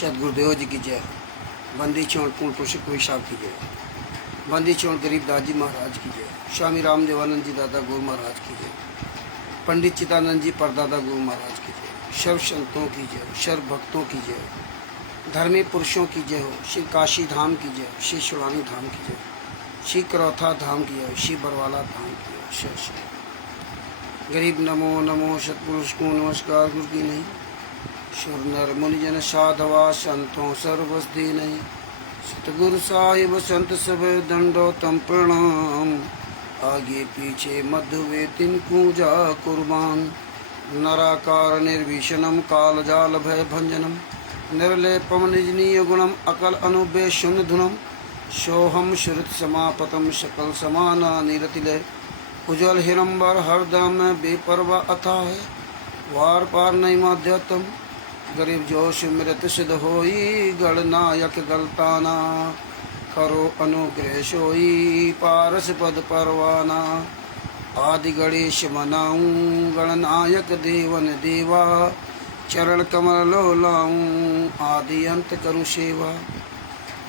सतगुरुदेव जी की जय। बंदी छोड़ पूर्ण पुरुष कोई साहब की जय। बंदी छोड़ गरीब दाजी महाराज की जय। स्वामी रामदेवानंद जी दादा गुरु महाराज की जय। पंडित चिदानंद जी परदादा गुरु महाराज की जय। सर्व संतों की जय, सर्व भक्तों की जय, धर्मी पुरुषों की जय हो। श्री काशी धाम की जय, श्री शिवानी धाम की जय, श्री करौथा धाम की जय, श्री बरवाला धाम की जय। श्री गरीब नमो नमो सतपुरुष को नमस्कार गुरु की नहीं। सुर नर मुनिजन साधवा संतों सर्वस्ति नहीं। सतगुरु साहिब संत सब दंडोतम प्रणाम। आगे पीछे मध्य वे तिन पूजा कुर्बान। नराकार निर्भीषणम काल जाल भय भंजनम। निर्लेपम निजनीय गुणम अकल अनुबेशुन धुनम। सोहम श्रुत समापतम सकल समाना निरतिलय। उज्ज्वल हिरंबर हरदम बेपरवा अथा है। वार पार नहीं माध्यतम। गरीब जोश मृत सिद्ध होई। गणनायक गलताना करो अनुग्रह सोई। पारस पद परवाना आदि गणेश मनाऊं। गणनायक देवन देवा चरण कमल लो लाऊं। आदि अंत करु सेवा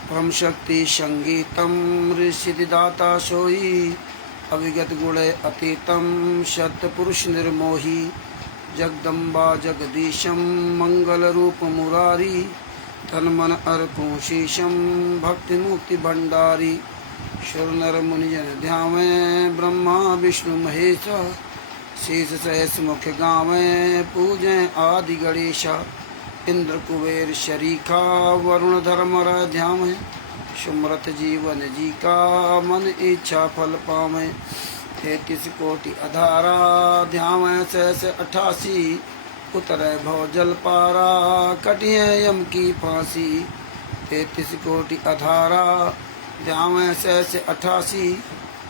परम शक्ति संगीतम। ऋषिदाता सोई अविगत गुण अतीतम। सत्य पुरुष निर्मोही जगदम्बा जगदीशम। मंगल रूप मुरारी तन मन अर्पू शीशम। भक्ति मुक्ति भंडारी सुर नर मुनिजन ध्यावे। ब्रह्मा विष्णु महेश शीस सहस मुख गावे। पूजे आदि गणेशा इंद्र कुबेर शरीखा। वरुण धर्म ध्यावे सुमरत जीवन जी का। मन इच्छा फल पावे 33 कोटि अधारा। ध्यावे सहस 88 उतरे भव जल पारा। कटिए यम की फांसी 33 कोटि अधारा। ध्यावे सहस 88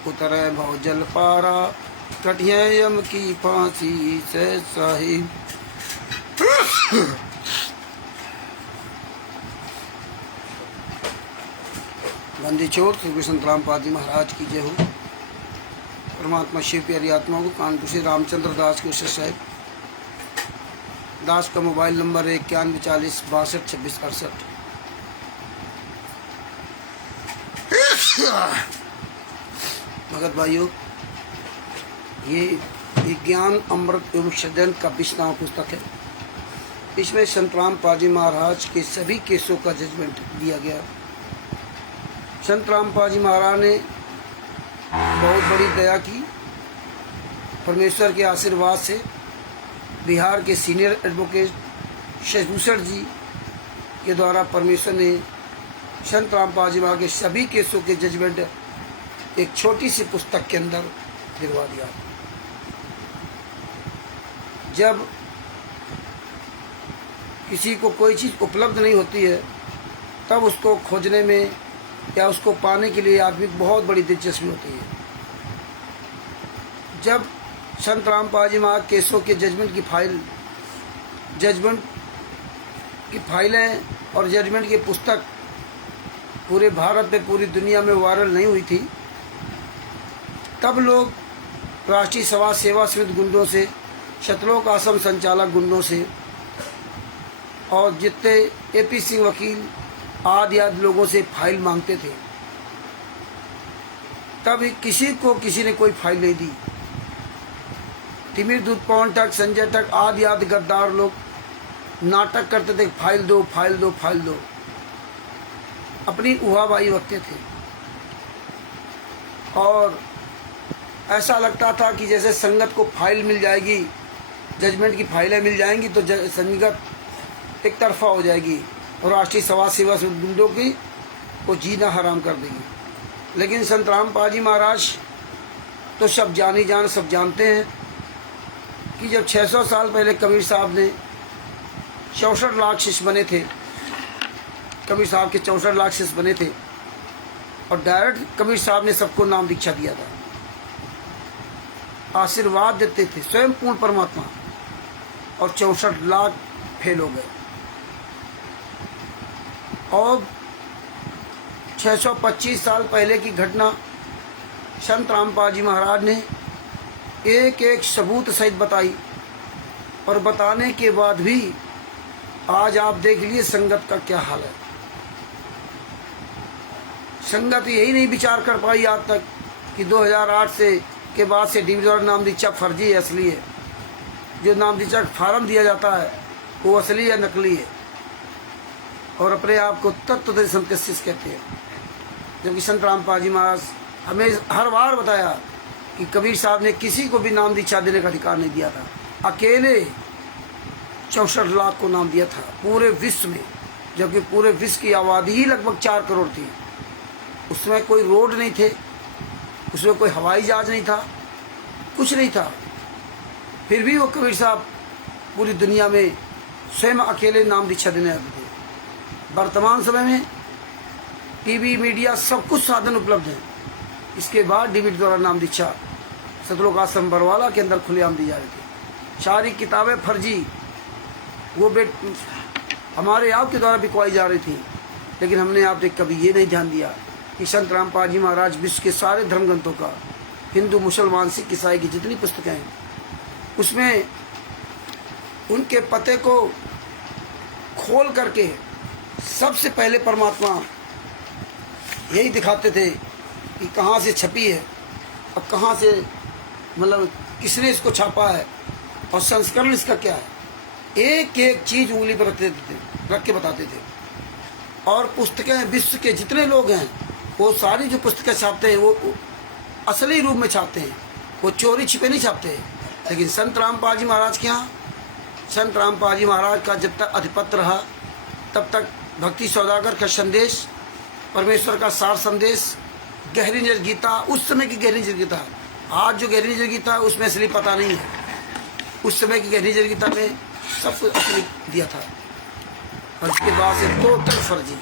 उतरे भव जल पारा। कटिए यम की फांसी सहस साहिब। बंदी छोड़ श्री कृष्ण रामपाल जी महाराज की जय हो। परमात्मा शिव प्यारी आत्मा को कानपुर से रामचंद्र दास के शिष्य साहब। दास का मोबाइल नंबर 9140 62 26 68। भगत भाइयों, ये विज्ञान अमृत एवं षड्यंत्र का 20वां पुस्तक है। इसमें संत रामपाल जी महाराज के सभी केसों का जजमेंट दिया गया। संत रामपाल जी महाराज ने बहुत बड़ी दया की। परमेश्वर के आशीर्वाद से बिहार के सीनियर एडवोकेट शशभूषण जी के द्वारा परमेश्वर ने संत रामपाल जी महाराज के सभी केसों के जजमेंट एक छोटी सी पुस्तक के अंदर दिलवा दिया। जब किसी को कोई चीज़ उपलब्ध नहीं होती है तब उसको खोजने में या उसको पाने के लिए आदमी को बहुत बड़ी दिलचस्पी होती है। जब संत रामपाल जी महाराज केसों के जजमेंट की फाइलें और जजमेंट की पुस्तक पूरे भारत में पूरी दुनिया में वायरल नहीं हुई थी, तब लोग राष्ट्रीय समाज सेवा समिति गुंडों से, शतलोक आश्रम संचालक गुंडों से और जितने AP सिंह वकील आदि लोगों से फाइल मांगते थे। तब किसी ने कोई फाइल नहीं दी। तिमिर दूध पवन तक, संजय तक आदि गद्दार लोग नाटक करते थे, फाइल दो फाइल दो फाइल दो। अपनी उहाबाई रखते थे और ऐसा लगता था कि जैसे संगत को फाइल मिल जाएगी, जजमेंट की फाइलें मिल जाएंगी तो संगत एक तरफा हो जाएगी और राष्ट्रीय समाज सेवा गुंडों की को जीना हराम कर देगी। लेकिन संत रामपाल जी महाराज तो सब सब जानते हैं कि जब 600 साल पहले कबीर साहब ने 64 लाख शिष्य बने थे, कबीर साहब के 64 लाख शिष्य बने थे और डायरेक्ट कबीर साहब ने सबको नाम दीक्षा दिया था, आशीर्वाद देते थे स्वयं पूर्ण परमात्मा, और 64 लाख फेल हो गए। और 625 साल पहले की घटना संत रामपाल जी महाराज ने एक एक सबूत सहित बताई और बताने के बाद भी आज आप देख लीजिए संगत का क्या हाल है। संगत यही नहीं विचार कर पाई आज तक कि 2008 से के बाद से डीवी द्वारा नाम दीक्षा फर्जी है असली है, जो नाम दीक्षा फार्म दिया जाता है वो असली है नकली है, और अपने आप को तत्वदर्शी संत कशिश कहते हैं। जबकि संत रामपाल जी महाराज हमें हर बार बताया कि कबीर साहब ने किसी को भी नाम दीक्षा देने का अधिकार नहीं दिया था, अकेले 64 लाख को नाम दिया था पूरे विश्व में, जबकि पूरे विश्व की आबादी ही लगभग 4 करोड़ थी। उसमें कोई रोड नहीं थे, उसमें कोई हवाई जहाज नहीं था, कुछ नहीं था, फिर भी वो कबीर साहब पूरी दुनिया में स्वयं अकेले नाम दीक्षा देने आते थे। वर्तमान समय में टीवी मीडिया सब कुछ साधन उपलब्ध हैं, इसके बाद डीवी द्वारा नाम दीक्षा सतलोक आश्रम बरवाला के अंदर खुलेआम दी जा रही थी। सारी किताबें फर्जी वो हमारे आप के द्वारा बिकवाई जा रही थी, लेकिन हमने आप देख कभी ये नहीं ध्यान दिया कि संत रामपाल जी महाराज विश्व के सारे धर्म ग्रंथों का, हिंदू मुसलमान सिख ईसाई की जितनी पुस्तकें हैं उसमें उनके पते को खोल करके सबसे पहले परमात्मा यही दिखाते थे कि कहाँ से छपी है और कहाँ से मतलब किसने इसको छापा है और संस्करण इसका क्या है। एक एक चीज़ उंगली पर रख के बताते थे। और पुस्तकें विश्व के जितने लोग हैं वो सारी जो पुस्तकें छापते हैं वो असली रूप में छापते हैं, वो चोरी छिपे नहीं छापते हैं। लेकिन संत रामपाल जी महाराज के यहाँ, संत रामपाल जी महाराज का जब तक अधिपत्य रहा तब तक भक्ति सौदागर का संदेश, परमेश्वर का सार संदेश, गहरी निज गीता, उस समय की गहरी निज गीता, आज जो गहरी निज गीता है उसमें असली पता नहीं है। उस समय की गहरी निज गीता में सब कुछ असली दिया था, और उसके बाद से टोटल फर्जी।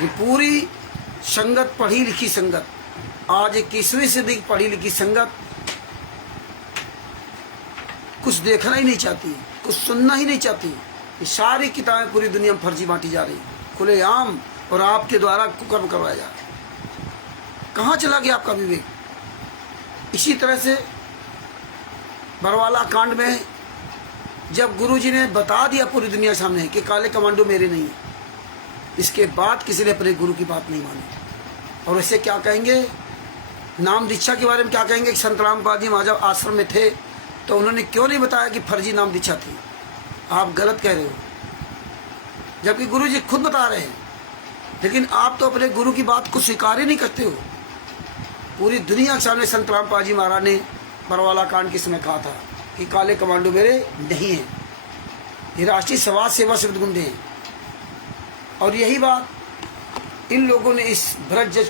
ये पूरी संगत, पढ़ी लिखी संगत, आज 21वीं सदी की पढ़ी लिखी संगत कुछ देखना ही नहीं चाहती, कुछ सुनना ही नहीं चाहती। ये सारी किताबें पूरी दुनिया में फर्जी बांटी जा रही, खुलेआम, और आपके द्वारा कुकर्म करवाया जा रहा। कहाँ चला गया आपका विवेक? इसी तरह से बरवाला कांड में जब गुरुजी ने बता दिया पूरी दुनिया सामने कि काले कमांडो मेरे नहीं है, इसके बाद किसी ने अपने गुरु की बात नहीं मानी। और ऐसे क्या कहेंगे नाम दीक्षा के बारे में, क्या कहेंगे कि संत रामपाल जी महाराज आश्रम में थे तो उन्होंने क्यों नहीं बताया कि फर्जी नाम दीक्षा थी? आप गलत कह रहे हो, जबकि गुरुजी खुद बता रहे हैं। लेकिन आप तो अपने गुरु की बात को स्वीकार ही नहीं करते हो। पूरी दुनिया के सामने संत रामपाल जी महाराज ने बरवाला कांड के समय कहा था कि काले कमांडो मेरे नहीं हैं, ये राष्ट्रीय समाज सेवा शब्द गुंडे हैं। और यही बात इन लोगों ने इस भरत जज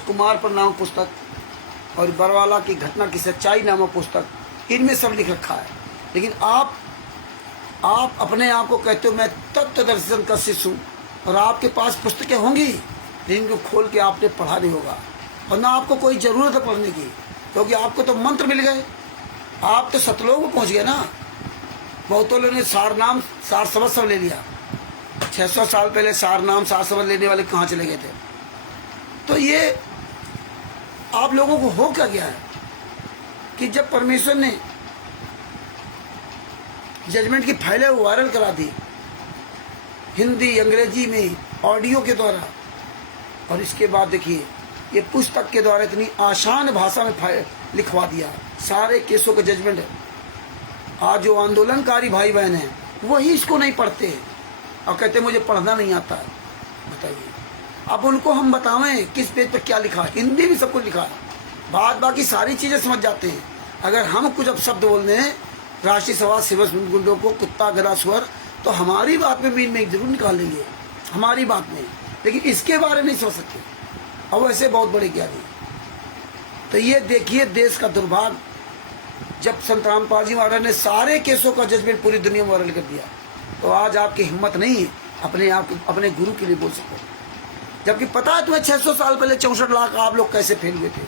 कुमार पर नामक पुस्तक और बरवाला की घटना की सच्चाई नामक पुस्तक, इनमें सब लिख रखा है। लेकिन आप अपने आप को कहते हो मैं तत्वदर्शी का शिष्य हूँ, और आपके पास पुस्तकें होंगी लेकिन को खोल के आपने पढ़ा नहीं होगा, और ना आपको कोई ज़रूरत है पढ़ने की, क्योंकि आपको तो मंत्र मिल गए, आप तो सतलोक में पहुँच गए ना। बहुतों लोगों ने सारनाम सार शब्द सब ले लिया। 600 साल पहले सारनाम सार शब्द लेने वाले कहाँ चले गए थे? तो ये आप लोगों को हो क्या गया है कि जब परमेश्वर ने जजमेंट की फाइलें वायरल करा दी हिंदी अंग्रेजी में ऑडियो के द्वारा, और इसके बाद देखिए ये पुस्तक के द्वारा इतनी आसान भाषा में लिखवा दिया सारे केसों का जजमेंट। आज जो आंदोलनकारी भाई बहन हैं वही इसको नहीं पढ़ते हैं और कहते मुझे पढ़ना नहीं आता है। बताइए, अब उनको हम बतावें किस पेज पर क्या लिखा है? हिंदी में सब कुछ लिखा है, बाकी सारी चीज़ें समझ जाते हैं। अगर हम कुछ अब शब्द बोल दें राष्ट्रीय समाज सेवा गुंडों को कुत्ता गधा स्वर, तो हमारी बात में मीन में जरूर निकाल लेंगे, हमारी बात में, लेकिन इसके बारे में नहीं सोच सकते। और वैसे बहुत बड़े ज्ञानी। तो ये देखिए देश का दुर्भाग्य, जब संत रामपाल जी महाराज ने सारे केसों का जजमेंट पूरी दुनिया में वायरल कर दिया, तो आज आपकी हिम्मत नहीं है अपने गुरु के लिए बोल सको। जबकि पता है तुम्हें 600 साल पहले 64 लाख आप लोग कैसे फैल हुए थे,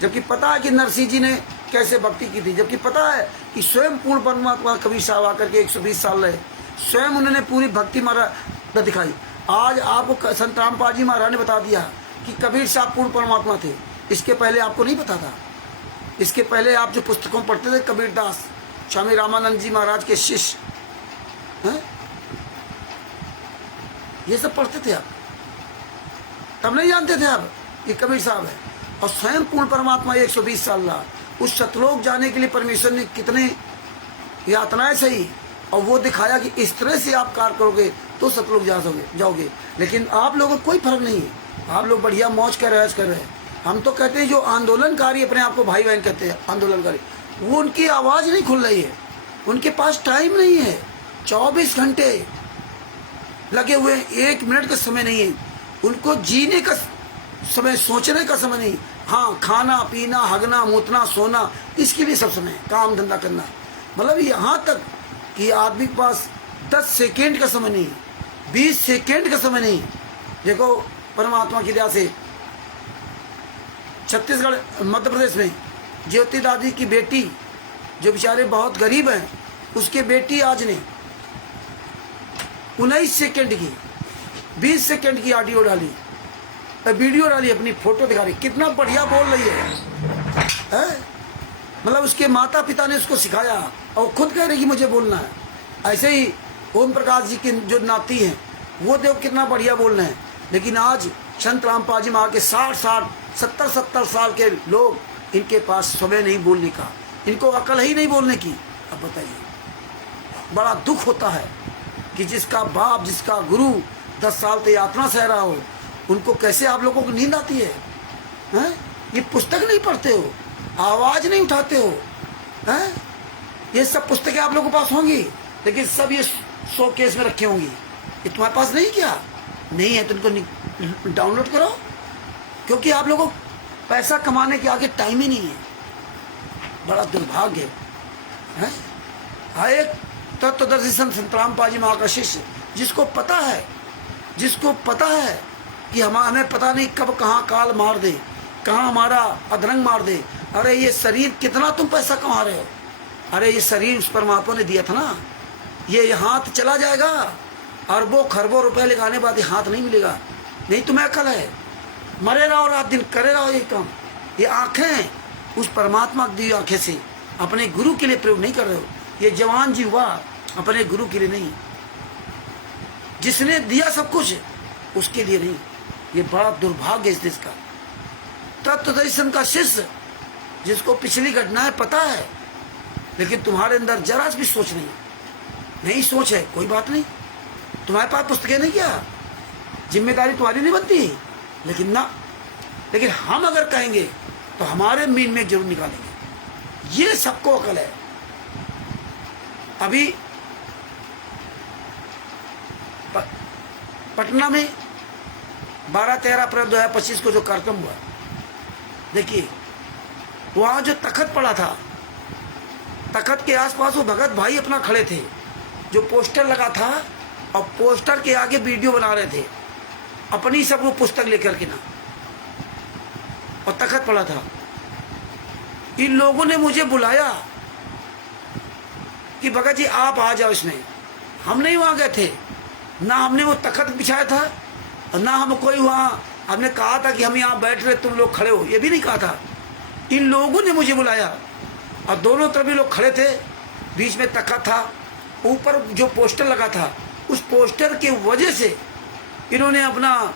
जबकि पता है कि नरसिंह जी ने कैसे भक्ति की थी, जबकि पता है कि स्वयं पूर्ण परमात्मा कबीर साहब आकर के 120 साल रहे, स्वयं उन्होंने पूरी भक्ति महाराज दिखाई। आज आपको संत रामपाल जी महाराज ने बता दिया कि कबीर साहब पूर्ण परमात्मा थे। इसके पहले आपको नहीं पता था। इसके पहले आप जो पुस्तकों पढ़ते थे, कबीर दास, स्वामी रामानंद जी महाराज के शिष्य हैं, ये सब पढ़ते थे आप, तब नहीं जानते थे आप ये कबीर साहब है। और स्वयं पूर्ण परमात्मा 120 साल रहा, उस सतलोक जाने के लिए परमेश्वर ने कितने यातनाएं सही, और वो दिखाया कि इस तरह से आप कार्य करोगे तो सतलोक जाओगे। लेकिन आप लोगों को कोई फर्क नहीं है, आप लोग बढ़िया मौज कर रहे हैं। हम तो कहते हैं जो आंदोलनकारी अपने आप को भाई बहन कहते हैं आंदोलनकारी, वो उनकी आवाज़ नहीं खुल रही है, उनके पास टाइम नहीं है, 24 घंटे लगे हुए, 1 मिनट का समय नहीं है उनको, जीने का समय, सोचने का समय नहीं। हाँ, खाना पीना, हगना मूतना सोना, इसके लिए सब समय है, काम धंधा करना। मतलब यहाँ तक कि आदमी के पास 10 सेकेंड का समय नहीं, 20 सेकेंड का समय नहीं। देखो परमात्मा की दया से छत्तीसगढ़ मध्य प्रदेश में ज्योति दादी की बेटी, जो बेचारे बहुत गरीब हैं, उसके बेटी आज ने 19 सेकेंड की, 20 सेकेंड की ऑडियो डाली, वीडियो डाली, अपनी फोटो दिखा रही, कितना बढ़िया बोल रही है? मतलब उसके माता पिता ने उसको सिखाया और खुद कह रही कि मुझे बोलना है। ऐसे ही ओम प्रकाश जी की जो नाती हैं, वो देखो कितना बढ़िया बोल रहे हैं। लेकिन आज संत रामपाल जी महाराज के 60-60, 70-70 साल के लोग, इनके पास समय नहीं बोलने का, इनको अकल ही नहीं बोलने की। अब बताइए, बड़ा दुख होता है कि जिसका बाप, जिसका गुरु 10 साल से यातना सह रहा हो, उनको कैसे आप लोगों को नींद आती है? हैं? ये पुस्तक नहीं पढ़ते हो, आवाज़ नहीं उठाते हो, हैं? ये सब पुस्तकें आप लोगों के पास होंगी, लेकिन सब ये शोकेस में रखी होंगी। ये तुम्हारे पास नहीं, क्या नहीं है तो इनको डाउनलोड करो, क्योंकि आप लोगों को पैसा कमाने के आगे टाइम ही नहीं है। बड़ा दुर्भाग्य है। एक तत्वदर्शी संत रामपाल जी महाराज का शिष्य, जिसको पता है कि हमें पता नहीं कब कहाँ काल मार दे, कहाँ हमारा अधरंग मार दे। अरे ये शरीर, कितना तुम पैसा कमा रहे हो? अरे ये शरीर उस परमात्मा ने दिया था ना, ये हाथ चला जाएगा, अरबों खरबों रुपए लगाने बाद ये हाथ नहीं मिलेगा। नहीं तुम्हें अकल है, मरे रहो रात दिन, करे रहो ये काम। ये आंखें उस परमात्मा की दी आंखें से अपने गुरु के लिए प्रयोग नहीं कर रहे हो। ये जवान जी हुआ अपने गुरु के लिए नहीं, जिसने दिया सब कुछ उसके लिए नहीं। ये बड़ा दुर्भाग्य इस देश का। तत्वदर्शन का शिष्य, जिसको पिछली घटनाएं पता है, लेकिन तुम्हारे अंदर जरा भी सोच नहीं सोच है, कोई बात नहीं, तुम्हारे पास पुस्तकें नहीं, क्या जिम्मेदारी तुम्हारी नहीं बनती? लेकिन हम अगर कहेंगे तो हमारे मीन में जरूर निकालेंगे। ये सबको अकल है। अभी पटना में 12-13 अप्रैल 2025 को जो कार्यक्रम हुआ, देखिए वहाँ जो तखत पड़ा था, तखत के आसपास वो भगत भाई अपना खड़े थे, जो पोस्टर लगा था, और पोस्टर के आगे वीडियो बना रहे थे अपनी सब वो पुस्तक लेकर के ना, और तखत पड़ा था। इन लोगों ने मुझे बुलाया कि भगत जी आप आ जाओ इसमें। हम नहीं वहाँ गए थे, ना हमने वो तखत बिछाया था, और ना हम कोई वहाँ हमने कहा था कि हम यहाँ बैठ रहे तुम लोग खड़े हो, ये भी नहीं कहा था। इन लोगों ने मुझे बुलाया, और दोनों तरफ भी लोग खड़े थे, बीच में तखत था, ऊपर जो पोस्टर लगा था, उस पोस्टर के वजह से इन्होंने अपना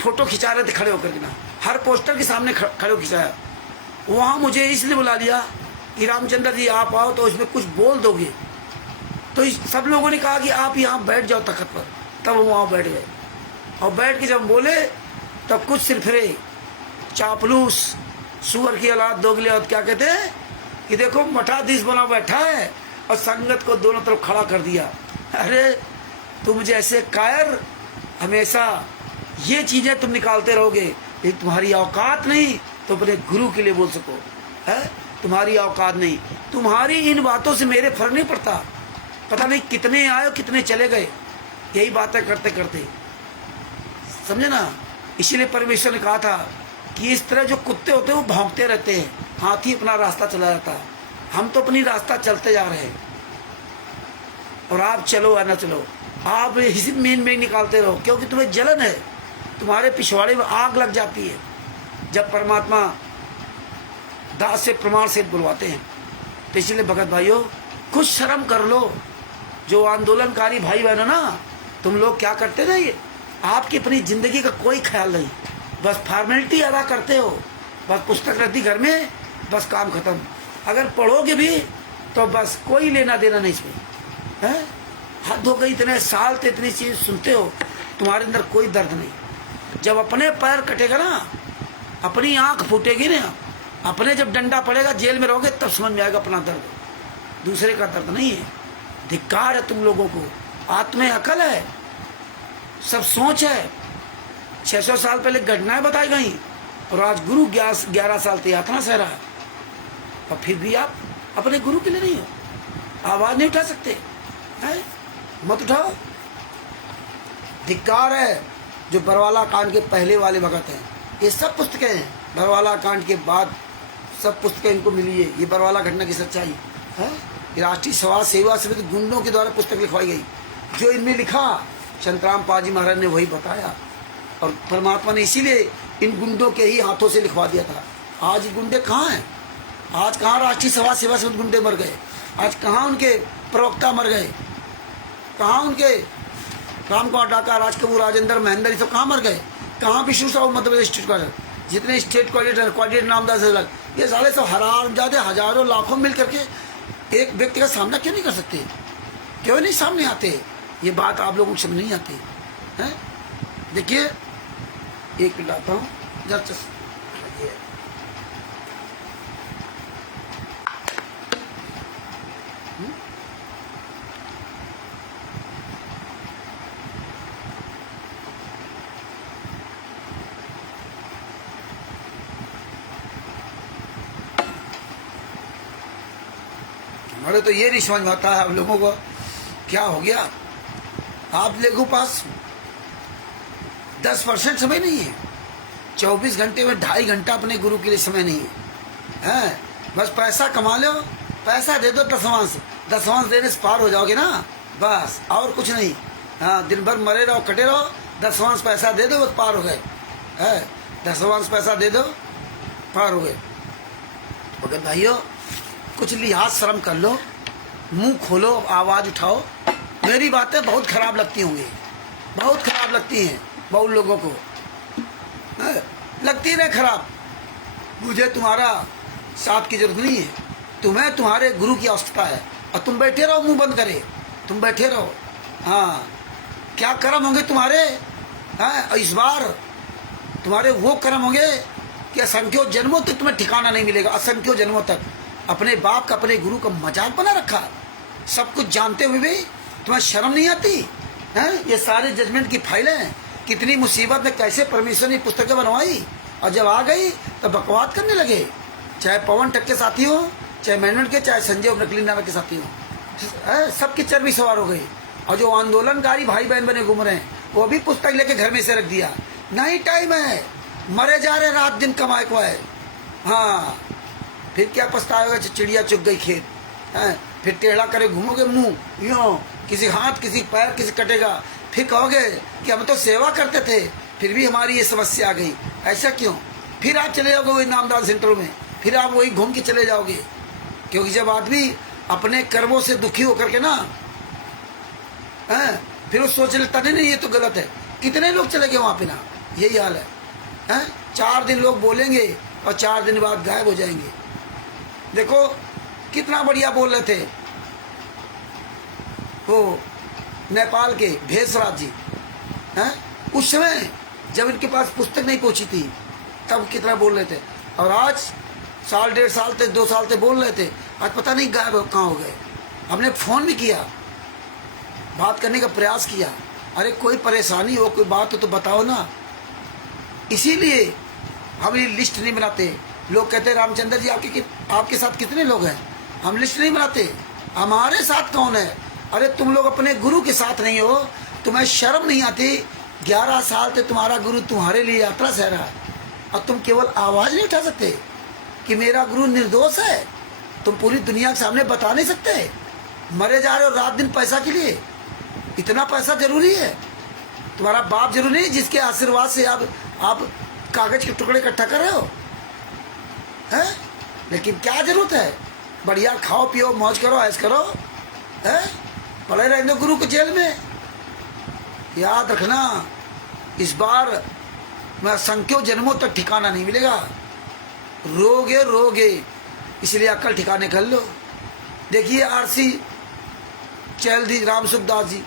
फोटो खिंचा रहे थे खड़े होकर के ना, हर पोस्टर के सामने खड़े हो खिंचाया। वहाँ मुझे इसलिए बुला लिया कि रामचंद्र जी आप आओ तो इसमें कुछ बोल दोगे। तो सब लोगों ने कहा कि आप यहाँ बैठ जाओ तखत पर, तब वो वहाँ बैठ गए। और बैठ के जब बोले तब कुछ सिरफिरे चापलूस सुअर की औलाद दोगले और क्या कहते हैं कि देखो मठाधीश बना बैठा है और संगत को दोनों तरफ खड़ा कर दिया। अरे तुम जैसे कायर हमेशा ये चीज़ें तुम निकालते रहोगे, लेकिन तुम्हारी औकात नहीं तो अपने गुरु के लिए बोल सको, है तुम्हारी औकात नहीं। तुम्हारी इन बातों से मेरे फर्क नहीं पड़ता, पता नहीं कितने आए कितने चले गए, यही बातें करते करते, समझे ना। इसीलिए परमेश्वर ने कहा था कि इस तरह जो कुत्ते होते हैं वो भौंकते रहते हैं, हाथी अपना रास्ता चला जाता है। हम तो अपनी रास्ता चलते जा रहे हैं, और आप चलो या ना चलो, आप इसी मीन में निकालते रहो, क्योंकि तुम्हें जलन है, तुम्हारे पिछवाड़े में आग लग जाती है जब परमात्मा दास से प्रमाण से बुलवाते हैं। तो इसलिए भगत भाइयों कुछ शर्म कर लो। जो आंदोलनकारी भाई बहन है ना, तुम लोग क्या करते ना, ये आपकी अपनी ज़िंदगी का कोई ख्याल नहीं, बस फॉर्मेलिटी अदा करते हो, बस पुस्तक रख दी घर में, बस काम खत्म। अगर पढ़ोगे भी तो बस कोई लेना देना नहीं इसमें है। हद हो गई, इतने साल से इतनी चीज़ सुनते हो, तुम्हारे अंदर कोई दर्द नहीं। जब अपने पैर कटेगा ना, अपनी आंख फूटेगी ना, अपने जब डंडा पड़ेगा, जेल में रहोगे, तब समझ में आएगा अपना दर्द, दूसरे का दर्द नहीं है। धिक्कार है तुम लोगों को, आत्म अकल है, सब सोच है। 600 साल पहले घटनाएं बताई गई और आज गुरु 11 साल से यातना सह रहा है, और फिर भी आप अपने गुरु के लिए नहीं हो, आवाज नहीं उठा सकते है? मत उठाओ। धिक्कार है जो बरवाला कांड के पहले वाले भगत हैं। ये सब पुस्तकें हैं, बरवाला कांड के बाद सब पुस्तकें इनको मिली है। ये बरवाला घटना की सच्चाई है। ये राष्ट्रीय समाज सेवा समिति गुंडों के द्वारा पुस्तक लिखवाई गई। जो इनमें लिखा संतराम पाजी महाराज ने वही बताया, और परमात्मा ने इसीलिए इन गुंडों के ही हाथों से लिखवा दिया था। आज गुंडे कहाँ हैं? आज कहाँ राष्ट्रीय समाज सेवा समिति गुंडे मर गए? आज कहाँ उनके प्रवक्ता मर गए? कहाँ उनके राम कुमार डाका, राज कपूर, राजेंद्र, महेंद्र, ये सब कहाँ मर गए? कहाँ विष्णु साहू मध्य प्रदेश स्टेट कोऑर्डिनेटर, जितने स्टेट कोऑर्डिनेटर नामदार से अलग, ये साले सब हरामजादे हजारों लाखों मिल करके एक व्यक्ति का सामना क्यों नहीं कर सकते? क्यों नहीं सामने आते? ये बात आप लोगों को समझ नहीं आती है। देखिए, एक मिनट आता हूँ जरा। हमारे तो ये नहीं समझ में आता है आप लोगों को क्या हो गया। आप लोगों के पास 10% समय नहीं है, 24 घंटे में 2.5 घंटा अपने गुरु के लिए समय नहीं है, हैं? बस पैसा कमा लो, पैसा दे दो, दसवांश देने से पार हो जाओगे ना, बस और कुछ नहीं। हाँ, दिन भर मरे रहो, कटे रहो, दसवांश पैसा दे दो, बस पार हो गए है। दसवांश पैसा दे दो, पार हो गए। भगत भाइयों, कुछ लिहाज शर्म कर लो, मुंह खोलो, आवाज़ उठाओ। मेरी बातें बहुत खराब लगती होंगी, बहुत खराब लगती हैं बहुत लोगों को, लगती है खराब। मुझे तुम्हारा साथ की जरूरत नहीं है, तुम्हें तुम्हारे गुरु की आवश्यकता है, और तुम बैठे रहो मुंह बंद करे, तुम बैठे रहो। हाँ, क्या कर्म होंगे तुम्हारे? हाँ, इस बार तुम्हारे वो कर्म होंगे कि असंख्यों जन्मों तक तुम्हें ठिकाना नहीं मिलेगा। असंख्यों जन्मों तक अपने बाप का, अपने गुरु का मजाक बना रखा, सब कुछ जानते हुए भी तुम्हें शर्म नहीं आती है? ये सारे जजमेंट की फाइलें हैं, कितनी मुसीबत में कैसे परमेश्वर ने पुस्तकें बनवाई, और जब आ गई तो बकवास करने लगे। चाहे पवन टक के साथी हो, चाहे मैनन के, चाहे संजय और नकली नारा के साथी हो, सबकी चर्बी सवार हो गई। और जो आंदोलनकारी भाई बहन बने घूम रहे हैं, वो भी पुस्तक लेके घर में से रख दिया। नहीं, टाइम है, मरे जा रहे, रात दिन कमाए को है। हाँ, फिर क्या पछताएगा? चिड़िया चुग गई खेत है, फिर टेढ़ा करे घूमोगे मुंह यूँ, किसी हाथ, किसी पैर, किसी कटेगा, फिर कहोगे कि हम तो सेवा करते थे, फिर भी हमारी ये समस्या आ गई। ऐसा क्यों? फिर आप चले जाओगे वही नामदान सेंटर में, फिर आप वही घूम के चले जाओगे। क्योंकि जब आदमी अपने कर्मों से दुखी होकर के ना है, फिर वो सोच लेता नहीं ये तो गलत है। कितने लोग चले गए वहाँ पे ना, यही हाल है। 4 दिन लोग बोलेंगे और 4 दिन बाद गायब हो जाएंगे। देखो कितना बढ़िया बोल रहे थे वो नेपाल के भेषराज जी हैं, उस समय जब इनके पास पुस्तक नहीं पहुंची थी, तब कितना बोल रहे थे। और आज साल, 1.5 साल से, 2 साल से बोल रहे थे, आज पता नहीं गायब कहाँ हो गए। हमने फ़ोन भी किया, बात करने का प्रयास किया, अरे कोई परेशानी हो, कोई बात हो तो बताओ ना। इसीलिए हम ये लिस्ट नहीं बनाते। लोग कहते हैं रामचंद्र जी आपके साथ कितने लोग हैं? हम लिस्ट नहीं बनाते। हमारे साथ कौन है? अरे तुम लोग अपने गुरु के साथ नहीं हो, तुम्हें शर्म नहीं आती? 11 साल से तुम्हारा गुरु तुम्हारे लिए यात्रा सह रहा है, और तुम केवल आवाज़ नहीं उठा सकते कि मेरा गुरु निर्दोष है? तुम पूरी दुनिया के सामने बता नहीं सकते? मरे जा रहे हो रात दिन पैसा के लिए। इतना पैसा जरूरी है? तुम्हारा बाप जरूरी नहीं जिसके आशीर्वाद से आप कागज के टुकड़े इकट्ठा कर रहे हो है? लेकिन क्या जरूरत है? बढ़िया खाओ पियो, मौज करो, ऐश करो, है? पड़े रहने दो गुरु के जेल में। याद रखना, इस बार मैं असंख्यों जन्मों तक ठिकाना नहीं मिलेगा। रोगे रोगे, इसलिए अक्ल ठिकाने कर लो। देखिए आरसी चैलदी राम सुखदास जी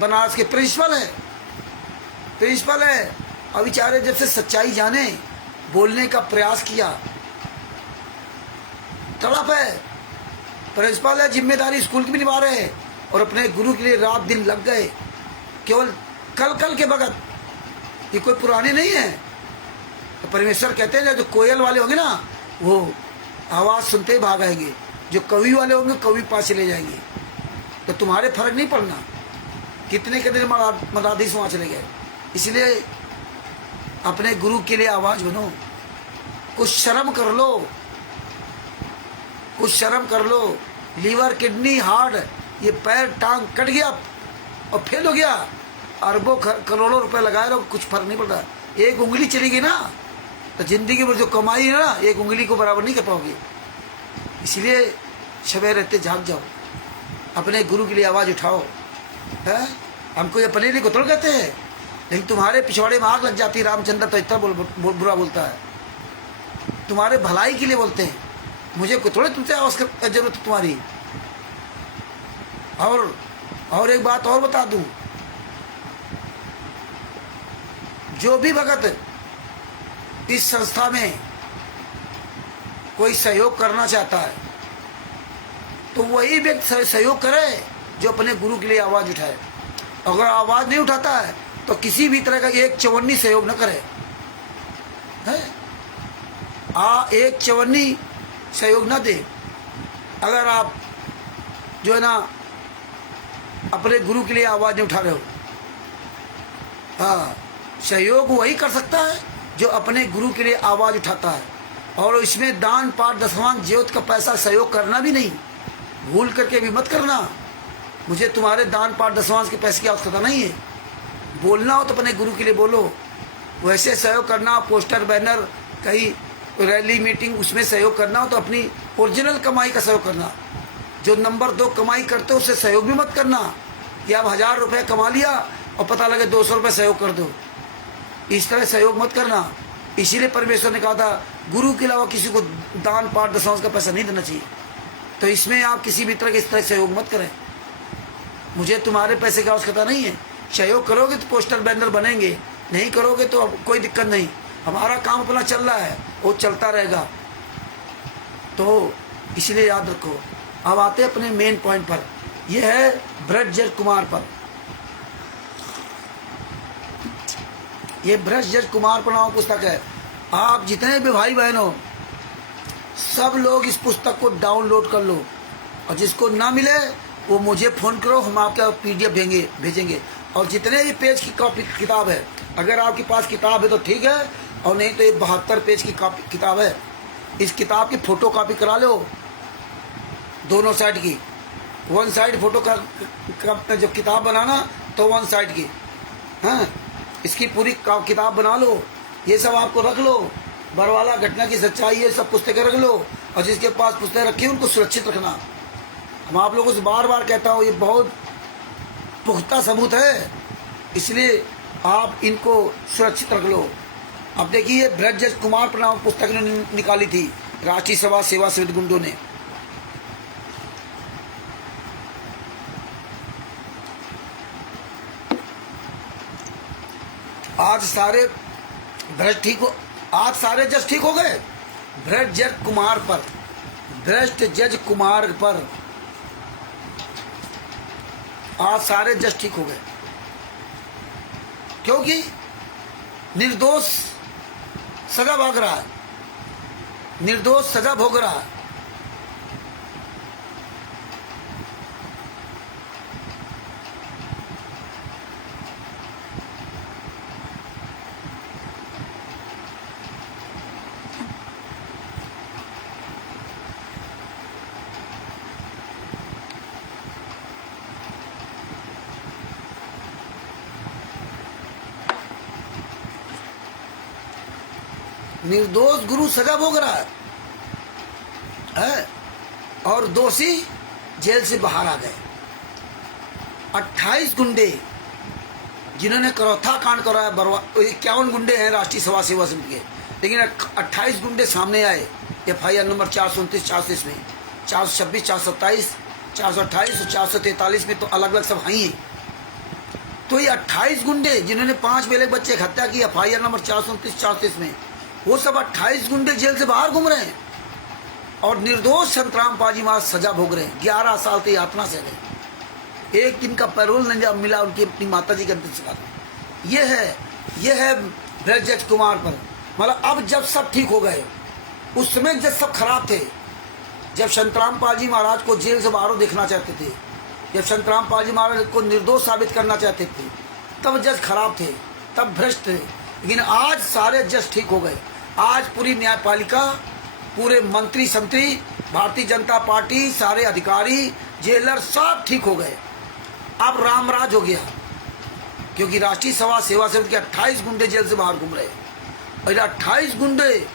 बनारस के प्रिंसिपल है। अब बेचारे जब से सच्चाई जाने, बोलने का प्रयास किया, तड़प है, प्रिंसिपल है, जिम्मेदारी स्कूल की भी निभा रहे हैं और अपने गुरु के लिए रात दिन लग गए, केवल कल के भगत। ये कोई पुराने नहीं है। तो परमेश्वर कहते हैं जो कोयल वाले होंगे ना, वो आवाज़ सुनते ही भाग आएंगे, जो कवि वाले होंगे कवि पास चले जाएंगे। तो तुम्हारे फर्क नहीं पड़ना, कितने मराधीस वहाँ चले गए। इसलिए अपने गुरु के लिए आवाज़ बनो, कुछ शर्म कर लो, कुछ शर्म कर लो। लीवर, किडनी, हार्ट, ये पैर टांग कट गया और फेल हो गया, अरबों करोड़ों रुपए लगाए रहो, कुछ फर्क नहीं पड़ता। एक उंगली चली गई ना, तो जिंदगी में जो कमाई है ना, एक उंगली को बराबर नहीं कर पाओगे। इसलिए सवेरे रहते जाग जाओ, अपने गुरु के लिए आवाज़ उठाओ। है हमको ये पनेरी को तोड़ कहते हैं, लेकिन तुम्हारे पिछवाड़े में आग लग जाती है। रामचंद्र तो इतना बुरा बोलता है, तुम्हारे भलाई के लिए बोलते हैं। मुझे को थोड़े तुमसे आवाज़ की जरूरत है तुम्हारी। और एक बात और बता दूं, जो भी भगत इस संस्था में कोई सहयोग करना चाहता है, तो वही व्यक्ति सहयोग करे जो अपने गुरु के लिए आवाज़ उठाए। अगर आवाज़ नहीं उठाता है तो किसी भी तरह का एक चवन्नी सहयोग न करे, है एक चवन्नी सहयोग न दे। अगर आप जो है ना अपने गुरु के लिए आवाज़ नहीं उठा रहे हो, हाँ, सहयोग वही कर सकता है जो अपने गुरु के लिए आवाज़ उठाता है। और इसमें दान पाठ दसवां ज्योत का पैसा सहयोग करना भी नहीं, भूल करके भी मत करना। मुझे तुम्हारे दान पाठ दसवां के पैसे की आवश्यकता नहीं है। बोलना हो तो अपने गुरु के लिए बोलो, वैसे सहयोग करना, पोस्टर बैनर, कहीं रैली मीटिंग, उसमें सहयोग करना हो तो अपनी ओरिजिनल कमाई का सहयोग करना। जो नंबर 2 कमाई करते हो उससे सहयोग भी मत करना कि आप 1000 रुपये कमा लिया और पता लगे 200 रुपये सहयोग कर दो। इस तरह सहयोग मत करना। इसीलिए परमेश्वर ने कहा था गुरु के अलावा किसी को दान पाठ दसवां का पैसा नहीं देना चाहिए। तो इसमें आप किसी भी तरह के इस तरह सहयोग मत करें। मुझे तुम्हारे पैसे की आवश्यकता नहीं है। सहयोग करोगे तो पोस्टर बैनर बनेंगे, नहीं करोगे तो कोई दिक्कत नहीं। हमारा काम अपना चल रहा है, वो चलता रहेगा। तो इसलिए याद रखो। अब आते अपने मेन पॉइंट पर, यह है ब्रजजट कुमार पर। ये ब्रजजट कुमार पर नाम पुस्तक है। आप जितने भी भाई बहन हो, सब लोग इस पुस्तक को डाउनलोड कर लो, और जिसको ना मिले वो मुझे फ़ोन करो, हम आपका PDF भेजेंगे। और जितने भी पेज की कॉपी किताब है, अगर आपके पास किताब है तो ठीक है, और नहीं तो ये 72 पेज की किताब है। इस किताब की फ़ोटो कॉपी करा लो, दोनों साइड की। 1 साइड फोटो का जब किताब बनाना तो 1 साइड की, हाँ, इसकी पूरी किताब बना लो। ये सब आपको रख लो, बरवाला घटना की सच्चाई, ये सब पुस्तकें रख लो। और जिसके पास पुस्तकें रखी उनको सुरक्षित रखना। हम आप लोगों से बार बार कहता हूँ, ये बहुत पुख्ता सबूत है, इसलिए आप इनको सुरक्षित रख लो। अब देखिए, ब्रजजट कुमार पर नाम पुस्तक ने निकाली थी राष्ट्रीय सभा सेवा समिति गुंडों ने। आज सारे भ्रष्ट ठीक हो, आज सारे जज ठीक हो गए ब्रजजट कुमार पर, भ्रष्ट जज कुमार पर आज सारे जज ठीक हो गए, क्योंकि निर्दोष सजा भाग रहा है, निर्दोष सजा भोग रहा है। निर्दोष गुरु सजा भोग रहा है और दोषी जेल से बाहर आ गए। 28 गुंडे जिन्होंने करौथा कांड कराया, 51 गुंडे हैं राष्ट्रीय सभा सेवा समिति के, लेकिन 28 गुंडे सामने आए FIR नंबर 429, 430 में, 426, 427, 428 और 443 में तो अलग अलग सब हैं। तो ये 28 गुंडे जिन्होंने 5 बेले बच्चे की हत्या की FIR नंबर 429, 430 में, वो सब 28 गुंडे जेल से बाहर घूम रहे हैं और निर्दोष संतराम पाजी मां सजा भोग रहे हैं, 11 साल की यातना से रहे। एक दिन का पैरोल नहीं मिला उनकी अपनी माता जी के अंतिम संस्कार। ये है ब्रजेश कुमार पर। मतलब अब जब सब ठीक हो गए, उस समय जब सब खराब थे, जब संतराम पाजी महाराज को जेल से बाहर देखना चाहते थे, जब संतराम पाजी महाराज को निर्दोष साबित करना चाहते थे, तब जज खराब थे, तब भ्रष्ट थे। लेकिन आज सारे जज ठीक हो गए। आज पूरी न्यायपालिका, पूरे मंत्री संत्री, भारतीय जनता पार्टी, सारे अधिकारी, जेलर सब ठीक हो गए। अब रामराज हो गया, क्योंकि राष्ट्रीय सभा सेवा समिति के 28 गुंडे जेल से बाहर घूम रहे। और 28 गुंडे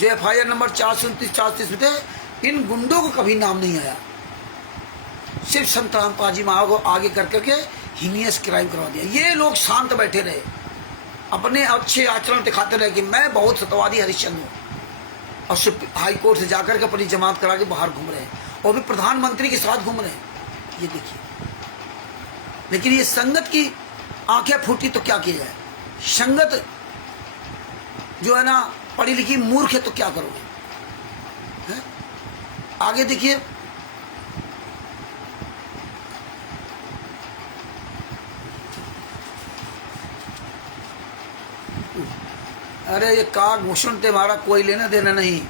जो FIR नंबर 429, 430 में थे, इन गुंडों को कभी नाम नहीं आया। सिर्फ संतराम पाजी मां को आगे कर करके हीनियस क्राइम करवा दिया। ये लोग शांत बैठे रहे, अपने अच्छे आचरण दिखाते रहे कि मैं बहुत सत्यवादी हरिश्चंद्र हूँ, और हाई कोर्ट से जाकर के अपनी जमानत करा के बाहर घूम रहे हैं, और भी प्रधानमंत्री के साथ घूम रहे हैं। ये देखिए, लेकिन ये संगत की आंखें फूटी तो क्या किया जाए। संगत जो है ना पढ़ी लिखी मूर्ख है, तो क्या करोगे, है? आगे देखिए, अरे ये काकभूषण से हमारा कोई लेना देना नहीं।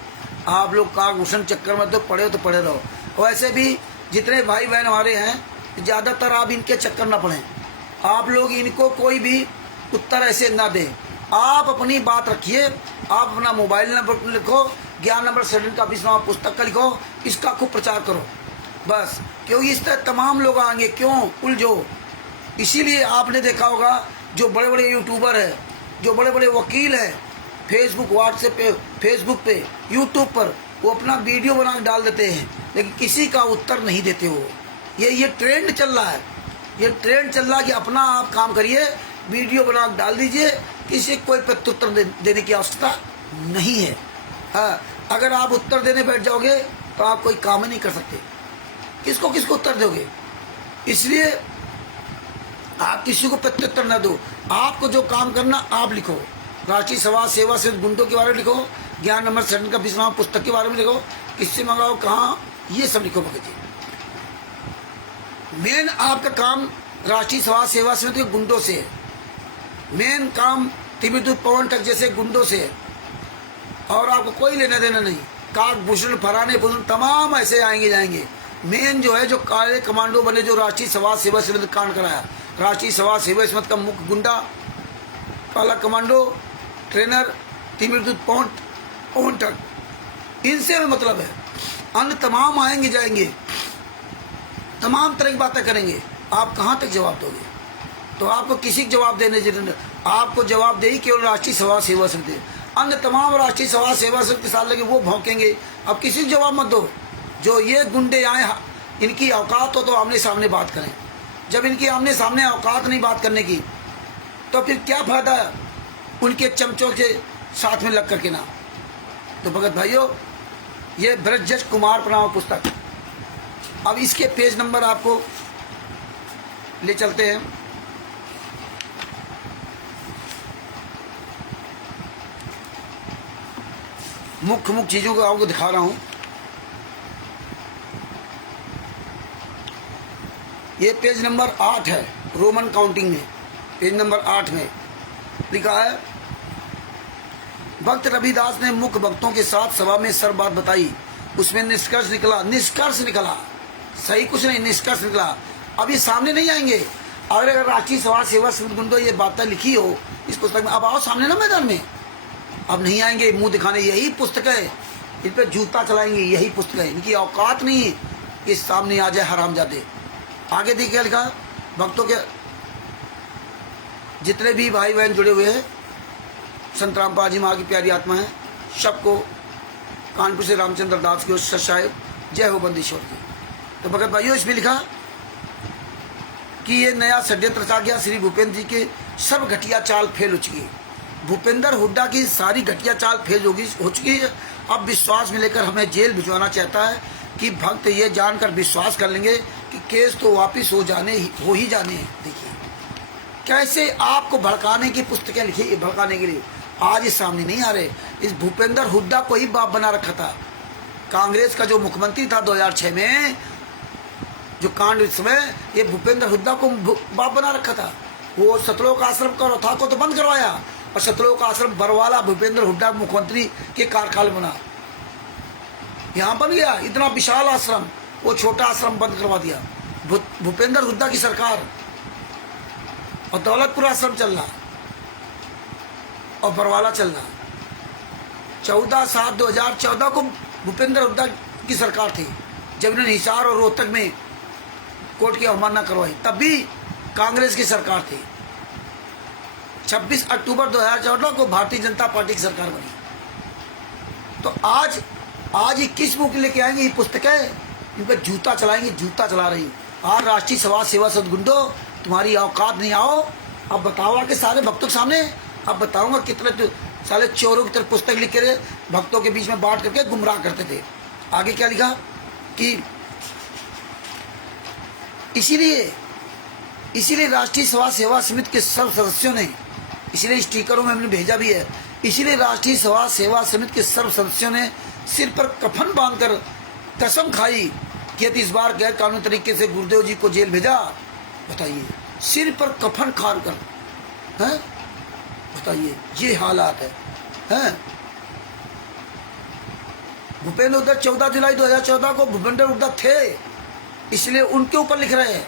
आप लोग काकभूषण चक्कर में तो पड़े हो तो पड़े रहो। वैसे भी जितने भाई बहन हमारे हैं, ज़्यादातर आप इनके चक्कर ना पड़ें। आप लोग इनको कोई भी उत्तर ऐसे ना दें। आप अपनी बात रखिए, आप अपना मोबाइल नंबर लिखो, ज्ञान नंबर 7 का 20वां पुस्तक का लिखो, इसका खूब प्रचार करो बस। क्योंकि इस तरह तमाम लोग आएंगे, क्यों उलझो। इसीलिए आपने देखा होगा जो बड़े बड़े यूट्यूबर है, जो बड़े बड़े वकील हैं, फेसबुक, व्हाट्सएप पे, फेसबुक पे, यूट्यूब पर वो अपना वीडियो बना के डाल देते हैं, लेकिन किसी का उत्तर नहीं देते हो। ये ट्रेंड चल रहा है, ये ट्रेंड चल रहा है कि अपना आप काम करिए, वीडियो बना के डाल दीजिए, किसी को कोई प्रत्युत्तर देने की आवश्यकता नहीं है। हाँ, अगर आप उत्तर देने बैठ जाओगे तो आप कोई काम ही नहीं कर सकते। किसको उत्तर दोगे। इसलिए आप किसी को प्रत्युत्तर न दो। आपको जो काम करना आप लिखो, राष्ट्रीय सभा सेवा से गुंडों के बारे में लिखो, ज्ञान नंबर 7 का 20वां पुस्तक के बारे में लिखो, किससे मंगाओ, कहाँ, ये सब लिखो भगत जी। मेन आपका काम राष्ट्रीय सभा सेवा समिति के गुंडों से है। मेन काम तिमिरदूत पवन तक जैसे गुंडों से है, और आपको कोई लेना देना नहीं। काकभूषण, फराने भूषण तमाम ऐसे आएंगे जाएंगे। मेन जो है, जो काले कमांडो बने, जो राष्ट्रीय सभा सेवा समिति कांड कराया, राष्ट्रीय सभा सेवा समिति का मुख्य गुंडा काला कमांडो ट्रेनर तिमिरदूत पवन तक, इनसे हमें मतलब है। अन्य तमाम आएंगे जाएंगे, तमाम तरह की बातें करेंगे। आप कहाँ तक जवाब दोगे। तो आपको किसी को जवाब देने जरूरत, आपको जवाब दे ही केवल राष्ट्रीय सभा सेवा समिति। अन्य तमाम राष्ट्रीय सभा सेवा समिति के साथ लगे वो भौंकेंगे। अब किसी को जवाब मत दो। जो ये गुंडे आए, इनकी औकात हो तो आमने सामने बात करें। जब इनकी आमने सामने औकात नहीं बात करने की, तो फिर क्या फायदा उनके चमचों के साथ में लग करके ना। तो भगत भाइयों, ये ब्रजेश कुमार प्रणाम पुस्तक। अब इसके पेज नंबर आपको ले चलते हैं। मुख्य चीजों को आपको दिखा रहा हूं। ये पेज नंबर 8 है, रोमन काउंटिंग में पेज नंबर 8 में लिखा है, भक्त रविदास ने मुख्य भक्तों के साथ सभा में सर्व बात बताई। उसमें निष्कर्ष निकला, सही कुछ नहीं, निष्कर्ष निकला। अब ये सामने नहीं आएंगे। अगर राष्ट्रीय सभा सेवा समिति गुंडों ये बातें लिखी हो इस पुस्तक में, अब आओ सामने ना मैदान में। अब नहीं आएंगे मुंह दिखाने, यही पुस्तक है, इन पर जूता चलाएंगे, यही पुस्तक है। इनकी औकात नहीं है कि सामने आ जाए हरामजादे। आगे देखिए लिखा, भक्तों के जितने भी भाई बहन जुड़े हुए हैं, संतराम पाजी माँ की प्यारी आत्मा है, सबको कानपुर से रामचंद्र दास की ओर से साहेब जय हो बंदीश्वर की। तो भगत भाइयों, इसमें लिखा कि ये नया षड्यंत्र रचा गया। श्री भूपेंद्र जी के सब घटिया चाल फेल हो चुकी है। भूपेंद्र हुड्डा की सारी घटिया चाल फेल हो चुकी है। अब विश्वास में लेकर हमें जेल भिजवाना चाहता है कि भक्त ये जानकर विश्वास कर लेंगे कि केस तो वापिस हो ही जाने हैं। देखिए कैसे आपको भड़काने की पुस्तकें लिखी, भड़काने के लिए आज ये सामने नहीं आ रहे। इस भूपेंद्र हुड्डा को ही बाप बना रखा था। कांग्रेस का जो मुख्यमंत्री था 2006 में, जो कांड इस समय, ये भूपेंद्र हुड्डा को बाप बना रखा था। वो सतलोक आश्रम का था को तो बंद करवाया, और सतलोक आश्रम बरवाला भूपेंद्र हुड्डा मुख्यमंत्री के कार्यकाल बना। यहाँ बन गया इतना विशाल आश्रम, वो छोटा आश्रम बंद करवा दिया भूपेंद्र हुड्डा की सरकार। और दौलतपुर आश्रम चल रहा और बरवाला चल रहा। 14/7/2014 को भूपेंद्र हुड्डा की सरकार थी जब इन्होंने हिसार और रोहतक में कोर्ट की अवमानना करवाई, तब भी कांग्रेस की सरकार थी। 26 अक्टूबर 2014 को भारतीय जनता पार्टी की सरकार बनी। तो आज ये किस मुख लेके आएंगे ये पुस्तकें, इन पर जूता चलाएंगे, जूता चला रही। आज राष्ट्रीय समाज सेवा सदगुंडो तुम्हारी औकात नहीं, आओ अब बताओ के सारे भक्तों के सामने। अब बताऊंगा कितने साले चोरों की तरह पुस्तक लिख के भक्तों के बीच में बांट करके गुमराह करते थे। आगे क्या लिखा कि इसीलिए राष्ट्रीय समाज सेवा समिति के सब सदस्यों ने, इसीलिए स्टिकरों में हमने भेजा भी है, इसीलिए राष्ट्रीय समाज सेवा समिति के सर्व सदस्यों ने सिर पर कफन बांधकर कसम खाई कि यदि इस बार गैर कानूनी तरीके से गुरुदेव जी को जेल भेजा। बताइए, सिर पर कफन खार कर, हैं? बताइए ये हालात है। भूपेंद्र हुड्डा 14 जुलाई 2014 को भूपेंद्र हुड्डा थे, इसलिए उनके ऊपर लिख रहे हैं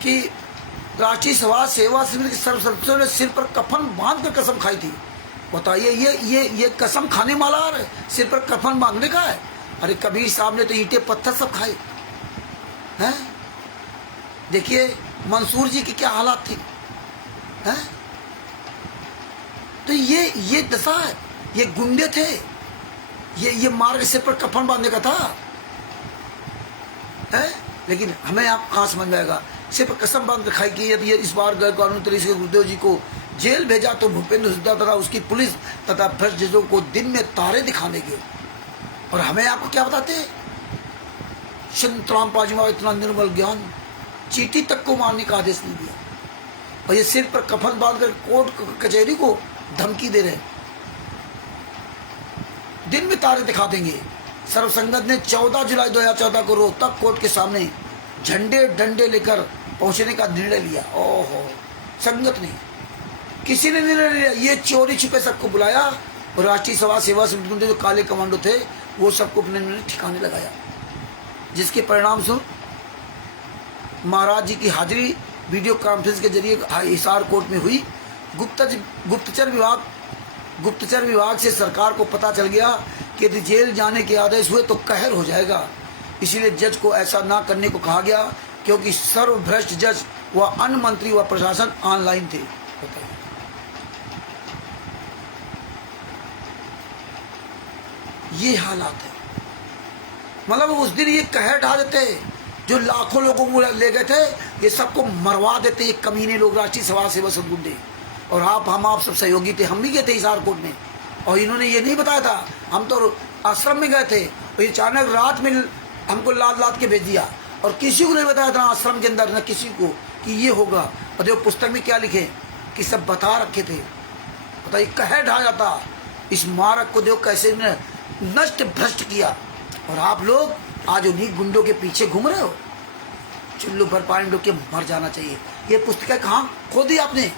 कि राष्ट्रीय समाज सेवा समिति के सर्व सदस्यों ने सिर पर कफन बांध कर कसम खाई थी। बताइए ये कसम खाने वाला है, सिर पर कफन बांधने का है। अरे कबीर साहब ने तो ईंटें पत्थर सब खाए हैं। देखिए मंसूर जी की क्या हालत थी, हैं? तो ये दशा है, ये गुंडे थे, ये मार के सिर पर कफन बांधने का था, है? लेकिन हमें आप कहाँ समझ में आएगा। सिर्फ कसम बांध कर खाई कि यदि इस बार गैर कानूनी तरीके से गुरुदेव जी को जेल भेजा तो भूपेंद्र हुड्डा तथा उसकी पुलिस तथा भ्रष्ट जजों को दिन में तारे दिखाने के। और हमें आपको क्या बताते हैं, संत रामपाल जी महाराज इतना निर्मल ज्ञान, चींटी तक को मारने का आदेश नहीं दिया, और ये सिर पर कफन बांधकर कोर्ट कचहरी को धमकी दे रहे, दिन में तारे दिखा देंगे। सर्व संगत ने 14 जुलाई 2014 को रोहतक कोर्ट के सामने झंडे डंडे लेकर पहुंचने का निर्णय लिया। ओहो, संगत ने, किसी ने निर्णय लिया। ये चोरी छिपे सबको बुलाया और राष्ट्रीय समाज सेवा समिति के जो काले कमांडो थे वो सबको अपने ठिकाने लगाया, जिसके परिणाम स्वरूप महाराज जी की हाजिरी वीडियो कॉन्फ्रेंस के जरिए हिसार कोर्ट में हुई। गुप्तचर विभाग से सरकार को पता चल गया कि यदि जेल जाने के आदेश हुए तो कहर हो जाएगा, इसीलिए जज को ऐसा ना करने को कहा गया, क्योंकि सर्वभ्रष्ट जज व अन्य मंत्री व प्रशासन ऑनलाइन थे। ये हालात है। मतलब उस दिन ये कहर ढा देते, जो लाखों लोगों को ले गए थे, ये सबको मरवा देते ये कमीने लोग, राष्ट्रीय समाज सेवा सदगुंडे। और हम सब सहयोगी थे, हम भी गए थे हिसार कोर्ट में, और इन्होंने ये नहीं बताया था। हम तो आश्रम में गए थे और ये अचानक रात में हमको लाद के भेज दिया, और किसी को नहीं बताया था आश्रम के अंदर, न किसी को कि ये होगा। और देखो पुस्तक में क्या लिखे कि सब बता रखे थे। बताइए, कहर ढा जाता इस मारक को, देखो कैसे नष्ट भ्रष्ट किया। और आप लोग आज उन्हीं गुंडों के पीछे घूम रहे हो। चुल्लू भर पानी डूब के मर जाना चाहिए। ये पुस्तकें कहाँ खो दी आपने?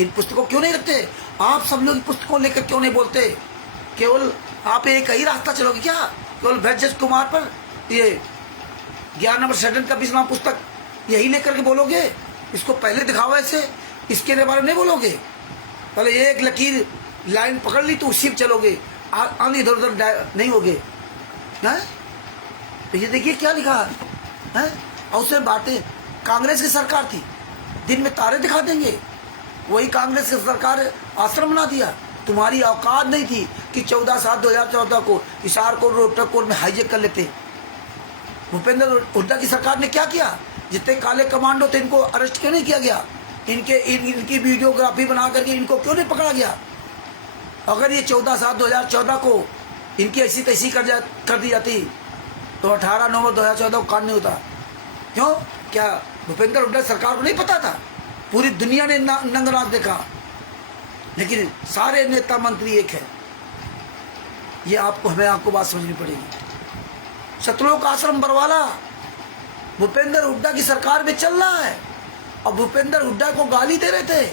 इन पुस्तकों क्यों नहीं रखते आप? सब लोग पुस्तकों लेकर क्यों नहीं बोलते? केवल आप एक ही रास्ता चलोगे क्या? केवल भ्रष्ट कुमार पर ये 11 नंबर षड्यंत्र का 20वां पुस्तक यही लेकर के बोलोगे? इसको पहले दिखाओ, ऐसे इसके बारे में नहीं बोलोगे। पहले एक लकीर लाइन पकड़ ली तो उसी पर चलोगे, आगे इधर उधर नहीं होगे। तो ये देखिए क्या लिखा है, और उसमें बातें कांग्रेस की सरकार थी, दिन में तारे दिखा देंगे। वही कांग्रेस की सरकार आश्रम बना दिया। तुम्हारी औकात नहीं थी कि 14/7/2014 को हिसार कोर्ट रोहतक कोर्ट में हाईजेक कर लेते। भूपेंद्र हुड्डा की सरकार ने क्या किया? जितने काले कमांडो थे इनको अरेस्ट क्यों नहीं किया गया? इनकी वीडियोग्राफी बना करके इनको क्यों नहीं पकड़ा गया? अगर ये 14/7/2014 को इनकी ऐसी तैसी कर दी जाती तो 18 नवंबर 2014 को कांड नहीं होता। क्यों? क्या भूपेंद्र हुड्डा सरकार को नहीं पता था? पूरी दुनिया ने नंगनाच देखा, लेकिन सारे नेता मंत्री एक है। ये हमें आपको बात समझनी पड़ेगी। सतलोक आश्रम बरवाला भूपेंद्र हुड्डा की सरकार में चल रहा है और भूपेंद्र हुड्डा को गाली दे रहे थे।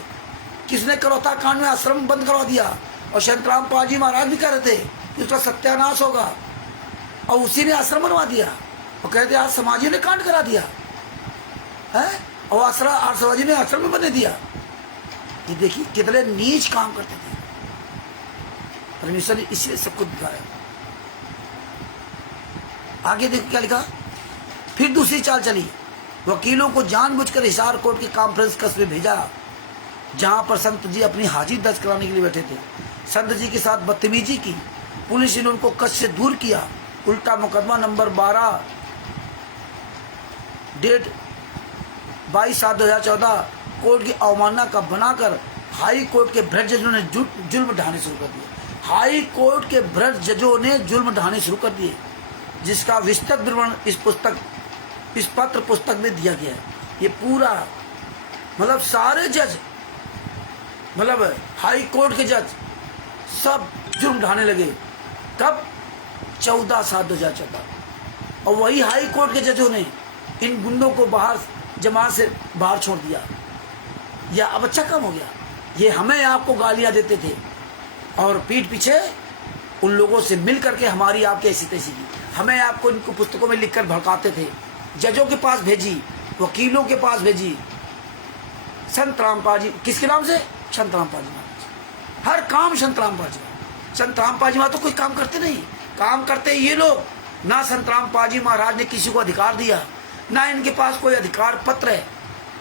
किसने करौता कांड में आश्रम बंद करवा दिया और शांताराम पालजी महाराज भी कह रहे थे कि उसका सत्यानाश होगा, और उसी ने आश्रम बनवा दिया और कहते आज समाजी ने कांड करा दिया है और आर समाजी ने आश्रम में बनने दिया। ये देखिए कितने नीच काम करते थे। परमेश्वर ने इसलिए सब कुछ दिखाया। आगे देखो क्या लिखा। फिर दूसरी चाल चली। वकीलों को जानबूझकर हिसार कोर्ट के कॉन्फ्रेंस कस्बे भेजा, जहां पर संत जी अपनी हाजिरी दर्ज कराने के लिए बैठे थे। संत जी के साथ बदतमीजी की। पुलिस ने उनको कष्ट से दूर किया। उल्टा मुकदमा नंबर 12 डेट 22/7/2014 कोर्ट की अवमानना का बनाकर हाई कोर्ट के भ्रष्ट जजों ने जुल्म ढाने शुरू कर दिए। हाई कोर्ट के भ्रष्ट जजों ने जुल्म ढाने शुरू कर दिए, जिसका विस्तृत विवरण इस पत्र पुस्तक में दिया गया है। ये पूरा मतलब सारे जज, मतलब हाई कोर्ट के जज सब जुर्म ढाने लगे। कब? 14/7/2014। और वही हाई कोर्ट के जजों ने इन गुंडों को बाहर जमात से बाहर छोड़ दिया। यह अब अच्छा काम हो गया। ये हमें आपको गालियां देते थे और पीठ पीछे उन लोगों से मिल करके हमारी आपके ऐसी तैसी की, हमें आपको इनको पुस्तकों में लिखकर भड़काते थे। जजों के पास भेजी, वकीलों के पास भेजी। संत रामपाल जी किसके नाम से? संत रामपाल जी महाराज। हर काम संत रामपाल जी। संत रामपाल जी महाराज तो कोई काम करते नहीं, काम करते ये लोग। ना संत रामपाल जी महाराज ने किसी को अधिकार दिया, ना इनके पास कोई अधिकार पत्र है,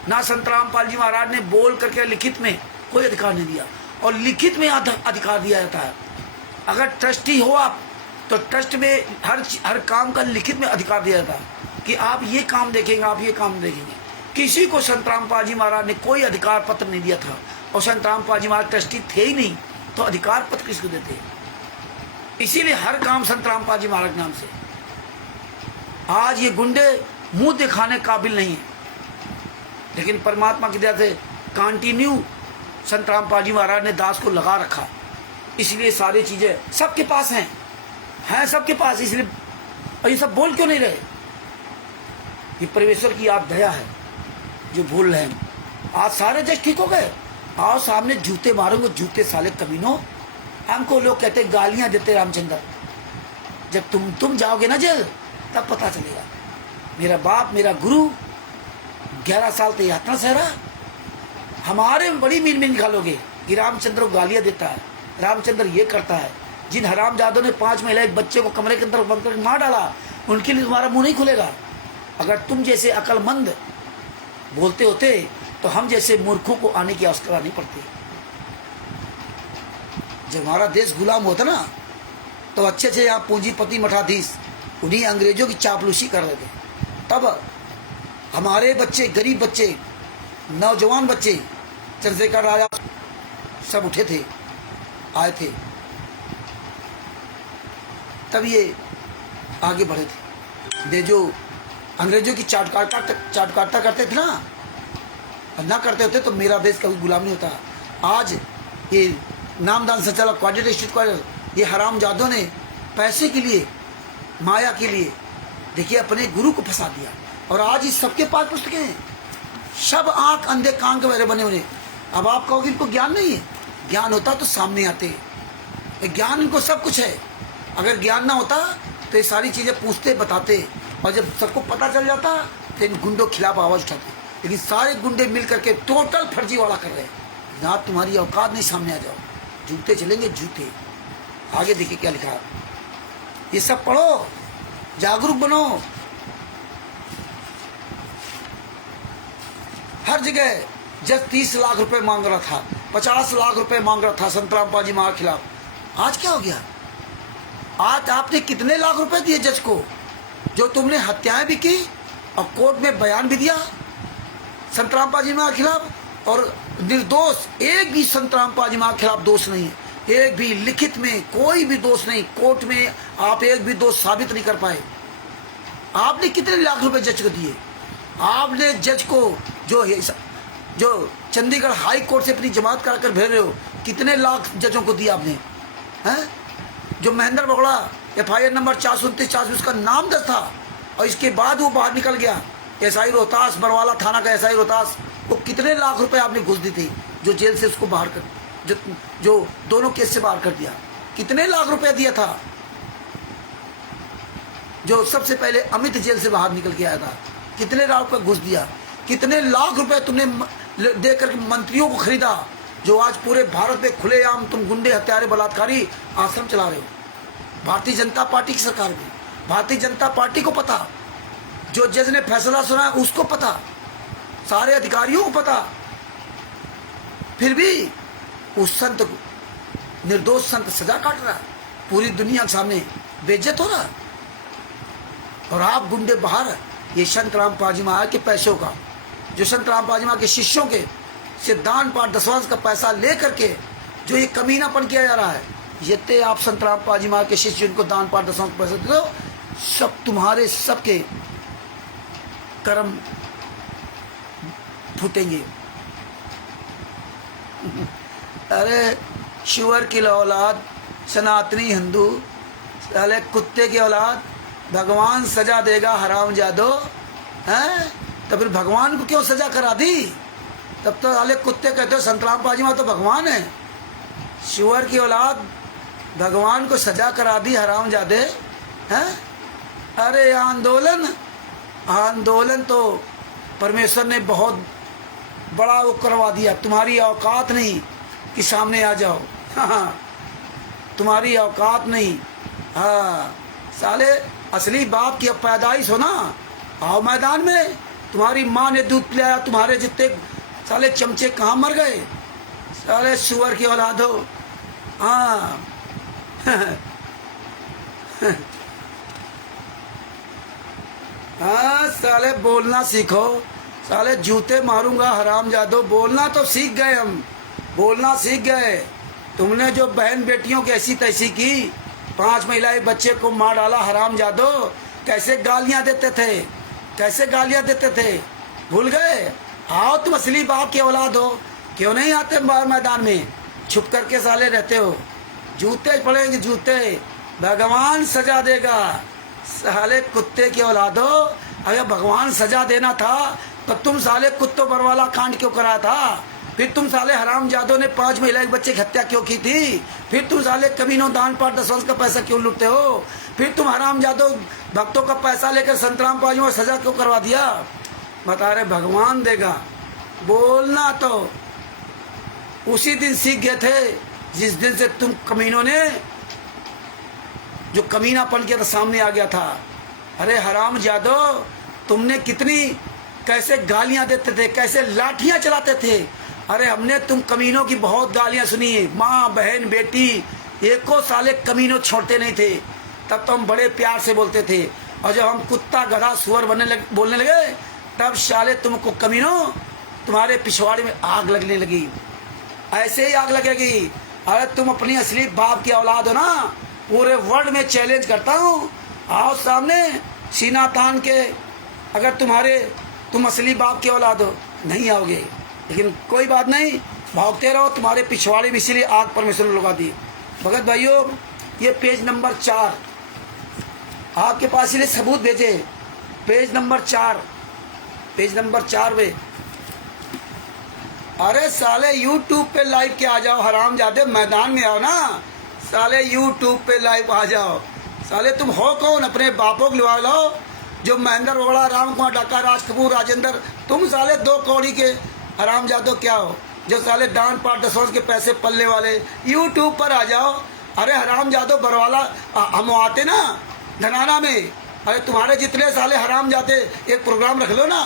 ना संत रामपाल जी महाराज ने बोल करके लिखित में कोई अधिकार नहीं दिया। और लिखित में अधिकार दिया जाता है। अगर ट्रस्टी हो आप तो ट्रस्ट में हर काम का लिखित में अधिकार दिया जाता है कि आप ये काम देखेंगे, आप ये काम देखेंगे। किसी को संत रामपाल जी महाराज ने कोई अधिकार पत्र नहीं दिया था, और संत रामपाल जी महाराज ट्रस्टी थे ही नहीं, तो अधिकार पत्र किसको देते? इसीलिए हर काम संत रामपाल जी महाराज के नाम से। आज ये गुंडे मुंह दिखाने काबिल नहीं है, लेकिन परमात्मा की दया से कंटिन्यू संत रामपाल जी महाराज ने दास को लगा रखा। इसलिए सारी चीजें सबके पास हैं सबके पास। इसलिए और ये सब बोल क्यों नहीं रहे? ये परमेश्वर की आप दया है जो बोल रहे हैं। आज सारे जज ठीक हो गए। आओ सामने जूते मारोगे, जूते साले कमीनों। हमको लोग कहते गालियां देते रामचंद्र। जब तुम जाओगे ना जेल तब पता चलेगा। मेरा बाप, मेरा गुरु 11 साल तो यात्रा सहरा, हमारे बड़ी मीन में निकालोगे कि रामचंद्र को गालियां देता है, रामचंद्र ये करता है। जिन हरामजादों ने 5 महिला एक बच्चे को कमरे के अंदर बंद कर मार डाला, उनके लिए तुम्हारा मुंह नहीं खुलेगा। अगर तुम जैसे अक्लमंद बोलते होते तो हम जैसे मूर्खों को आने की आवश्यकता नहीं पड़ती। जब हमारा देश गुलाम होता ना तो अच्छे से यहाँ पूंजीपति मठाधीश उन्हीं अंग्रेजों की चापलूसी कर रहे थे। तब हमारे बच्चे, गरीब बच्चे, नौजवान बच्चे, चंद्रशेखर राजा सब उठे थे, आए थे, तब ये आगे बढ़े थे। ये जो अंग्रेजों की चाट काटता करते थे ना, ना करते होते तो मेरा देश कभी गुलाम नहीं होता। आज ये नामदान संचालक क्वाड्रेटर स्ट्रीट क्वाड्रेटर, ये हरामजादों ने पैसे के लिए, माया के लिए देखिए अपने गुरु को फंसा दिया। और आज इस सबके पास पुस्तकें हैं, सब आंख अंधे कान के बहरे बने हुए। अब आप कहोगे इनको ज्ञान नहीं है, ज्ञान होता तो सामने आते। ज्ञान इनको सब कुछ है। अगर ज्ञान ना होता तो ये सारी चीजें पूछते, बताते, और जब सबको पता चल जाता तो इन गुंडों के खिलाफ आवाज उठाते। लेकिन सारे गुंडे मिल करके टोटल फर्जीवाड़ा कर रहे हैं। ना तुम्हारी औकात नहीं, सामने आ जाओ, जूते चलेंगे जूते। आगे देखिए क्या लिखा है, ये सब पढ़ो, जागरूक बनो। हर जगह जज 30 लाख रुपए मांग रहा था, 50 लाख रुपए मांग रहा था संत रामपाल जी महाराज के खिलाफ। आज क्या हो गया? आज आपने कितने लाख रुपए दिए जज को? जो तुमने हत्याएं भी की और कोर्ट में बयान भी दिया संत रामपाल जी महाराज के खिलाफ, और निर्दोष, एक भी संत रामपाल जी महाराज के खिलाफ दोष नहीं है, एक भी लिखित में कोई भी दोष नहीं। कोर्ट में आप एक भी दोष साबित नहीं कर पाए। आपने कितने लाख रुपए जज को दिए? आपने जज को जो चंडीगढ़ हाई कोर्ट से अपनी जमात कराकर भेज रहे हो, कितने लाख जजों को दिया आपने? हैं? जो महेंद्र बगड़ा FIR नंबर 429 का नाम दर्ज था और इसके बाद वो बाहर निकल गया, SI रोहतास, बरवाला थाना का SI रोहतास, वो कितने लाख रुपए आपने घुस दी थी जो जेल से उसको बाहर कर, जो दोनों केस से बाहर कर दिया? कितने लाख रुपए दिया था? जो सबसे पहले अमित जेल से बाहर निकल के आया था, कितने लाख रुपए घुस दिया? कितने लाख रुपए तुमने देकर मंत्रियों को खरीदा, जो आज पूरे भारत में खुलेआम तुम गुंडे, हत्यारे, बलात्कारी आश्रम चला रहे हो? भारतीय जनता पार्टी की सरकार में, भारतीय जनता पार्टी को पता, जो जज ने फैसला सुना उसको पता, सारे अधिकारियों को पता, फिर भी उस संत को, निर्दोष संत सजा काट रहा है, पूरी दुनिया के सामने बेइज्जत हो रहा है। और आप गुंडे बाहर, ये संत रामपाल जी महाराज के पैसों का, जो संत रामपाल जी महाराज के शिष्यों के से दान पाठ दशवांश का पैसा ले करके जो ये कमीनापन किया जा रहा है, ये आप संत रामपाल जी महाराज के शिष्य जिनको दान पाठ दशवांश का पैसा दे दो, सब तुम्हारे सबके कर्म फूटेंगे। अरे शुअर की औलाद, सनातनी हिंदू, साले कुत्ते की औलाद, भगवान सजा देगा हरामजादो, हैं? तो फिर भगवान को क्यों सजा करा दी? तब तो साले कुत्ते कहते हो संत रामपाल जी महाराज तो भगवान है। शुअर की औलाद, भगवान को सजा करा दी हरामजादे, हैं? अरे आंदोलन तो परमेश्वर ने बहुत बड़ा वो करवा दिया। तुम्हारी औकात नहीं कि सामने आ जाओ, हाँ, तुम्हारी औकात नहीं। हाँ साले, असली बाप की पैदाइश हो ना, आओ मैदान में। तुम्हारी माँ ने दूध पिलाया, तुम्हारे जितने साले चमचे कहाँ मर गए? साले सुअर की औलाद हो। हाँ हाँ साले, बोलना सीखो साले, जूते मारूंगा हरामजादो। बोलना तो सीख गए हम, बोलना सीख गए। तुमने जो बहन बेटियों की ऐसी तैसी की, 5 महिलाएं बच्चे को मार डाला हरामजादो, कैसे गालियां देते थे, कैसे गालियां देते थे, भूल गए? आओ, तुम असली बाप की औलाद हो, क्यों नहीं आते बाहर मैदान में? छुप करके साले रहते हो। जूते पड़ेंगे जूते, भगवान सजा देगा। साले कुत्ते की औलाद हो, अगर भगवान सजा देना था तो तुम साले कुत्तों बरवाला कांड क्यों करा था? फिर तुम साले हरामजादों ने 5 महिला बच्चे की हत्या क्यों की थी? फिर तुम साले कमीनों दान पाठ दशवांश का पैसा क्यों लूटते हो? फिर तुम हरामजादों भक्तों का पैसा लेकर संत रामपाल जी में सजा क्यों करवा दिया? बता रहे भगवान देगा। बोलना तो उसी दिन सीख गए थे जिस दिन से तुम कमीनों ने जो कमीनापन किया था सामने आ गया था। अरे हरामजादो, तुमने कितनी कैसे गालियां देते थे, कैसे लाठियां चलाते थे। अरे हमने तुम कमीनों की बहुत गालियां सुनी है, माँ बहन बेटी, एको साले कमीनों छोड़ते नहीं थे। तब तो हम बड़े प्यार से बोलते थे, और जब हम कुत्ता गधा सुअर बोलने लगे, तब साले तुमको कमीनों, तुम्हारे पिछवाड़े में आग लगने लगी। ऐसे ही आग लगेगी। अरे तुम अपनी असली बाप की औलाद हो ना, पूरे वर्ल्ड में चैलेंज करता हूँ, आओ सामने सीना तान के। अगर तुम असली बाप की औलाद हो, नहीं आओगे, लेकिन कोई बात नहीं, भागते रहो, तुम्हारे पिछवाड़े में इसीलिए आग परमेश्वर ने लगा दी। भगत भाइयों, ये पेज नंबर 4 आपके पास इसलिए सबूत भेजे। पेज नंबर 4 में, अरे साले यूट्यूब पे लाइव के आ जाओ हरामजादे, मैदान में आओ ना साले, यूट्यूब पे लाइव आ जाओ। साले तुम हो कौन? अपने बापों को लिवा लो, जो महेंद्र बगड़ा, राम कुमार डाका, राज कपूर, राजेंद्र, तुम साले 2 कौड़ी के हरामजादो क्या हो, जो साले दान पाठ दशवांश के पैसे पलने वाले। यूट्यूब पर आ जाओ। अरे हरामजादो, बरवाला हम आते ना धनाना में, अरे तुम्हारे जितने साले हरामजादे एक प्रोग्राम रख लो ना।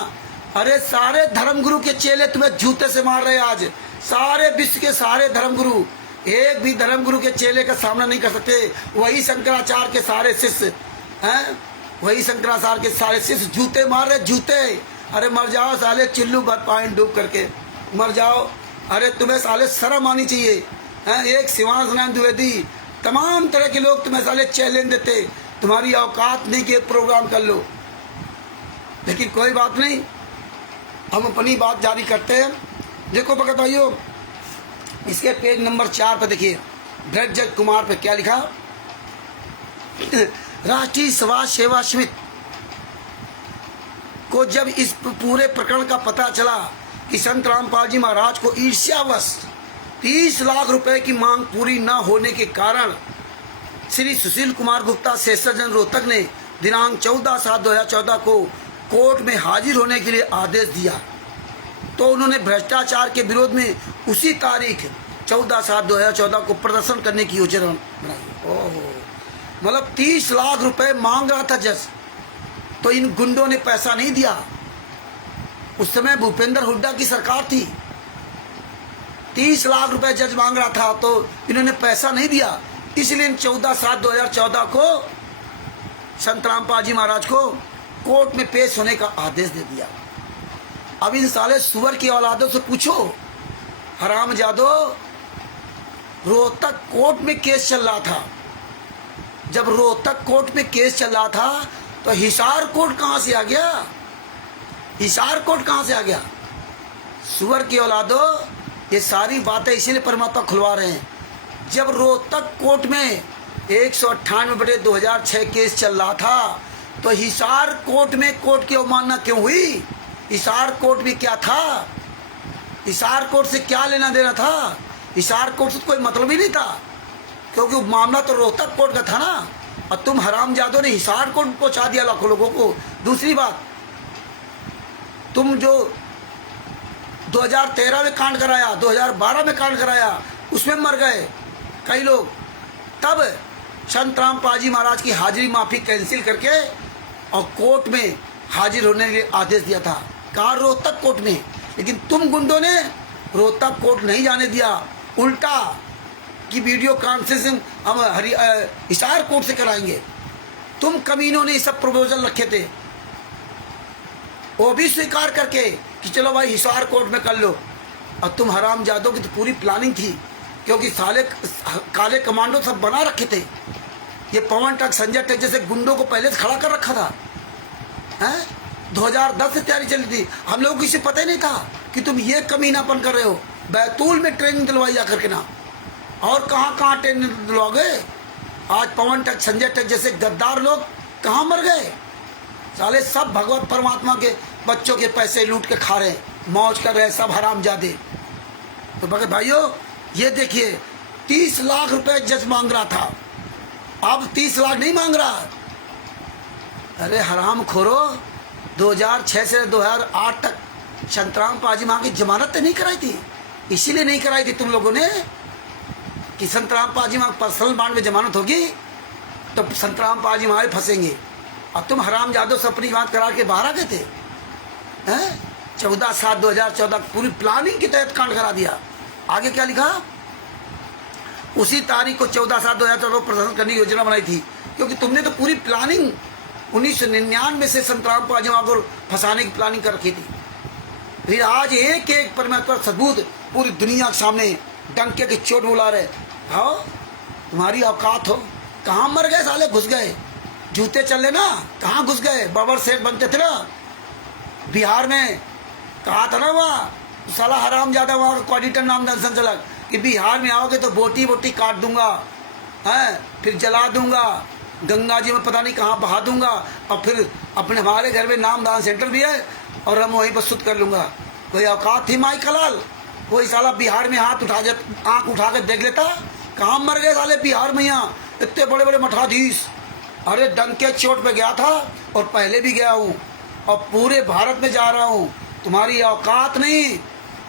अरे सारे धर्मगुरु के चेले तुम्हें जूते से मार रहे हैं आज, सारे विश्व के सारे धर्मगुरु, एक भी धर्मगुरु के चेले का सामना नहीं कर सकते। वही शंकराचार्य के सारे शिष्य हैं, वही शंकराचार्य के सारे शिष्य जूते मार रहे, जूते। अरे मर जाओ साले, चिल्लू भर पानी डूब करके मर जाओ। अरे तुम्हें साले शर्म आनी चाहिए। एक शिवांश नारायण द्विवेदी, तमाम तरह के लोग तुम्हें साले चैलेंज देते, तुम्हारी औकात नहीं कि एक प्रोग्राम कर लो। लेकिन कोई बात नहीं, हम अपनी बात जारी करते हैं। देखो भगत भाइयों, इसके पेज नंबर 4 पर देखिए, ब्रजजट कुमार पे क्या लिखा। राष्ट्रीय समाज सेवा समिति को जब इस पूरे प्रकरण का पता चला कि संत रामपाल जी महाराज को ईर्ष्यावश 30 लाख रुपए की मांग पूरी न होने के कारण श्री सुशील कुमार गुप्ता सेशजन रोहतक ने दिनांक 14/7/2014 को कोर्ट में हाजिर होने के लिए आदेश दिया, तो उन्होंने भ्रष्टाचार के विरोध में उसी तारीख 14/7/2014 को प्रदर्शन करने की योजना बनाई। ओहो, मतलब 30 लाख रुपए मांग रहा था जज, तो इन गुंडों ने पैसा नहीं दिया। उस समय भूपेंद्र हुड्डा की सरकार थी, 30 लाख रुपए जज मांग रहा था, तो इन्होंने पैसा नहीं दिया। इसलिए 14/7/2014 को संत रामपाल जी महाराज को कोर्ट में पेश होने का आदेश दे दिया। अब इन साले सुअर की औलादों से पूछो, हरामजादो, रोहतक कोर्ट में केस चल रहा था। जब रोहतक कोर्ट में केस चल रहा था तो हिसार कोर्ट कहां से आ गया? हिसार कोर्ट कहां से आ गया? सुअर की औलादो, ये सारी बातें इसीलिए परमात्मा खुलवा रहे हैं। जब रोहतक कोर्ट में 198/2006 केस चल रहा था, तो हिसार कोर्ट में कोर्ट की अवमानना क्यों हुई? हिसार कोर्ट में क्या था? हिसार कोर्ट से क्या लेना देना था? हिसार कोर्ट से कोई मतलब ही नहीं था, क्योंकि मामला तो रोहतक कोर्ट का था ना। और तुम हरामजादों ने हिसार कोर्ट पहुंचा दिया लाखों लोगों को। दूसरी बात, तुम जो 2013 में कांड कराया, 2012 में कांड कराया, उसमें मर गए कई लोग। तब संत रामपाल जी महाराज की हाजिरी माफी कैंसिल करके और कोर्ट में हाजिर होने के लिए आदेश दिया था, कहा रोहतक कोर्ट में। लेकिन तुम गुंडों ने रोहतक कोर्ट नहीं जाने दिया, उल्टा कि वीडियो कॉन्फ्रेंसिंग हम हिसार कोर्ट से कराएंगे। तुम कमीनों ने सब प्रपोजल रखे थे, वो भी स्वीकार करके कि चलो भाई हिसार कोर्ट में कर लो। और तुम हरामजादों की तो पूरी प्लानिंग थी, क्योंकि साले काले कमांडो सब बना रखे थे। ये पवन टक, संजय टक जैसे गुंडों को पहले से खड़ा कर रखा था। 2010 से तैयारी चली थी। हम लोगों को इसे पता ही नहीं था कि तुम ये कमीनापन कर रहे हो। बैतूल में ट्रेनिंग दिलवाई जा करके ना, और कहाँ ट्रेनिंग दिलवाओगे? आज पवन टक, संजय टक जैसे गद्दार लोग कहाँ मर गए? साले सब भगवत परमात्मा के बच्चों के पैसे लूट के खा रहे, मौज कर रहे, सब हरामजादे। तो भगत भाइयों, ये देखिए, 30 लाख रुपए जज मांग रहा था, अब 30 लाख नहीं मांग रहा। अरे हराम खोरो, 2006 से 2008 तक संत रामपाल जी महाराज की जमानत नहीं कराई थी। इसीलिए नहीं कराई थी तुम लोगों ने कि संत रामपाल जी महाराज पर्सनल बॉन्ड में जमानत होगी तो संत रामपाल जी महाराज फंसेंगे। और तुम हरामजादों से अपनी बात करा के बाहर आ गए थे। 14/7/2014 पूरी प्लानिंग के तहत कांड करा दिया। आगे क्या लिखा? उसी तारीख को 14/7/2014 प्रदर्शन करने की योजना बनाई थी, क्योंकि तुमने तो पूरी प्लानिंग 1999 से संत रामपाल जी महाराज को फंसाने की प्लानिंग कर रखी थी। फिर आज एक एक परमात्मा सबूत पूरी दुनिया के सामने डंके की चोट बुला रहे। हाँ, तुम्हारी औकात हो? कहाँ मर गए साले, घुस गए जूते चल लेना, कहाँ घुस गए? बाबर सेठ बनते थे ना बिहार में, कहा था ना वहाँ साला हराम ज्यादा, वहाँ का कोऑर्डिनेटर नाम दर्शन चला कि बिहार में आओगे तो बोटी बोटी काट दूंगा, फिर जला दूंगा, गंगा जी में पता नहीं कहाँ बहा दूंगा, और फिर अपने हमारे घर में नामदान सेंटर भी है और हम वहीं पर सुध कर लूंगा। कोई औकात थी माई कलाल? कोई साला बिहार में हाथ उठा आँख उठा कर देख लेता? कहाँ मर गए साले बिहार में? यहाँ इतने बड़े बड़े मठाधीश। अरे डंके चोट पे गया था और पहले भी गया हूँ और पूरे भारत में जा रहा हूँ। तुम्हारी औकात नहीं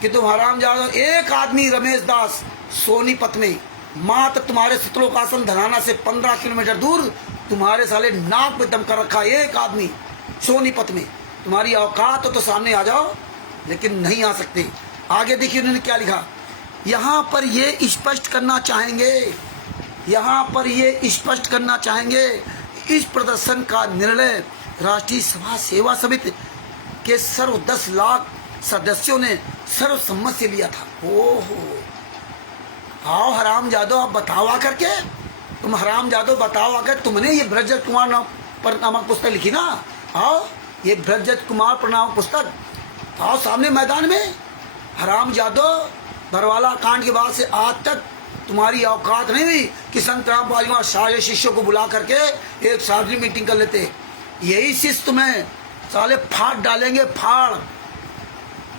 कि तुम हरामजादा। एक आदमी रमेश दास सोनीपत में, मात्र तुम्हारे शत्रुकासन धनाना से 15 किलोमीटर दूर, तुम्हारे साले नाक में दम कर रखा एक आदमी सोनीपत में। तुम्हारी औकात हो तो सामने आ जाओ, लेकिन नहीं आ सकते। आगे देखिए उन्होंने क्या लिखा। यहाँ पर ये स्पष्ट करना चाहेंगे, यहाँ पर ये स्पष्ट करना चाहेंगे, इस प्रदर्शन का निर्णय राष्ट्रीय सभा सेवा समिति के सर्व 10 लाख सदस्यों ने सर्वसम्मत से लिया था। ओहो, आओ हराम जादो, आप बताओ आकर के, तुम हराम जादो बताओ आकर, तुमने ये ब्रजत कुमार नामक पुस्तक लिखी ना, आओ ये ब्रजत कुमार पर नामक पुस्तक, आओ सामने मैदान में। हराम जादो, बरवाला कांड के बाद से आज तक तुम्हारी औकात नहीं हुई कि संत रामपाल जी सारे शिष्यों को बुला करके एक सार्वजनिक मीटिंग कर लेते। यही शिष्य तुम्हें साले फाड़ डालेंगे, फाड़।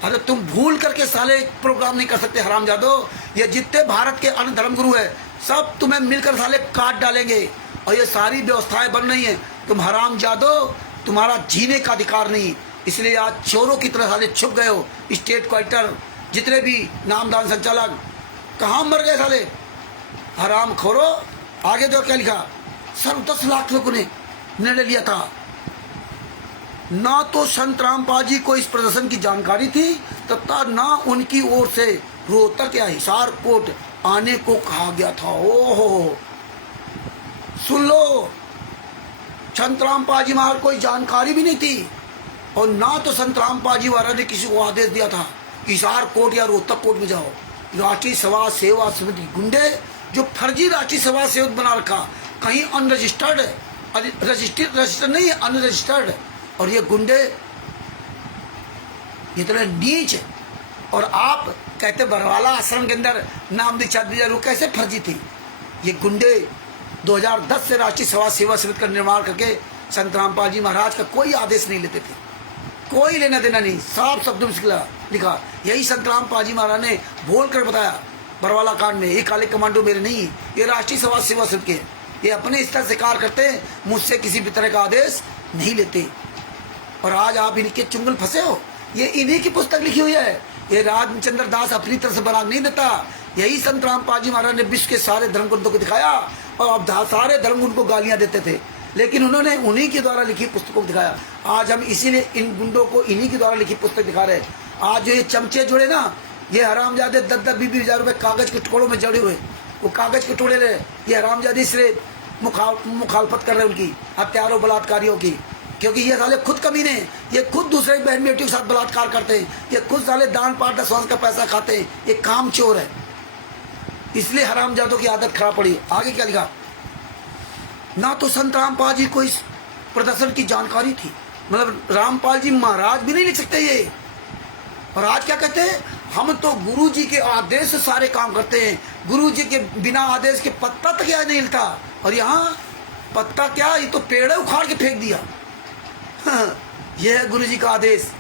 अरे तुम भूल करके साले एक प्रोग्राम नहीं कर सकते हराम जादो। ये जितने भारत के अन्य धर्म गुरु है सब तुम्हें मिलकर साले काट डालेंगे, और ये सारी व्यवस्थाएं बन रही हैं। तुम हराम जादो, तुम्हारा जीने का अधिकार नहीं, इसलिए आज चोरों की तरह साले छुप गए हो। स्टेट क्वार्टर जितने भी नामदान संचालक कहाँ मर गए साले हराम खोरो। आगे जो क्या लिखा, सर्व 10 लाख लोगों ने निर्णय लिया था। ना तो संत रामपाल जी को इस प्रदर्शन की जानकारी थी तथा ना उनकी ओर से रोहतक या हिसार कोट आने को कहा गया था। ओहो, सुन लो, संत रामपाल जी महाराज कोई जानकारी भी नहीं थी, और ना तो संत रामपाल जी महाराज ने किसी को आदेश दिया था हिसार कोट या रोहतक कोट में जाओ। राष्ट्रीय सभा सेवा समिति गुंडे जो फर्जी राष्ट्रीय सभा सेवक बना रखा, कहीं अनरजिस्टर्ड, रजिस्टर्ड नहीं है, अनरजिस्टर्ड। और ये गुंडे इतने नीच, और आप कहते बरवाला आश्रम के अंदर नाम दीक्षा दी जा, कैसे फर्जी थी। ये गुंडे 2010 से राष्ट्रीय सभा सेवा समिति का निर्माण करके संत रामपाल जी महाराज का कोई आदेश नहीं लेते थे, कोई लेना देना नहीं, साफ शब्दों में लिखा। यही संत रामपाल जी महाराज ने बोल कर बताया बरवाला कांड में, ये काले कमांडो मेरे नहीं, ये राष्ट्रीय सभा सेवा समिति के, ये अपने स्तर से कार्य करते हैं, मुझसे किसी भी तरह का आदेश नहीं लेते। और आज आप इनके चुंगल फंसे हो। ये इन्हीं की पुस्तक लिखी हुई है, ये रामचंद्र दास अपनी तरफ से बना नहीं देता। यही संत रामपाल जी महाराज ने विश्व के सारे धर्मग्रंथों को दिखाया, और अब सारे धर्मग्रंथ को गालियां देते थे, लेकिन उन्होंने उन्हीं के द्वारा लिखी पुस्तकों को दिखाया। आज हम इसीलिए इन गुंडों को इन्हीं के द्वारा लिखी पुस्तक दिखा रहे हैं। आज जो ये चमचे जुड़े ना, ये हरामजादे 10-10, 20-20 हजार रुपए कागज के टुकड़ों में जड़े हुए, वो कागज के टुकड़े रहे, ये हरामजादी से मुखालफत कर रहे उनकी, हत्यारों बलात्कारियों की, क्योंकि ये साले खुद कमीने, ये खुद दूसरे बहन बेटियों के साथ बलात्कार करते हैं, ये खुद साले दान पाठ दसवांश का पैसा खाते हैं, ये काम चोर है, इसलिए हरामजादों की आदत खराब पड़ी। आगे क्या लिखा, ना तो संत रामपाल जी को इस प्रदर्शन की जानकारी थी, मतलब रामपाल जी महाराज भी नहीं लिख सकते ये। और आज क्या कहते हैं, हम तो गुरु जी के आदेश से सारे काम करते हैं, गुरु जी के बिना आदेश के पत्ता तक क्या नहीं हिलता। और यहाँ पत्ता क्या, ये तो पेड़ उखाड़ के फेंक दिया। ये है गुरु जी का आदेश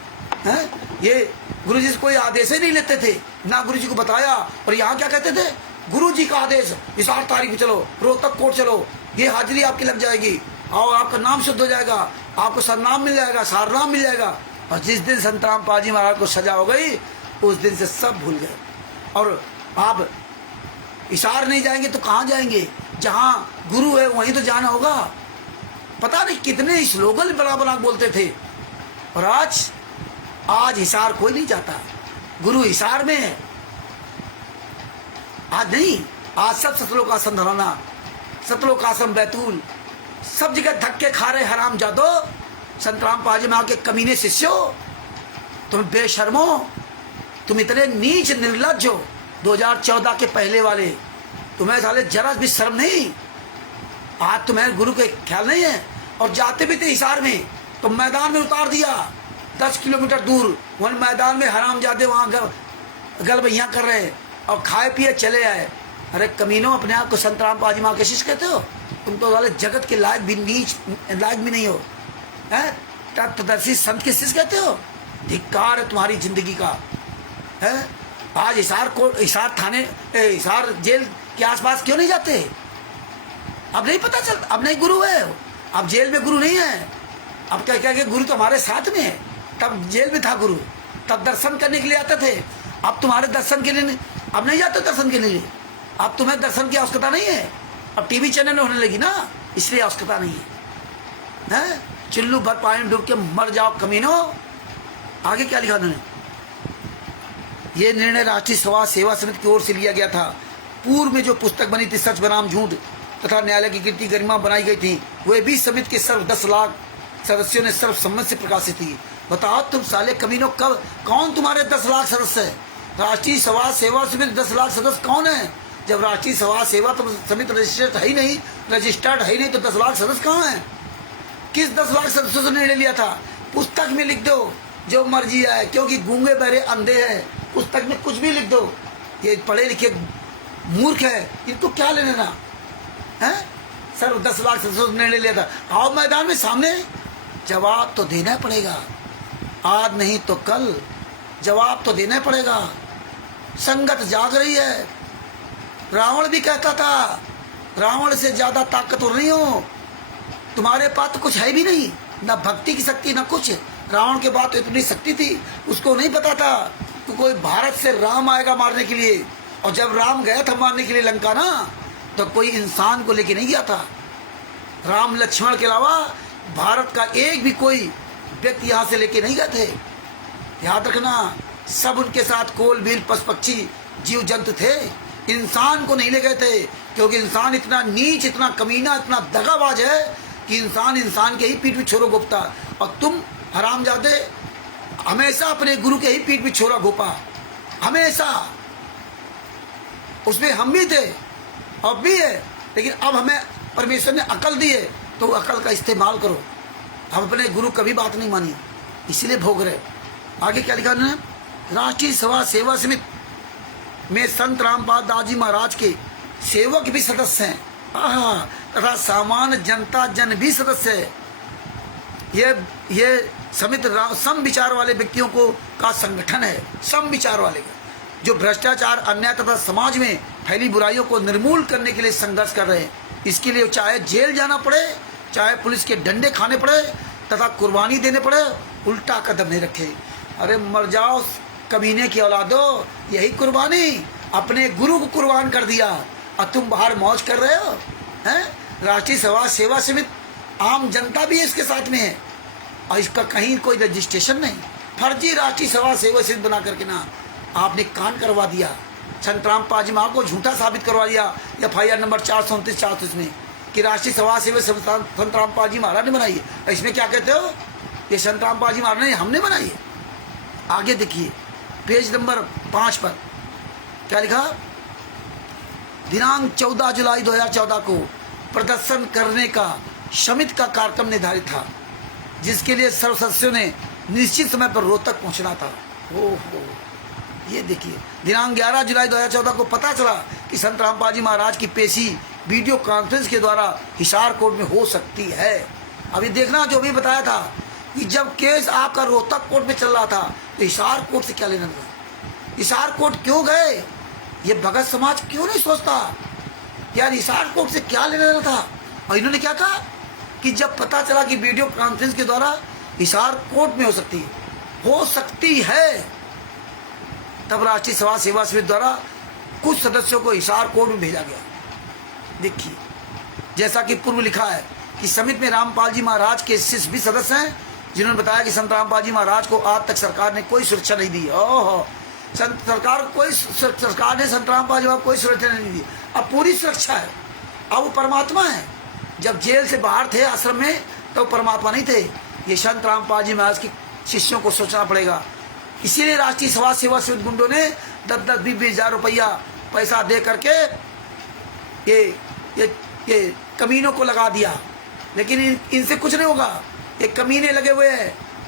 है, ये गुरु जी से कोई आदेश ही नहीं लेते थे, ना गुरु जी को बताया। और यहाँ क्या कहते थे, गुरु जी का आदेश, इस 8 तारीख में चलो, रोहतक कोर्ट चलो, ये हाजिरी आपकी लग जाएगी, और आपका नाम शुद्ध हो जाएगा, आपको सरनाम मिल जाएगा, सारनाम मिल जाएगा। और जिस दिन संत रामपाल जी महाराज को सजा हो गई, उस दिन से सब भूल गए। और आप इशार नहीं जाएंगे तो कहाँ जाएंगे, जहाँ गुरु है वहीं तो जाना होगा। पता नहीं कितने स्लोगन बड़ा बड़ा बोलते थे, और आज हिसार कोई नहीं जाता, गुरु हिसार में है। आज नहीं, आज सब सतलोकाश्रम धराना, सतलोकाश्रम बैतूल, सब जगह धक्के खा रहे हराम जादो, संत रामपाल जी महाराज के कमीने शिष्यों, तुम बेशर्मो, तुम इतने नीच निर्लज्ज हो। 2014 के पहले वाले, तुम्हें साले जरा भी शर्म नहीं। आज तुम्हें गुरु के ख्याल नहीं है। और जाते भी थे हिसार में तो मैदान में उतार दिया, 10 किलोमीटर दूर, वहाँ मैदान में हरामजादे वहाँ गलबैया कर रहे हैं, और खाए पिए चले आए। अरे कमीनों, अपने आप को संत रामपाल जी महाराज के शिष्य कहते हो? तुम तो वाले जगत के लायक भी नहीं हो, है? तत्वदर्शी संत के शिष्य कहते हो? धिक्कार है तुम्हारी जिंदगी का, है? आज हिसार थाने, हिसार जेल के आसपास क्यों नहीं जाते? अब नहीं पता चलता, अब नहीं गुरु है, अब जेल में गुरु नहीं है। अब क्या क्या गुरु तो हमारे साथ में है, तब जेल में था गुरु, तब दर्शन करने के लिए आते थे। अब तुम्हारे दर्शन के लिए अब नहीं जाते दर्शन के लिए, अब तुम्हें दर्शन की आवश्यकता नहीं है। अब टीवी चैनल होने लगी ना, इसलिए आवश्यकता नहीं है। चिल्लू भर पानी डूब के मर जाओ कमीनों। आगे क्या लिखा उन्होंने, ये निर्णय राष्ट्रीय सभा सेवा समिति की ओर से लिया गया था। पूर्व में जो पुस्तक बनी थी, सच बनाम झूठ तथा न्यायालय की कीर्ति गरिमा बनाई गई थी, वे भी समिति के सर्व 10 लाख सदस्यों ने सर्वसम्मति से प्रकाशित की। बताओ तुम साले कमीनों, कब कौन तुम्हारे 10 लाख सदस्य है? राष्ट्रीय समाज सेवा समिति 10 लाख सदस्य कौन है? जब राष्ट्रीय समाज सेवा तो समिति रजिस्टर्ड है ही नहीं तो 10 लाख सदस्य कहाँ है? किस 10 लाख सदस्यों से निर्णय लिया था? पुस्तक में लिख दो जो मर्जी है, क्योंकि गूंगे बहरे अंधे हैं, पुस्तक में कुछ भी लिख दो। ये पढ़े लिखे मूर्ख है, इनको क्या ले लेना है? सर 10 लाख सदस्यों से निर्णय लिया था। आओ मैदान में सामने, जवाब तो देना पड़ेगा, आज नहीं तो कल जवाब तो देना पड़ेगा। संगत जाग रही है। रावण भी कहता था रावण से ज्यादा ताकतवर नहीं हो, तुम्हारे पास तो कुछ है भी नहीं, ना भक्ति की शक्ति ना कुछ। रावण के बाद तो इतनी शक्ति थी, उसको नहीं पता था कि कोई भारत से राम आएगा मारने के लिए। और जब राम गया था मारने के लिए लंका ना, तो कोई इंसान को लेके नहीं गया था। राम लक्ष्मण के अलावा भारत का एक भी कोई व्यक्ति यहाँ से लेके नहीं गए थे। याद रखना, सब उनके साथ कोल बील पशु पक्षी जीव जंतु थे, इंसान को नहीं ले गए थे, क्योंकि इंसान इतना नीच, इतना कमीना, इतना दगाबाज है कि इंसान के ही पीठ पे छोरो घोपता। और तुम हरामजादे हमेशा अपने गुरु के ही पीठ पे छोरा घोपा, हमेशा। उसमें हम भी थे, अब भी है, लेकिन अब हमें परमेश्वर ने अकल दी है, तो अकल का इस्तेमाल करो। हम अपने गुरु कभी बात नहीं मानी, इसीलिए भोग रहे। आगे क्या लिखा उन्होंने? राष्ट्रीय सभा सेवा समिति में संत रामपाल दास जी महाराज के सेवक भी सदस्य हैं, तथा सामान्य जनता जन भी सदस्य है। ये समिति सम विचार वाले व्यक्तियों को का संगठन है, सम विचार वाले का, जो भ्रष्टाचार, अन्याय तथा समाज में फैली बुराइयों को निर्मूल करने के लिए संघर्ष कर रहे हैं। इसके लिए चाहे जेल जाना पड़े, चाहे पुलिस के डंडे खाने पड़े तथा कुर्बानी देने पड़े, उल्टा कदम नहीं रखे। अरे मर जाओ कमीने की औलादो, यही कुर्बानी, अपने गुरु को कुर्बान कर दिया और तुम बाहर मौज कर रहे हो हैं? राष्ट्रीय सभा सेवा समिति आम जनता भी इसके साथ में है, और इसका कहीं कोई रजिस्ट्रेशन नहीं, फर्जी राष्ट्रीय सभा सेवा समिति बना करके ना आपने कांड करवा दिया। संत रामपाल जी महाराज को झूठा साबित करवा दिया FIR नंबर 429 में कि राष्ट्रीय सभा सेवा संत रामपाल जी महाराज ने बनाई है। इसमें क्या कहते हो? ये संत रामपाल जी महाराज ने, हमने बनाई है। आगे देखिए पेज नंबर 5 पर क्या लिखा? दिनांक 14 जुलाई 2014 को प्रदर्शन करने का समिति का कार्यक्रम निर्धारित था, जिसके लिए सर्व सदस्यों ने निश्चित समय पर रोहतक पहुंचना था। ओहो, ये देखिए दिनांक 11 जुलाई 2014 को पता चला कि संत रामपाल जी महाराज की पेशी वीडियो कॉन्फ्रेंस के द्वारा हिसार कोर्ट में हो सकती है। अभी देखना, जो भी बताया था कि जब केस आपका रोहतक कोर्ट में चल रहा था, तो हिसार कोर्ट से क्या लेना था? हिसार कोर्ट क्यों गए? ये भगत समाज क्यों नहीं सोचता यार हिसार कोर्ट से क्या लेना था? और इन्होंने क्या कहा कि जब पता चला कि वीडियो कॉन्फ्रेंस के द्वारा हिसार कोर्ट में हो सकती है, तब राष्ट्रीय सभा सेवा समिति द्वारा कुछ सदस्यों को हिसार कोर्ट में भेजा गया। देखिए, जैसा कि पूर्व लिखा है कि समिति में रामपाल जी महाराज के शिष्य भी सदस्य हैं, जिन्होंने बताया कि संत रामपाल जी महाराज को आज तक सरकार ने कोई सुरक्षा नहीं दी। ओहो, सरकार ने संत रामपाल जी महाराज कोई सुरक्षा नहीं दी। अब पूरी सुरक्षा है। अब वो परमात्मा है। जब जेल से बाहर थे आश्रम में, तो परमात्मा नहीं थे। ये संत रामपाल जी महाराज के शिष्यों को सोचना पड़ेगा। इसीलिए राष्ट्रीय सभा सेवा समिति गुंडों ने 10-20 हजार रुपया पैसा दे करके ये कमीनों को लगा दिया। लेकिन इनसे कुछ नहीं होगा। ये कमीने लगे हुए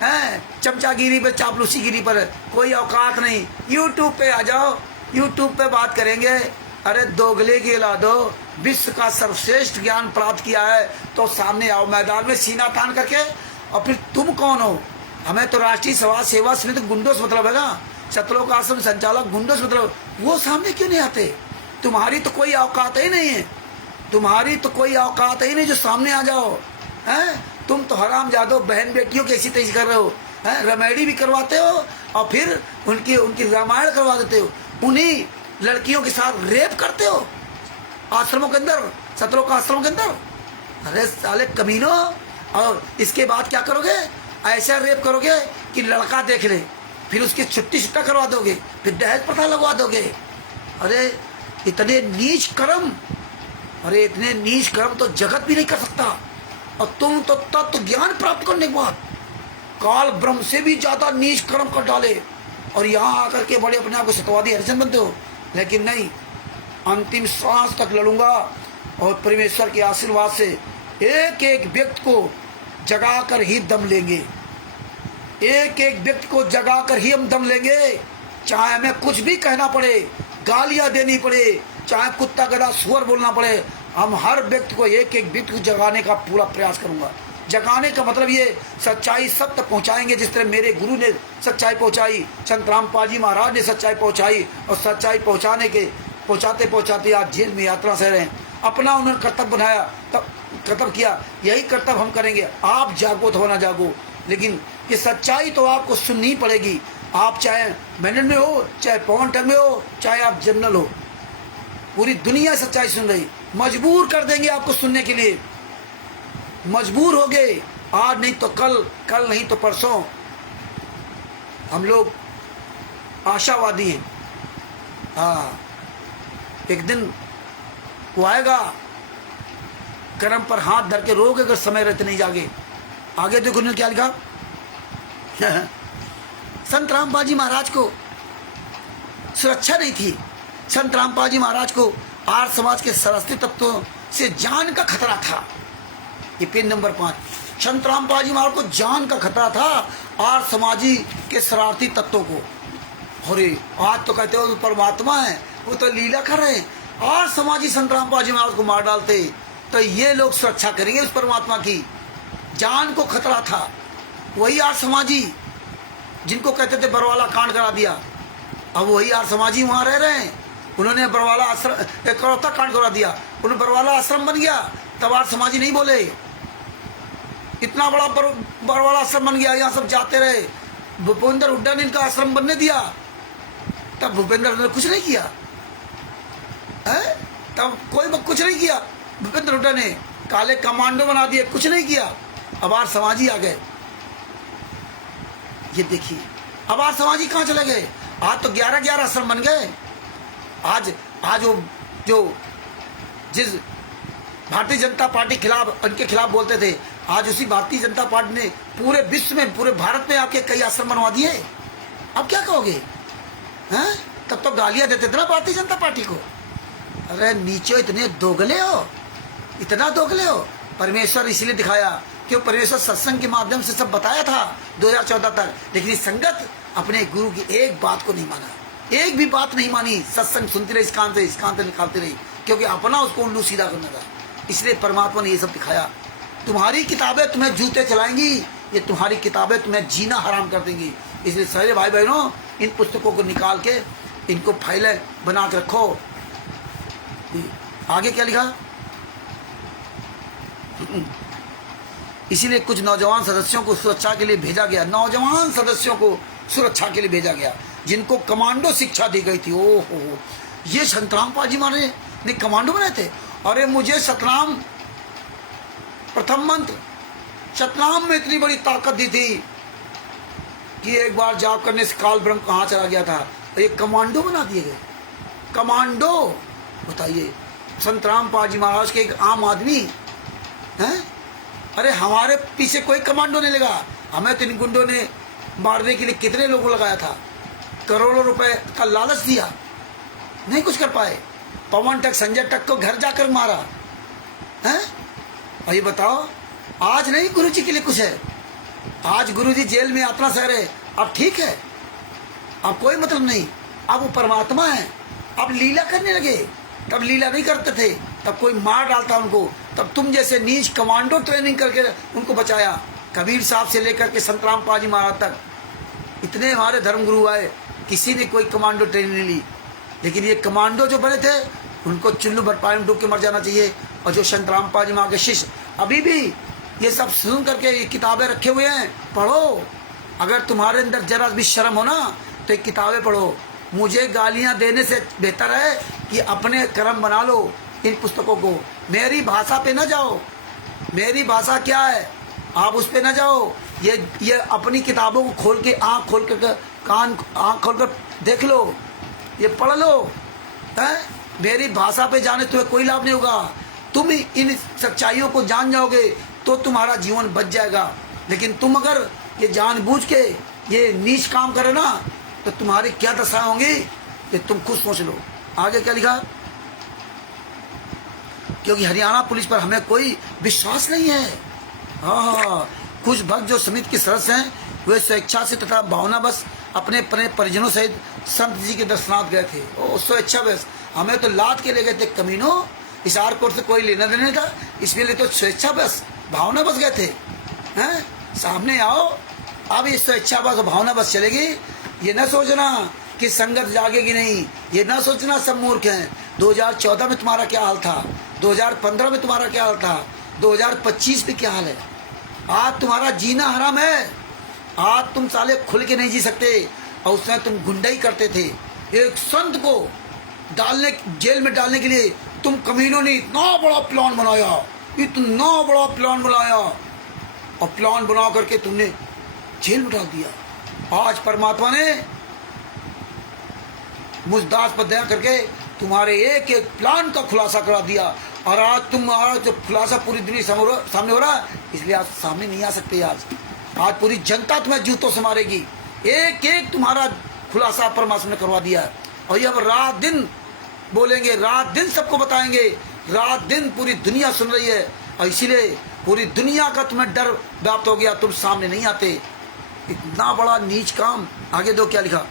हैं चमचागिरी पर, चापलूसीगिरी पर, कोई औकात नहीं। यूट्यूब पे आ जाओ, यूट्यूब पे बात करेंगे। अरे दोगले की औलादो, विश्व का सर्वश्रेष्ठ ज्ञान प्राप्त किया है तो सामने आओ मैदान में सीना तान करके। और फिर तुम कौन हो? हमें तो राष्ट्रीय सभा सेवा समिति गुंडों से मतलब है ना, सतलोक आश्रम संचालक गुंडों से मतलब। वो सामने क्यों नहीं आते? तुम्हारी तो कोई औकात ही नहीं है, तुम्हारी तो कोई औकात ही नहीं जो सामने आ जाओ। हैं तुम तो हराम जादो बहन बेटियों की ऐसी तैसी कर रहे हो, हैं रमेडी भी करवाते हो और फिर उनकी रामायण करवा देते हो। उन्हीं लड़कियों के साथ रेप करते हो आश्रमों के अंदर, सतलोक आश्रमों के अंदर। अरे साले कमीनों, और इसके बाद क्या करोगे? ऐसा रेप करोगे कि लड़का देख ले, फिर उसकी छुट्टी करवा दोगे, फिर दहेज प्रथा लगवा दोगे। अरे इतने नीच कर्म, अरे इतने नीच कर्म तो जगत भी नहीं कर सकता। और तुम तो तत्व ज्ञान प्राप्त करने के बाद काल ब्रह्म से भी ज्यादा नीच कर्म कर डाले और यहाँ आकर के बड़े अपने आप को सत्यवादी हरिजन बनते हो। लेकिन नहीं, अंतिम सांस तक लड़ूंगा और परमेश्वर के आशीर्वाद से एक एक व्यक्ति को जगाकर ही दम लेंगे, एक एक व्यक्ति को जगाकर ही हम दम लेंगे। चाहे हमें कुछ भी कहना पड़े, गालियां देनी पड़े, चाहे कुत्ता गधा सुअर बोलना पड़े, हम हर व्यक्ति को एक एक व्यक्ति को जगाने का पूरा प्रयास करूंगा। जगाने का मतलब ये सच्चाई सब तक पहुंचाएंगे, जिस तरह मेरे गुरु ने सच्चाई पहुंचाई, संत रामपाल जी महाराज ने सच्चाई पहुंचाई और सच्चाई पहुंचाते पहुंचाते आज जेल में यात्रा से रहे। अपना उन्होंने कर्तव्य बनाया, तब कर्तव्य किया, यही कर्तव्य हम करेंगे। आप जागो तो ना जागो, लेकिन ये सच्चाई तो आपको सुननी पड़ेगी। आप चाहे मैनन में हो, चाहे पवन टंग में हो, चाहे आप जनरल हो, पूरी दुनिया सच्चाई सुन रही, मजबूर कर देंगे आपको सुनने के लिए। मजबूर हो गए, आज नहीं तो कल, कल नहीं तो परसों। हम लोग आशावादी हैं। हाँ, एक दिन वो आएगा, कर्म पर हाथ धर के रोगे अगर समय रहते नहीं जागे। आगे देखो उन्होंने क्या लिखा। संत रामपाल जी महाराज को सुरक्षा नहीं थी। संत रामपाल जी महाराज को आर्य समाज के सरस्वती तत्वों से जान का खतरा था। ये पेज नंबर 5। संत रामपाल जी महाराज को जान का खतरा था आर्य समाजी के शरारती तत्वों को। अरे आज तो कहते हो तो परमात्मा है, वो तो लीला कर रहे हैं। आर्य समाजी संत रामपाल जी महाराज को मार डालते तो ये लोग सुरक्षा करेंगे उस परमात्मा की। जान को खतरा था। वही आर्य समाजी जिनको कहते थे बरवाला कांड करा दिया, अब वही आर्य समाजी वहां रह रहे हैं। उन्होंने बरवाला आश्रम इकलौता कांड करा दिया, उन्हें बरवाला आश्रम बन गया, तब आर्य समाजी नहीं बोले। इतना बड़ा बरवाला आश्रम बन गया, यहाँ सब जाते रहे। भूपेंद्र हुड्डा ने इनका आश्रम बनने दिया, तब भूपेंद्र ने कुछ नहीं किया है? तब कोई कुछ नहीं किया। भूपेंद्र हुड्डा ने काले कमांडो बना दिए, कुछ नहीं किया। अब आर्य समाजी आ गए। ये देखिए अब आर्य समाजी कहाँ चले गए। आज तो 11-11 आश्रम बन गए। आज वो जो जिस भारतीय जनता पार्टी खिलाफ उनके खिलाफ बोलते थे, आज उसी भारतीय जनता पार्टी ने पूरे विश्व में, पूरे भारत में आके कई आश्रम बनवा दिए। अब क्या कहोगे हैं? तब तो गालियां देते थे ना भारतीय जनता पार्टी को। अरे नीचे इतने दोगले हो, इतना दोगले हो। परमेश्वर इसलिए दिखाया कि परमेश्वर सत्संग के माध्यम से सब बताया था 2014 तक, लेकिन इस संगत अपने गुरु की एक बात को नहीं माना, एक भी बात नहीं मानी। सत्संग सुनती रही, इस कान से निकालती रही, क्योंकि अपना उसको उल्लू सीधा करना था। इसलिए परमात्मा ने ये सब दिखाया। तुम्हारी किताबें तुम्हें जूते चलाएंगी, ये तुम्हारी किताबें तुम्हें जीना हराम कर देंगी। इसलिए सारे भाई बहनों, इन पुस्तकों को निकाल के इनको फाइलें बना के रखो। आगे क्या लिखा। इसीलिए कुछ नौजवान सदस्यों को सुरक्षा के लिए भेजा गया, नौजवान सदस्यों को सुरक्षा के लिए भेजा गया, जिनको कमांडो शिक्षा दी गई थी। ओहो, ये संत रामपाल जी महाराज ने कमांडो बनाए थे। अरे मुझे सतनाम प्रथम मंत्र सतनाम में इतनी बड़ी ताकत दी थी कि एक बार जाप करने से काल ब्रह्म कहाँ चला गया था। ये कमांडो बना दिए गए। कमांडो, बताइए, संत रामपाल जी महाराज के एक आम आदमी हैं। अरे हमारे पीछे कोई कमांडो नहीं लगा। हमें तो इन गुंडों ने मारने के लिए कितने लोगों को लगाया था, करोड़ों रुपए का लालच दिया, नहीं कुछ कर पाए। पवन टक, संजय टक को घर जाकर मारा है। और ये बताओ, आज नहीं गुरुजी के लिए कुछ है। आज गुरुजी जेल में यात्रा सह रहे, अब ठीक है, अब कोई मतलब नहीं। अब वो परमात्मा है, अब लीला करने लगे। तब लीला नहीं करते थे, तब कोई मार डालता उनको। तब तुम जैसे नीच कमांडो ट्रेनिंग करके उनको बचाया। कबीर साहब से लेकर के संत रामपाल जी महाराज तक इतने हमारे धर्मगुरु आए, किसी ने कोई कमांडो ट्रेनिंग नहीं ली। लेकिन ये कमांडो जो बने थे, उनको चुल्लू भर पानी में डूब के मर जाना चाहिए। और जो संत रामपाल जी महाराज के शिष्य अभी भी ये सब सुन करके ये किताबें रखे हुए हैं, पढ़ो। अगर तुम्हारे अंदर जरा भी शर्म हो ना, तो ये किताबें पढ़ो। मुझे गालियां देने से बेहतर है कि अपने कर्म बना लो इन पुस्तकों को। मेरी भाषा पे ना जाओ। मेरी भाषा क्या है, आप उस पे ना जाओ। ये अपनी किताबों को खोल के, आँख खोल कर, कान आँख खोल कर देख लो, ये पढ़ लो। है मेरी भाषा पे जाने तुम्हें कोई लाभ नहीं होगा। तुम इन सच्चाइयों को जान जाओगे तो तुम्हारा जीवन बच जाएगा। लेकिन तुम अगर ये जानबूझ के ये नीच काम करे ना तो तुम्हारी क्या दशा होंगी ये तुम खुद सोच लो। आगे क्या लिखा, क्योंकि हरियाणा पुलिस पर हमें कोई विश्वास नहीं है। हाँ, कुछ भक्त जो समिति के सदस्य हैं वे स्वेच्छा से तथा भावना बस अपने अपने परिजनों सहित संत जी के दर्शनार्थ गए थे। ओ स्वेच्छा बस, हमें तो लाद के ले गए थे कमीनों, इस आरकोट से कोई लेना देना था, इसके लिए तो स्वेच्छा बस भावना बस गए थे। हैं, सामने आओ, अब ये स्वेच्छा बस भावना बस चलेगी। ये न सोचना कि संगत जागेगी नहीं, ये न सोचना सब मूर्ख हैं। 2014 में तुम्हारा क्या हाल था, 2015 में तुम्हारा क्या हाल था, 2025 में क्या हाल है। आज तुम्हारा जीना हराम है। आज तुम साले खुल के नहीं जी सकते और उसमें तुम गुंडाई करते थे। एक संत को डालने जेल में डालने के लिए तुम कमीनों ने इतना बड़ा प्लान बनाया, इतना बड़ा प्लान बनाया और प्लान बना करके तुमने जेल में डाल दिया। आज परमात्मा ने मुझ दास पर दया करके तुम्हारे एक एक प्लान का खुलासा करा दिया और आज तुम्हारा जो खुलासा पूरी दुनिया सामने हो रहा है, इसलिए आप सामने नहीं आ सकते। आज पूरी जनता तुम्हें जूतों से मारेगी। एक एक तुम्हारा खुलासा परमात्मा ने करवा दिया और ये अब रात दिन बोलेंगे, रात दिन सबको बताएंगे, रात दिन पूरी दुनिया सुन रही है और इसीलिए पूरी दुनिया का तुम्हें डर व्याप्त हो गया, तुम सामने नहीं आते। इतना बड़ा नीच काम। आगे दो क्या लिखा,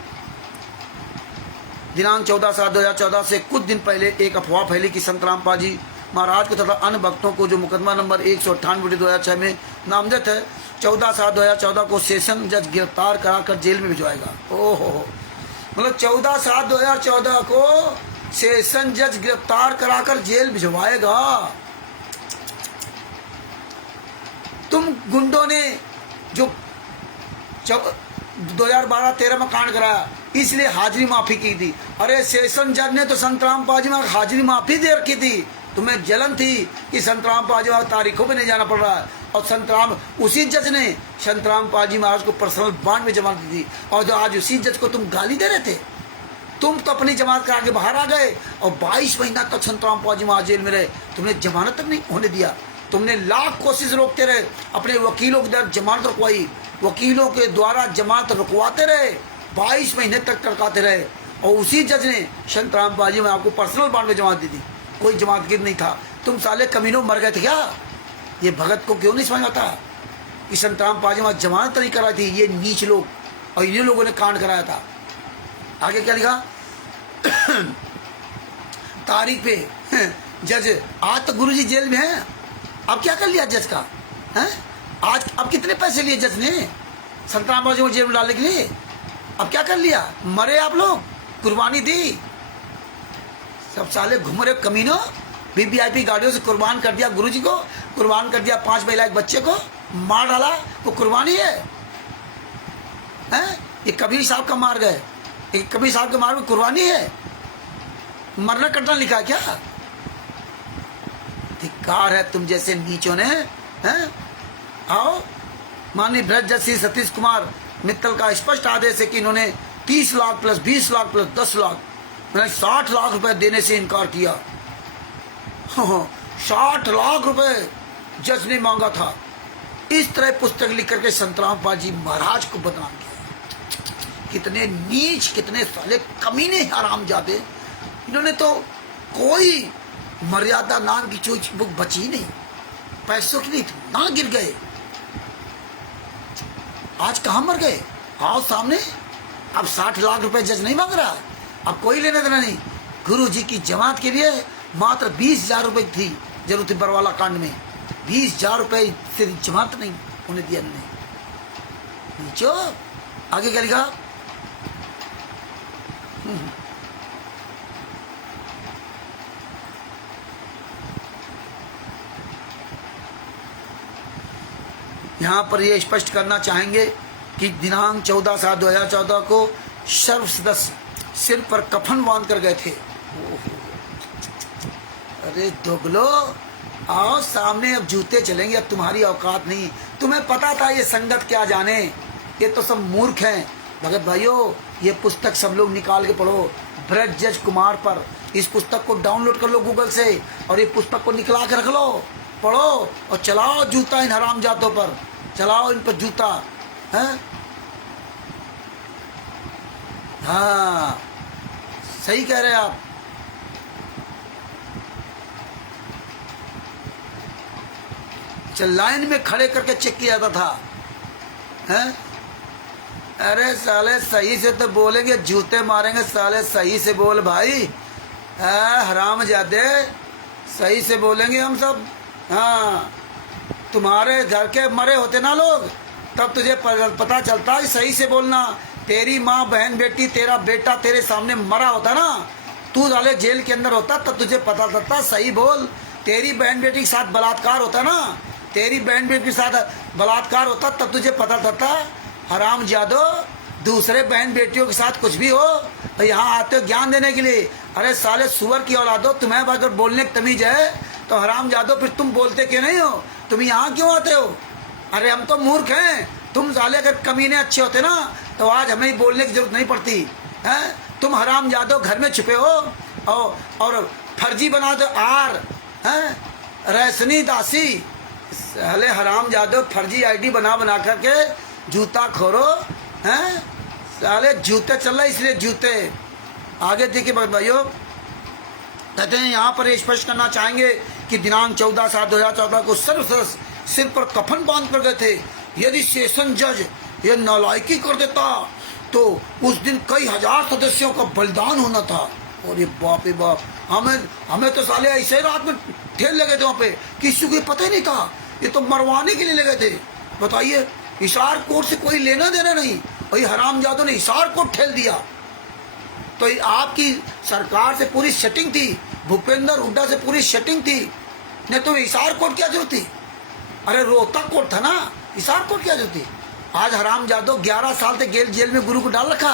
दिनांक 14/7/2014 से कुछ दिन पहले एक अफवाह फैली कि संत रामपाल जी महाराज को तथा अन्य भक्तों को जो मुकदमा नंबर 198/2006 में नामजद है, 14/7/2014 को सेशन जज गिरफ्तार कराकर जेल में भिजवाएगा। ओहो, मतलब 14/7/2014 को सेशन जज गिरफ्तार कराकर जेल भिजवाएगा। तुम गुंडों ने जो 2012-13 में कांड कराया इसलिए हाजिरी माफी की थी। अरे सेशन जज ने तो संत रामपाल जी में हाजिरी माफी दे रखी थी। तुम्हें जलन थी कि संत रामपाल जी तारीखों पे नहीं जाना पड़ रहा है और उसी जज ने संत रामपाल जी महाराज को पर्सनल बॉन्ड में जमा दी थी और जो आज उसी जज को तुम गाली दे रहे थे। तुम तो अपनी जमानत करा के बाहर आ गए और 22 महीना तक संत रामपाल जी महाराज जेल में रहे। तुमने जमानत तक नहीं होने दिया। तुमने लाख कोशिश रोकते रहे, अपने वकीलों के द्वारा जमानत रुकवाई, वकीलों के द्वारा जमानत रुकवाते रहे, 22 महीने तक टरकाते रहे और उसी जज ने संत रामपाल जी में आपको पर्सनल बॉन्ड में जमानत दी थी। कोई जमानतगिर नहीं था। तुम साले कमीनों मर गए थे क्या? ये भगत को क्यों नहीं समझ आता कि संत रामपाल जी में जमानत नहीं कराई थी ये नीच लोग और इन्हीं लोगों ने कांड कराया था। आगे क्या लिखा, तारीख पे जज आज तो गुरुजी जेल में है। अब क्या कर लिया जज का है? आज अब कितने पैसे लिए जज ने संत रामपाल जी को जेल में डालने के लिए? अब क्या कर लिया? मरे आप लोग, कुर्बानी दी। सब साले घूम रहे कमीनों, वीवीआईपी गाड़ियों से कुर्बान कर दिया गुरुजी को, कुर्बान कर दिया 5 महिला एक बच्चे को, मार डाला। वो कुर्बानी है? ये कबीर साहब का मार गए, ये कबीर साहब के मार में कुर्बानी है? मरना कटना लिखा है क्या? धिक्कार है तुम जैसे नीचों ने। हैं? आओ, माननीय भ्रष्ट जज श्री सतीश कुमार मित्तल का स्पष्ट आदेश है कि इन्होंने 30 लाख प्लस 20 लाख प्लस 10 लाख मैंने 60 लाख रुपए देने से इनकार किया। 60 लाख रुपए जज ने मांगा था। इस तरह पुस्तक लिख करके संत रामपाल जी महाराज को बदनाम किया। कितने नीच, कितने साले कमीने हरामजादे। इन्होंने तो कोई मर्यादा नाम की चीज बुक बची नहीं, पैसों के लिए ना गिर गए। आज कहाँ मर गए? आओ सामने। अब 60 लाख रुपए जज नहीं मांग रहा, अब कोई लेना देना नहीं। गुरु जी की जमानत के लिए मात्र 20,000 रुपए थी जरूरत थी बरवाला कांड में। 20,000 रुपए से जमानत नहीं होने दिया इन्होंने। नीचो। आगे क्या लिखा, यहाँ पर ये स्पष्ट करना चाहेंगे कि दिनांक 14/7/2014 को सर्व सदस्य सिर पर कफन बांध कर गए थे। अरे दोगलो, आओ सामने, अब जूते चलेंगे, अब तुम्हारी औकात नहीं। तुम्हें पता था ये संगत क्या जाने, ये तो सब मूर्ख हैं। भगत भाइयों, ये पुस्तक सब लोग निकाल के पढ़ो, भ्रष्ट जज कुमार पर। इस पुस्तक को डाउनलोड कर लो गूगल से और ये पुस्तक को निकला के रख लो। पढ़ो और चलाओ जूता इन हरामजादों पर, चलाओ इन पर जूता। हैं? हाँ, सही कह रहे हैं आप। चल लाइन में खड़े करके चेक किया जाता था। हैं? अरे साले सही से तो बोलेंगे, जूते मारेंगे साले, सही से बोल भाई। हरामजादे, सही से बोलेंगे हम सब। हाँ, तुम्हारे घर के मरे होते ना लोग, तब तुझे पता चलता है सही से बोलना। तेरी माँ, बहन, बेटी, तेरा बेटा तेरे सामने मरा होता ना, तू साले जेल के अंदर होता, तब तुझे पता चलता सही बोल। तेरी बहन बेटी के साथ बलात्कार होता ना, तेरी बहन बेटी के साथ बलात्कार होता, तब तुझे पता चलता हरामजादो, दूसरे बहन बेटियों के साथ कुछ भी हो तो यहाँ आते हो ज्ञान देने के लिए। अरे साले सुअर की औलादो, तुम्हें अगर बोलने की तमीज है तो हरामजादो फिर तुम बोलते क्यों नहीं हो? तुम यहाँ क्यों आते हो? अरे हम तो मूर्ख हैं, तुम साले अगर कमीने अच्छे होते ना तो आज हमें बोलने की जरूरत नहीं पड़ती है। तुम हरामजादो घर में छुपे हो और फर्जी बना दो आर हैं, रैसनी दासी, साले हरामजादो फर्जी आईडी बना करके जूता खोरो हैं। साले जूते चल रहा है, इसलिए जूते। आगे देखिए भाइयों, कहते हैं यहाँ पर स्पष्ट करना चाहेंगे कि दिनांक 14/7/2014 को सर्वश्रेष्ठ सिर पर कफन बांध कर गए थे। यदि सेशन जज ये नालायकी कर देता तो उस दिन कई हजार सदस्यों का बलिदान होना था। और ये बाप रे बाप, हमें तो साले ऐसे ही रात में ठेल लगे थे वहाँ पे, किसी को पता ही नहीं था, ये तो मरवाने के लिए लगे थे। बताइए, हिसार कोर्ट से कोई लेना देना नहीं, और ये हरामजादों ने हिसार कोर्ट ठेल दिया। तो ये आपकी सरकार से पूरी सेटिंग थी, भूपेंद्र हुड्डा से पूरी सेटिंग थी, नहीं तो हिसार कोर्ट क्या जरूरत थी? अरे रोहतक कोर्ट था ना, हिसार कोर्ट क्या जरूरत थी? आज हरामजादो 11 साल से जेल में गुरु को डाल रखा।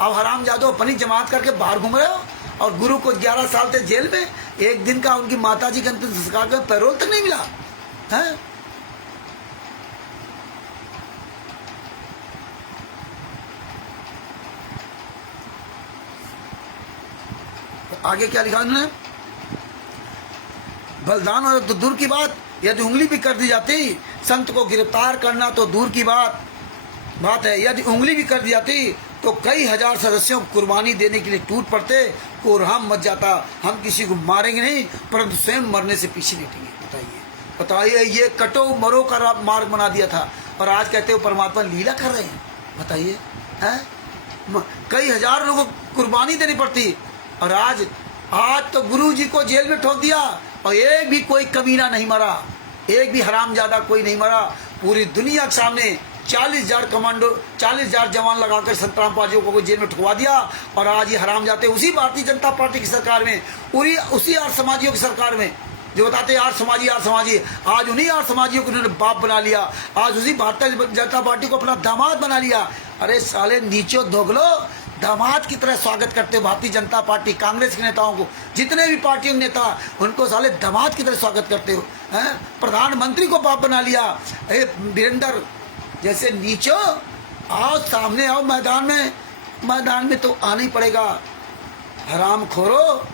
अब हरामजादो अपनी जमात करके बाहर घूम रहे हो, और गुरु को 11 साल से जेल में, एक दिन का उनकी माताजी के अंतिम संस्कार में पैरोल तक नहीं मिला है। आगे क्या लिखा उन्होंने? बलिदान और तो दूर की बात, यदि उंगली भी कर दी जाती, संत को गिरफ्तार करना तो दूर की बात है, यदि उंगली भी कर दी जाती तो कई हजार सदस्यों को कुर्बानी देने के लिए टूट पड़ते, कोरहम मच जाता। हम किसी को मारेंगे नहीं, परंतु स्वयं मरने से पीछे नहीं हटेंगे। बताइए, ये कटो मरो का मार्ग बना दिया था, और आज कहते हो परमात्मा लीला कर रहे हैं। बताइए, हैं? कई हजार लोगों को कुर्बानी देनी पड़ती, और आज तो गुरु जी को जेल में ठोक दिया, और एक भी कोई कमीना नहीं मरा, एक भी हरामजादा कोई नहीं मरा। पूरी दुनिया के सामने 40,000 कमांडो, 40,000 जवान लगाकर संतराम पाजियों को जेल में ठुकवा दिया, और आज ये हरामजादे उसी भारतीय जनता पार्टी की सरकार में, पूरी उसी आर्य समाजियों की सरकार में, जो बताते आर्य समाजी, आज उन्हीं आर्य समाजियों को उन्होंने बाप बना लिया, आज उसी भारतीय जनता पार्टी को अपना दामाद बना लिया। अरे साले नीचो दोगलो, दामाद की तरह स्वागत करते हो भारतीय जनता पार्टी, कांग्रेस के नेताओं को, जितने भी पार्टियों के नेता, उनको साले दामाद की तरह स्वागत करते हो हैं। प्रधानमंत्री को बाप बना लिया। वीरेंद्र जैसे नीचो, आओ सामने आओ मैदान में तो आना ही पड़ेगा। हराम खोरो,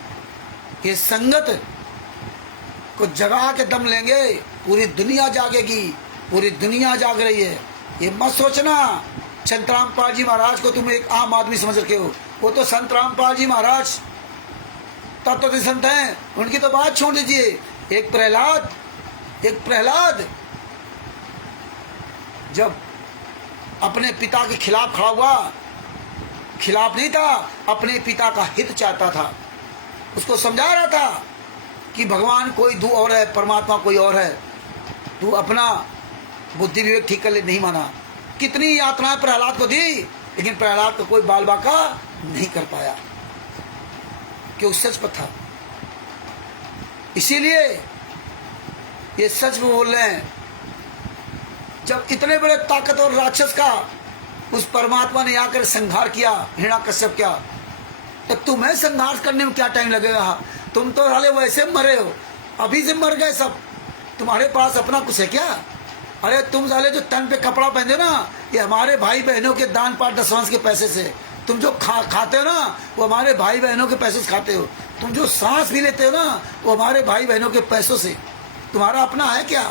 ये संगत को जगा के दम लेंगे, पूरी दुनिया जागेगी, पूरी दुनिया जाग रही है। ये मत सोचना संत रामपाल जी महाराज को तुम एक आम आदमी समझ रखे हो, वो तो संत रामपाल जी महाराज तत्व तो संत हैं, उनकी तो बात छोड़ दीजिए। एक प्रहलाद जब अपने पिता के खिलाफ खड़ा हुआ, खिलाफ नहीं था, अपने पिता का हित चाहता था, उसको समझा रहा था कि भगवान कोई दू और है, परमात्मा कोई और है, तू अपना बुद्धि विवेक ठीक कर ले। नहीं माना, कितनी यातनाएं प्रहलाद को दी, लेकिन प्रहलाद को कोई बाल बाका नहीं कर पाया, क्यों? सच पर था। इसीलिए ये सच में बोल रहे हैं, जब इतने बड़े ताकतवर राक्षस का उस परमात्मा ने आकर संहार किया, हिरण्यकश्यप क्या, तब तुम्हें संहार करने में क्या टाइम लगेगा? तुम तो साले वैसे मरे हो, अभी से मर गए सब, तुम्हारे पास अपना कुछ है क्या? अरे तुम साले जो तन पे कपड़ा पहनते हो ना, ये हमारे भाई बहनों के दान पाठ दशवांश के पैसे से। तुम जो खाते हो ना, वो हमारे भाई बहनों के पैसे से खाते हो। तुम जो सांस भी लेते हो ना, वो हमारे भाई बहनों के पैसों से। तुम्हारा अपना है क्या?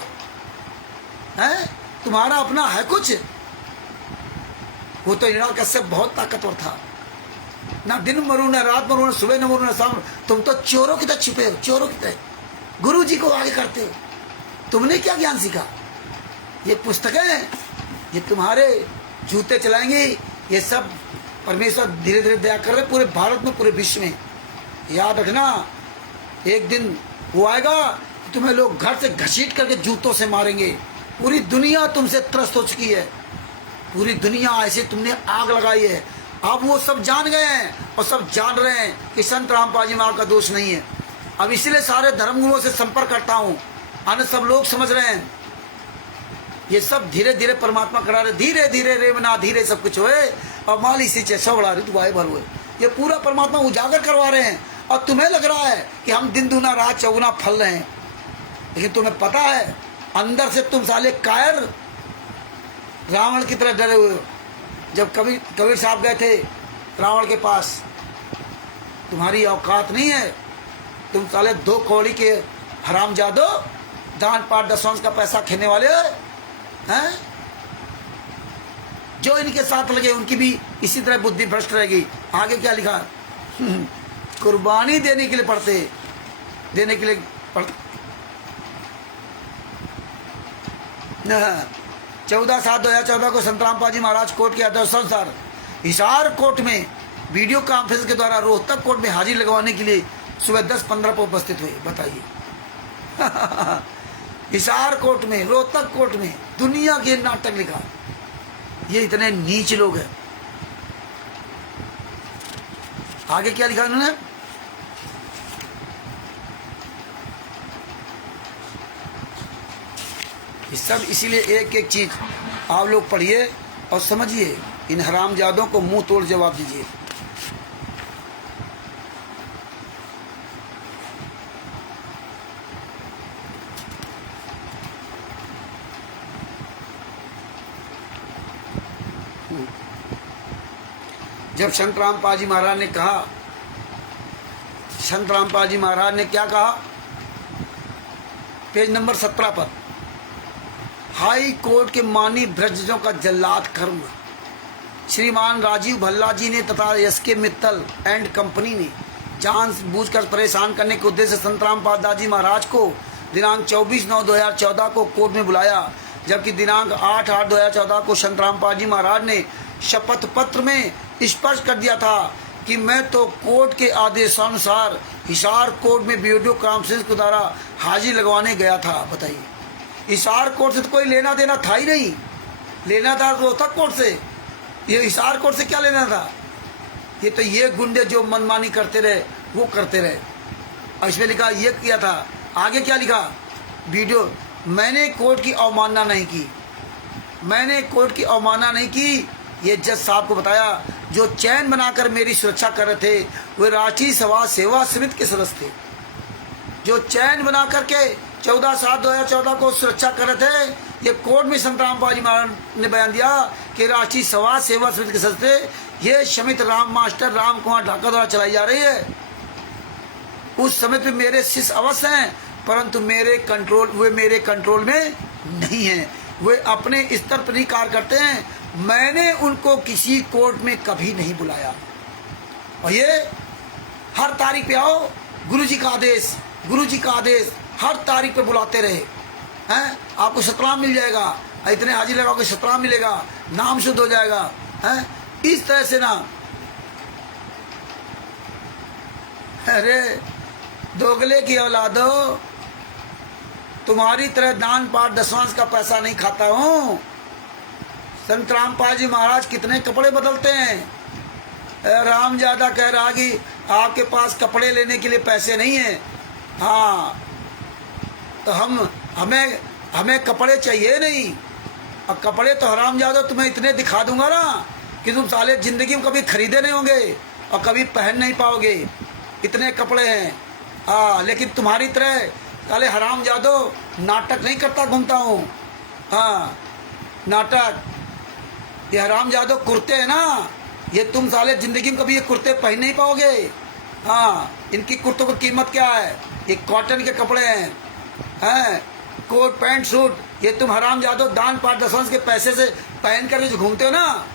है तुम्हारा अपना है कुछ? वो तो हिरण्यकश्यप बहुत ताकतवर था, ना दिन मरू ना रात मरू ना सुबह न मरू ना शाम। तुम तो चोरों की तरह छिपे हो, चोरों की तरह गुरु जी को आगे करते हो। तुमने क्या ज्ञान सीखा? ये पुस्तकें, ये तुम्हारे जूते चलाएंगे, ये सब परमेश्वर धीरे धीरे दया कर रहे पूरे भारत में, पूरे विश्व में। याद रखना, एक दिन वो आएगा तुम्हें लोग घर से घसीट करके जूतों से मारेंगे। पूरी दुनिया तुमसे त्रस्त हो चुकी है, पूरी दुनिया ऐसे तुमने आग लगाई है। अब वो सब जान गए हैं और सब जान रहे हैं कि संत रामपाल जी महाराज का दोष नहीं है। अब इसीलिए सारे धर्मगुरुओं से संपर्क करता हूँ, अन्य सब लोग समझ रहे हैं ये सब धीरे धीरे परमात्मा करा रहे, धीरे धीरे रेवना धीरे सब कुछ होए और माली सी चौड़ा ऋतु वाय भर हुए। ये पूरा परमात्मा उजागर करवा रहे हैं और तुम्हें लग रहा है कि हम दिन दूना रात चौगुना फल रहे हैं, लेकिन तुम्हें पता है अंदर से तुम साले कायर रावण की तरह डरे हुए हो। जब कबीर साहब गए थे रावण के पास, तुम्हारी औकात नहीं है, तुम साले 2 कौड़ी के हरामजादो, दान पाठ दसवंश का पैसा खेने वाले हैं। जो इनके साथ लगे उनकी भी इसी तरह बुद्धि भ्रष्ट रहेगी। आगे क्या लिखा? कुर्बानी देने के लिए पड़ते, देने के लिए पड़ते। 14/7/2014 को संत रामपाल जी महाराज कोर्ट के आदेशानुसार हिसार कोर्ट में वीडियो कॉन्फ्रेंस के द्वारा रोहतक कोर्ट में हाजिर लगवाने के लिए सुबह 10:15 पर उपस्थित हुए। बताइए हिसार कोर्ट में, रोहतक कोर्ट में दुनिया के नाटक लिखा। ये इतने नीच लोग हैं। आगे क्या लिखा उन्होंने? सब इसीलिए एक एक चीज आप लोग पढ़िए और समझिए, इन हरामजादों को मुंह तोड़ जवाब दीजिए। जब संत रामपाल जी महाराज ने कहा, संत रामपाल जी महाराज ने क्या कहा? पेज नंबर 17 पर, हाई कोर्ट के मानी भ्रष्टों का जल्लाद कर्म श्रीमान राजीव भल्ला जी ने तथा एसके मित्तल एंड कंपनी ने जानबूझकर परेशान करने के उद्देश्य से संत रामपाल दास जी महाराज को दिनांक 24/9/2014 को कोर्ट में बुलाया, जबकि दिनांक 8/8/2014 को संत रामपाल जी महाराज ने शपथ पत्र में स्पष्ट कर दिया था कि मैं तो कोर्ट के आदेशानुसार हिसार कोर्ट में वीडियो कॉन्फ्रेंस के द्वारा हाजिर लगवाने गया था। बताइए, हिसार कोर्ट से तो कोई लेना देना था ही नहीं, लेना था रोहतक कोर्ट से, ये हिसार कोर्ट से क्या लेना था? ये तो ये गुंडे जो मनमानी करते रहे वो करते रहे। और इसमें लिखा ये किया था, आगे क्या लिखा? वीडियो, मैंने कोर्ट की अवमानना नहीं की, मैंने कोर्ट की अवमानना नहीं की। ये जज साहब को बताया, जो चैन बनाकर मेरी सुरक्षा कर रहे थे वे राष्ट्रीय समाज सेवा समिति के सदस्य थे। जो चैन बना करके 14/7/2014 को सुरक्षा कर रहे थे, ये कोर्ट में संत रामपाल जी महाराज ने बयान दिया कि राष्ट्रीय समाज सेवा समिति के सदस्य थे। ये समिति राम मास्टर राम कुमार ढाका द्वारा चलाई जा रही है। उस समिति में मेरे शिष्य अवश्य हैं, परंतु वे मेरे कंट्रोल में नहीं हैं। वे अपने स्तर पर ही कार्य करते हैं। मैंने उनको किसी कोर्ट में कभी नहीं बुलाया। और ये हर तारीख पे आओ, गुरुजी का आदेश, गुरुजी का आदेश, हर तारीख पे बुलाते रहे हैं। आपको सतराम मिल जाएगा, इतने हाजिर लगाओगे सतराम मिलेगा, नाम शुद्ध हो जाएगा। हैं इस तरह से ना, अरे दोगले की औलादो, तुम्हारी तरह दान पाठ दसवांश का पैसा नहीं खाता हूँ। संत रामपाल जी महाराज कितने कपड़े बदलते हैं। राम ज्यादा कह रहा कि आपके पास कपड़े लेने के लिए पैसे नहीं है। हाँ, तो हमें कपड़े चाहिए नहीं। और कपड़े तो हराम ज्यादा तुम्हें इतने दिखा दूंगा ना कि तुम साले जिंदगी में कभी खरीदे नहीं होंगे और कभी पहन नहीं पाओगे, इतने कपड़े हैं। हाँ, लेकिन तुम्हारी तरह साले हराम जादो नाटक नहीं करता घूमता हूँ। हाँ, नाटक, ये हराम जादो कुर्ते हैं ना, ये तुम साले जिंदगी में कभी ये कुर्ते पहन नहीं पाओगे। हाँ, इनकी कुर्तों की कीमत क्या है? ये कॉटन के कपड़े हैं। हैं कोट पैंट सूट, ये तुम हरामजादो दान पाठ दसवंश के पैसे से पहन कर जो घूमते हो ना,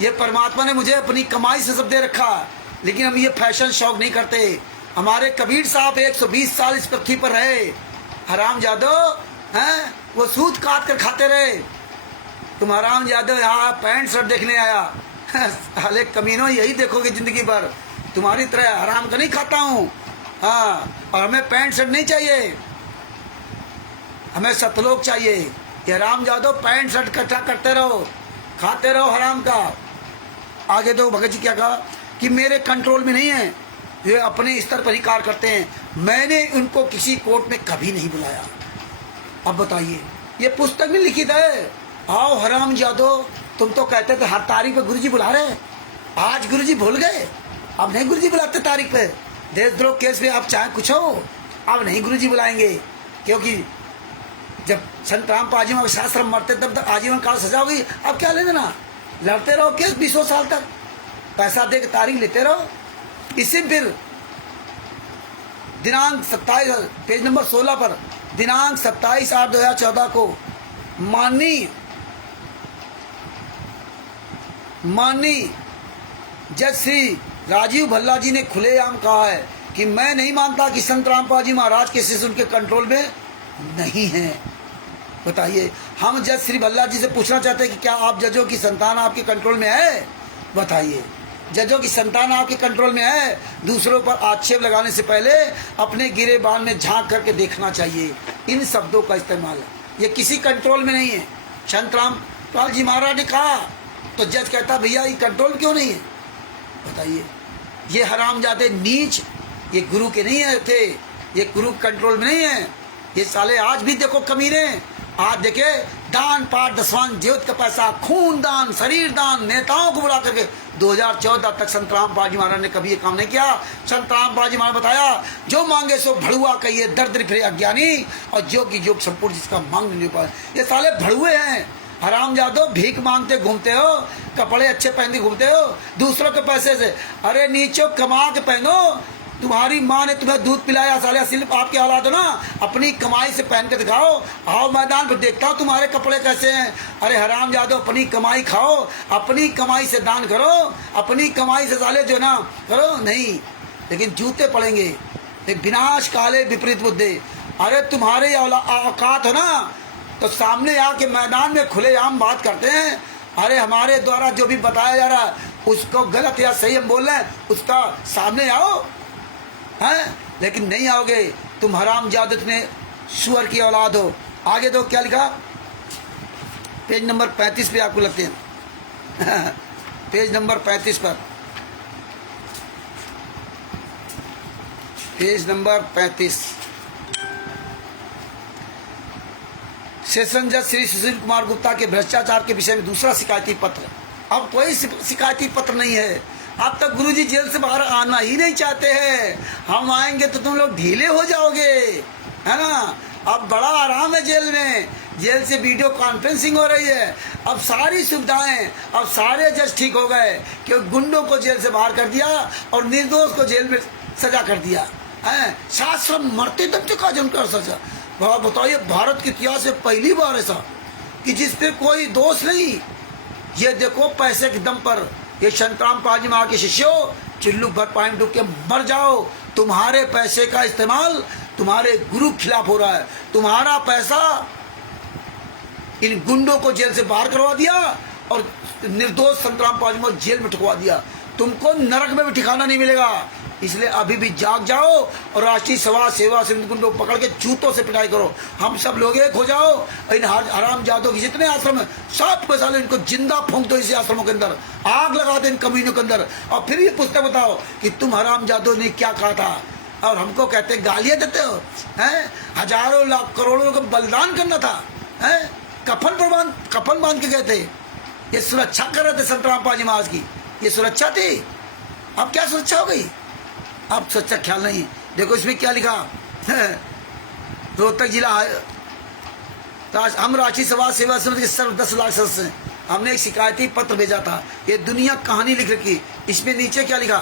ये परमात्मा ने मुझे अपनी कमाई से सब दे रखा, लेकिन हम ये फैशन शौक नहीं करते। हमारे कबीर साहब 120 साल इस पृथ्वी पर रहे, हरामजादो हैं वो सूत काट कर खाते रहे, तुम हरामजादो यहाँ पैंट शर्ट देखने आया। हाले कमीनों यही देखोगे जिंदगी भर, तुम्हारी तरह हराम का नहीं खाता हूँ। हाँ, और हमें पैंट शर्ट नहीं चाहिए, हमें सतलोक चाहिए। ये हरामजादो पैंट शर्ट इकट्ठा करते रहो, खाते रहो हराम का। आगे तो भगत जी क्या कहा कि मेरे कंट्रोल में नहीं है, ये अपने स्तर पर ही कार्य करते हैं, मैंने उनको किसी कोर्ट में कभी नहीं बुलाया। अब बताइए, ये पुस्तक में लिखित है, आओ हरामजादो, तुम तो कहते थे हर तारीख पे गुरुजी बुला रहे, आज गुरुजी भूल गए, अब नहीं गुरुजी बुलाते तारीख पे। देशद्रोह केस में आप चाहे कुछ हो, अब नहीं गुरुजी बुलाएंगे, क्योंकि जब संत रामपाल जी में शास्त्रम मरते तब तक आजीवन काल सजा होगी। अब क्या ले देना, लड़ते रहो केस 20 साल तक, पैसा दे के तारीख लेते रहो। इसी फिर दिनांक 27 पेज नंबर 16 पर दिनांक 27/8/2014 को माननीय जज श्री राजीव भल्ला जी ने खुलेआम कहा है कि मैं नहीं मानता कि संत रामपाल जी महाराज के शिष्य उनके कंट्रोल में नहीं है। बताइए, हम जज श्री भल्ला जी से पूछना चाहते हैं कि क्या आप जजों की संतान आपके कंट्रोल में है? बताइए, जजों की संतान आपके कंट्रोल में है? दूसरों पर आक्षेप लगाने से पहले अपने गिरेबान में झांक करके देखना चाहिए। इन शब्दों का इस्तेमाल, ये किसी कंट्रोल में नहीं है। संत रामपाल जी महाराज ने कहा तो जज कहता भैया ये कंट्रोल क्यों नहीं है? बताइए, ये हरामजादे नीच, ये गुरु के नहीं है थे, ये गुरु कंट्रोल में नहीं है। ये साले आज भी देखो कमीने, आज देखे दान पाठ दसवां ज्योत का पैसा, खून दान, शरीर दान, नेताओं को बुला करके 2014 तक संत रामपाल जी महाराज ने कभी ये काम नहीं किया। संत रामपाल जी महाराज बताया, जो मांगे सो भड़ुआ कहिए, दर्द फिरे अज्ञानी, और जो की योग संपूर्ण जिसका मांग नहीं पाए। ये साले भड़ुए हैं, हरामजादो, भीख मांगते घूमते हो, कपड़े अच्छे पहनते घूमते हो दूसरों के पैसे से। अरे नीचो, कमा के पहनो, तुम्हारी माँ ने तुम्हें दूध पिलाया, साले सिर्फ आपके औलाद हो ना, अपनी कमाई से पहन के दिखाओ। आओ मैदान पर, देखता हूँ तुम्हारे कपड़े कैसे हैं। अरे हरामजादो, अपनी कमाई खाओ, अपनी कमाई से दान करो, अपनी कमाई से साले जो ना करो नहीं, लेकिन जूते पड़ेंगे। एक विनाश काले विपरीत बुद्धि। अरे तुम्हारे औकात हो ना तो सामने आके मैदान में खुलेआम बात करते हैं। अरे हमारे द्वारा जो भी बताया जा रहा है उसको गलत या सही हम बोल रहे हैं, उसका सामने आओ, हैं? लेकिन नहीं आओगे, तुम हरामजादे ने सुअर की औलाद हो। आगे तो क्या लिखा, पेज नंबर 35 पे आपको लगते हैं पेज नंबर 35 पर, पेज नंबर 35, सेशन जज श्री सुशील कुमार गुप्ता के भ्रष्टाचार के विषय में दूसरा शिकायती पत्र। अब कोई शिकायती पत्र नहीं है। अब तक गुरुजी जेल से बाहर आना ही नहीं चाहते हैं। हम आएंगे तो तुम लोग ढीले हो जाओगे, है ना। अब बड़ा आराम है जेल में, जेल से वीडियो कॉन्फ्रेंसिंग हो रही है। अब सारी सुविधाएं, अब सारे जज ठीक हो गए, क्योंकि गुंडों को जेल से बाहर कर दिया और निर्दोष को जेल में सजा कर दिया है। शास्त्र मरते दम तक आज उनका सजा। बताइए, भारत के इतिहास में पहली बार ऐसा कि जिसपे कोई दोष नहीं। ये देखो, पैसे के दम पर ये संत रामपाल जी महाराज के शिष्यों, चिल्लू भर पानी डूब के मर जाओ। तुम्हारे पैसे का इस्तेमाल तुम्हारे गुरु के खिलाफ हो रहा है। तुम्हारा पैसा इन गुंडों को जेल से बाहर करवा दिया और निर्दोष संत रामपाल जी महाराज जेल में ठुकवा दिया। तुमको नरक में भी ठिकाना नहीं मिलेगा। इसलिए अभी भी जाग जाओ और राष्ट्रीय समाज सेवा से गुंडों को पकड़ के जूतों से पिटाई करो। हम सब लोग एक हो जाओ। इन हरामजादों के जितने आश्रम है सब पैसा इनको जिंदा फूंक दो, इसी आश्रमों के अंदर आग लगा दो इन कमीनों के अंदर। और फिर ये पुस्तक बताओ कि तुम हरामजादों ने क्या कहा था, और हमको कहते गालियां देते हो, हैं? हजारों लाख करोड़ों का बलिदान करना था, हैं? कफन बांध के गए थे। ये सुरक्षा कर रहे थे संत रामपाल जी महाराज की, ये सुरक्षा थी। अब क्या सुरक्षा हो गई? अब सुरक्षा ख्याल नहीं। देखो इसमें क्या लिखा, रोहतक जिला हम राष्ट्रीय समाज सेवा समिति के सर्व 10 लाख सदस्य हैं। हमने एक शिकायती पत्र भेजा था, ये दुनिया कहानी लिख रखी। इसमें नीचे क्या लिखा,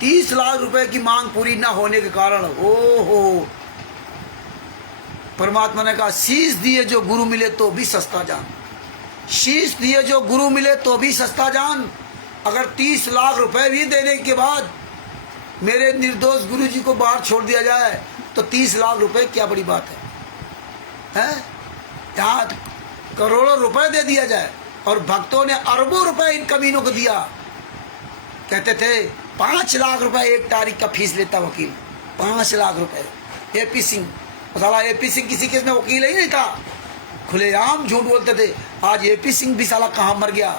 30 लाख रुपए की मांग पूरी न होने के कारण, ओहो परमात्मा ने कहा शीश दिए जो गुरु मिले तो भी सस्ता जान, शीश दिए जो गुरु मिले तो भी सस्ता जान। अगर 30 लाख रुपए भी देने के बाद मेरे निर्दोष गुरु जी को बाहर छोड़ दिया जाए तो 30 लाख रुपए क्या बड़ी बात है? यहाँ करोड़ों रुपए दे दिया जाए और भक्तों ने अरबों रुपए इन कमीनों को दिया। कहते थे 5 लाख रुपए एक तारीख का फीस लेता वकील, 5 लाख रुपए। एपी सिंह, साला एपी सिंह किसी केस में वकील ही नहीं था, खुलेआम झूठ बोलते थे। आज एपी सिंह भी साला कहाँ मर गया?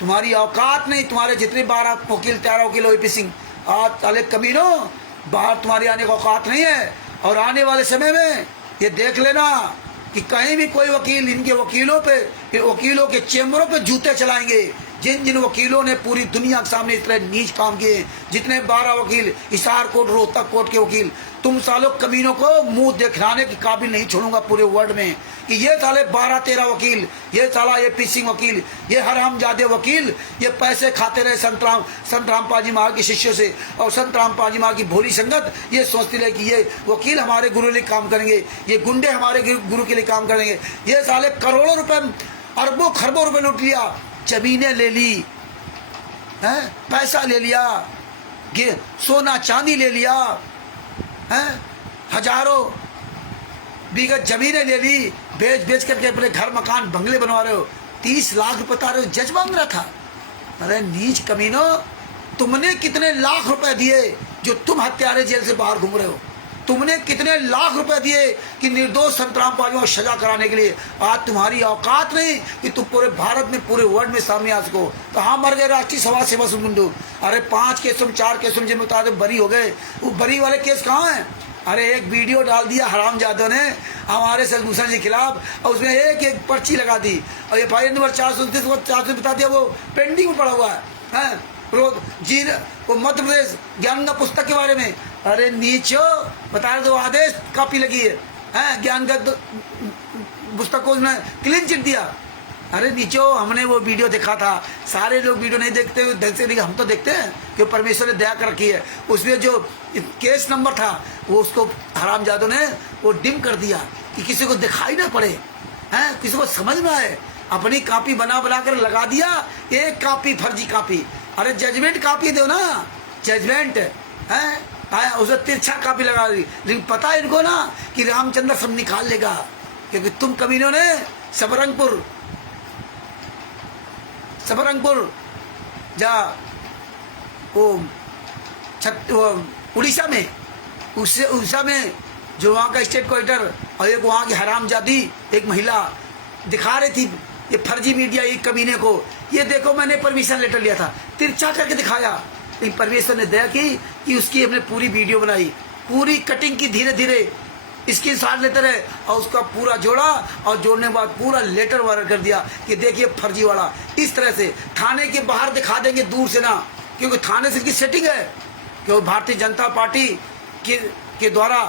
तुम्हारी औकात नहीं, तुम्हारे जितने 12 वकील 13 वकील हो एपी सिंह, आज साले कमीनों बाहर तुम्हारी आने का औकात नहीं है। और आने वाले समय में ये देख लेना कि कहीं भी कोई वकील इनके वकीलों पे, वकीलों के चेम्बरों पे जूते चलाएंगे। जिन जिन वकीलों ने पूरी दुनिया के सामने इस तरह नीच काम किए, जितने 12 वकील, हिसार कोर्ट, रोहतक कोर्ट के वकील, तुम सालों कमीनों को मुंह दिखाने के काबिल नहीं छोड़ूंगा पूरे वर्ल्ड में कि ये साले 12-13 वकील, ये साला एपी सिंह वकील, ये हरामजादे वकील, ये पैसे खाते रहे संत रामपाल जी महाराज के शिष्यों से। और संत रामपाल जी महाराज की भोली संगत ये सोचती रहे कि ये वकील हमारे गुरु के लिए काम करेंगे, ये गुंडे हमारे गुरु के लिए काम करेंगे। ये साले करोड़ों रुपए, अरबों खरबों रुपए लूट लिया, जमीनें ले ली है, पैसा ले लिया, सोना चांदी ले लिया है, हजारों बीघा जमीनें ले ली, बेच बेच करके अपने घर मकान बंगले बनवा रहे हो। 30 लाख रुपए बता रहे हो, जज मांग रहा था। अरे नीच कमीनों, तुमने कितने लाख रुपए दिए जो तुम हत्यारे जेल से बाहर घूम रहे हो? तुमने कितने लाख रुपए दिए कि निर्दोष संत रामपाल को सजा कराने के लिए? आज तुम्हारी औकात नहीं कि तुम पूरे भारत में, पूरे वर्ल्ड में सामने आ सको। कहाँ मर गए राष्ट्रीय समाज सेवा संगठन? अरे 5 केस, 4 केस जिनमें बता दो बरी हो गए, वो बरी वाले केस कहाँ हैं? अरे एक वीडियो डाल दिया हरामजादों ने हमारे सदभूषण जी खिलाफ और उसमें एक पर्ची लगा दी और FIR नंबर 429 बता दिया, वो पेंडिंग में पड़ा हुआ है। जी वो मध्य प्रदेश ज्ञान का पुस्तक के बारे में। अरे नीचो, बता दो आदेश कॉपी लगी है ज्ञान का पुस्तक को उसने क्लीन चिट दिया। अरे नीचो, हमने वो वीडियो देखा था, सारे लोग वीडियो नहीं देखते ढंग से, हम तो देखते हैं कि परमेश्वर ने दया कर रखी है। उसमें जो केस नंबर था वो उसको हरामजादों ने वो डिम कर दिया कि किसी को दिखाई ना पड़े, हैं किसी को समझ में आए। अपनी कॉपी बना कर लगा दिया, एक कॉपी फर्जी कॉपी। अरे जजमेंट कॉपी दो ना, जजमेंट है उसे तिरछा कॉपी लगा दी। लेकिन पता है इनको ना कि रामचंद्र सब निकाल लेगा, क्योंकि तुम कमीनों ने सबरंगपुर जा वो उड़ीसा में जो वहाँ का स्टेट कलेक्टर और एक वहाँ की हरामजादी एक महिला दिखा रही थी ये फर्जी मीडिया, ये कमीने को, ये देखो मैंने परमिशन लेटर लिया था, तिरछा करके दिखाया। लेकिन परमेश्वर ने दया की कि उसकी हमने पूरी वीडियो बनाई, पूरी कटिंग की, धीरे धीरे इसकी साथ लेते रहे और उसका पूरा जोड़ा और जोड़ने के बाद पूरा लेटर वायरल कर दिया कि देखिए फर्जी वाला। इस तरह से थाने के बाहर दिखा देंगे दूर से ना, क्योंकि थाने से इसकी सेटिंग है कि भारतीय जनता पार्टी के द्वारा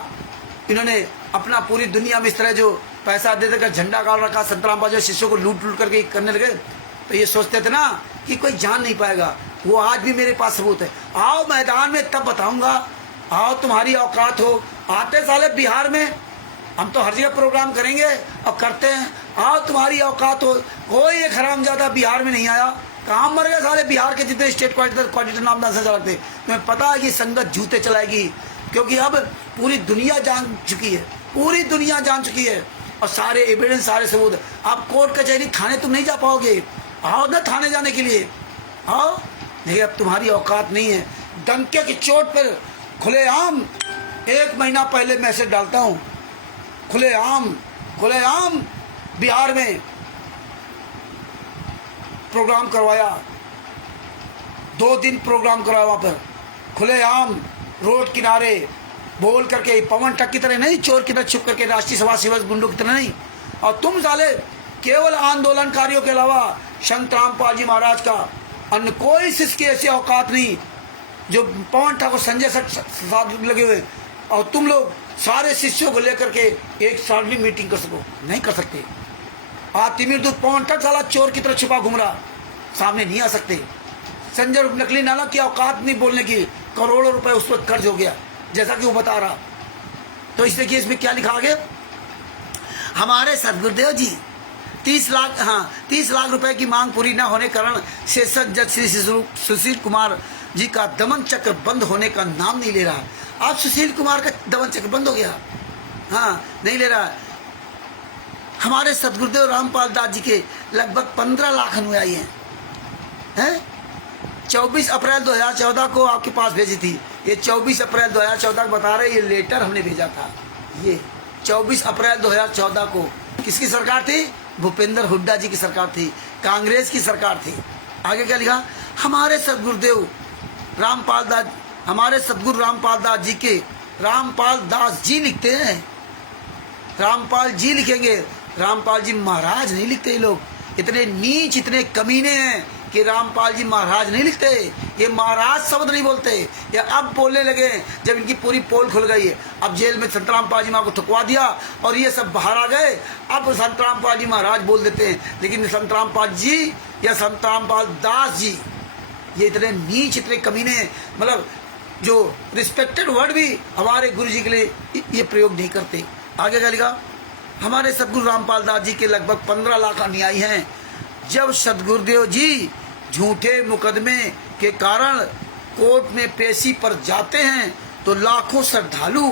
इन्होंने अपना पूरी दुनिया में इस तरह जो पैसा दे देकर झंडा गाड़ रखा, संत रामपाल जो शिष्यों को लूट करके करने लगे, तो ये सोचते थे ना कि कोई जान नहीं पाएगा। वो आज भी मेरे पास सबूत है, आओ मैदान में तब बताऊंगा, आओ तुम्हारी औकात हो। आते साले बिहार में, हम तो हर जगह प्रोग्राम करेंगे और करते हैं, आओ तुम्हारी औकात हो। कोई एक हरामजादा बिहार में नहीं आया, कहाँ मर गए साले बिहार के जितने स्टेट कोऑर्डिनेटर नाम से चलाते। तुम्हें पता है कि संगत जूते चलाएगी, क्योंकि अब पूरी दुनिया जान चुकी है, पूरी दुनिया जान चुकी है और सारे एविडेंस, सारे सबूत। आप कोर्ट कचहरी थाने तुम नहीं जा पाओगे, आओ ना थाने जाने के लिए आओ। नहीं, अब तुम्हारी औकात नहीं है। डंके की चोट पर खुलेआम 1 महीना पहले मैसेज डालता हूँ, खुलेआम बिहार में प्रोग्राम करवाया, 2 दिन प्रोग्राम करवाया वहाँ पर, खुलेआम रोड किनारे बोल करके, पवन टक की तरह नहीं, चोर की तरह छुप करके, राष्ट्रीय समाज सेवक गुंडों की तरह नहीं। और तुम साले केवल आंदोलनकारियों के अलावा संत रामपाल जी महाराज का अन्य कोई शिष्य की ऐसी औकात नहीं जो पवन ठाकुर संजय साथ लगे हुए, और तुम लोग सारे शिष्यों को लेकर के एक सार्वजनिक भी मीटिंग कर सको, नहीं कर सकते। आज तिमिर दूत पवन ठाकुर साला चोर की तरह छुपा घूम रहा, सामने नहीं आ सकते। संजय नकली नाला की औकात नहीं बोलने की, करोड़ों रुपए उस पर कर्ज हो गया जैसा कि वो बता रहा। तो इसलिए कि इसमें क्या लिखा आगे, हमारे सदगुरुदेव जी 30 लाख रुपए की मांग पूरी न होने कारण सेशन जज श्री सुशील कुमार जी का दमन चक्र बंद होने का नाम नहीं ले रहा। अब सुशील कुमार का दमन चक्र बंद हो गया, हाँ नहीं ले रहा। हमारे सदगुरुदेव रामपाल दास जी के लगभग 15 लाख अनुयायी हैं। 24 अप्रैल 2014 को आपके पास भेजी थी, ये 24 अप्रैल 2014 को बता रहे, ये लेटर हमने भेजा था। ये 24 अप्रैल 2014 को किसकी सरकार थी? भूपेंद्र हुड्डा जी की सरकार थी, कांग्रेस की सरकार थी। आगे क्या लिखा? हमारे सदगुरुदेव रामपाल दास, हमारे सदगुरु रामपाल दास जी के, रामपाल दास जी लिखते हैं, रामपाल जी लिखेंगे, रामपाल जी महाराज नहीं लिखते। ये लोग इतने नीच, इतने कमीने हैं कि रामपाल जी महाराज नहीं लिखते, ये महाराज शब्द नहीं बोलते। ये अब बोलने लगे जब इनकी पूरी पोल खुल गई है। अब जेल में संत रामपाल जी माँ को थकवा दिया और ये सब बाहर आ गए, अब संत रामपाल जी महाराज बोल देते हैं। लेकिन संत रामपाल जी या संत रामपाल दास जी ये इतने नीच, इतने कमीने, मतलब जो रिस्पेक्टेड वर्ड भी हमारे गुरु जी के लिए ये प्रयोग नहीं करते। आगे क्या लिखा? हमारे सदगुरु रामपाल दास जी के लगभग 15 लाख अनुयायी हैं। जब सदगुरुदेव जी झूठे मुकदमे के कारण कोर्ट में पेशी पर जाते हैं तो लाखों श्रद्धालु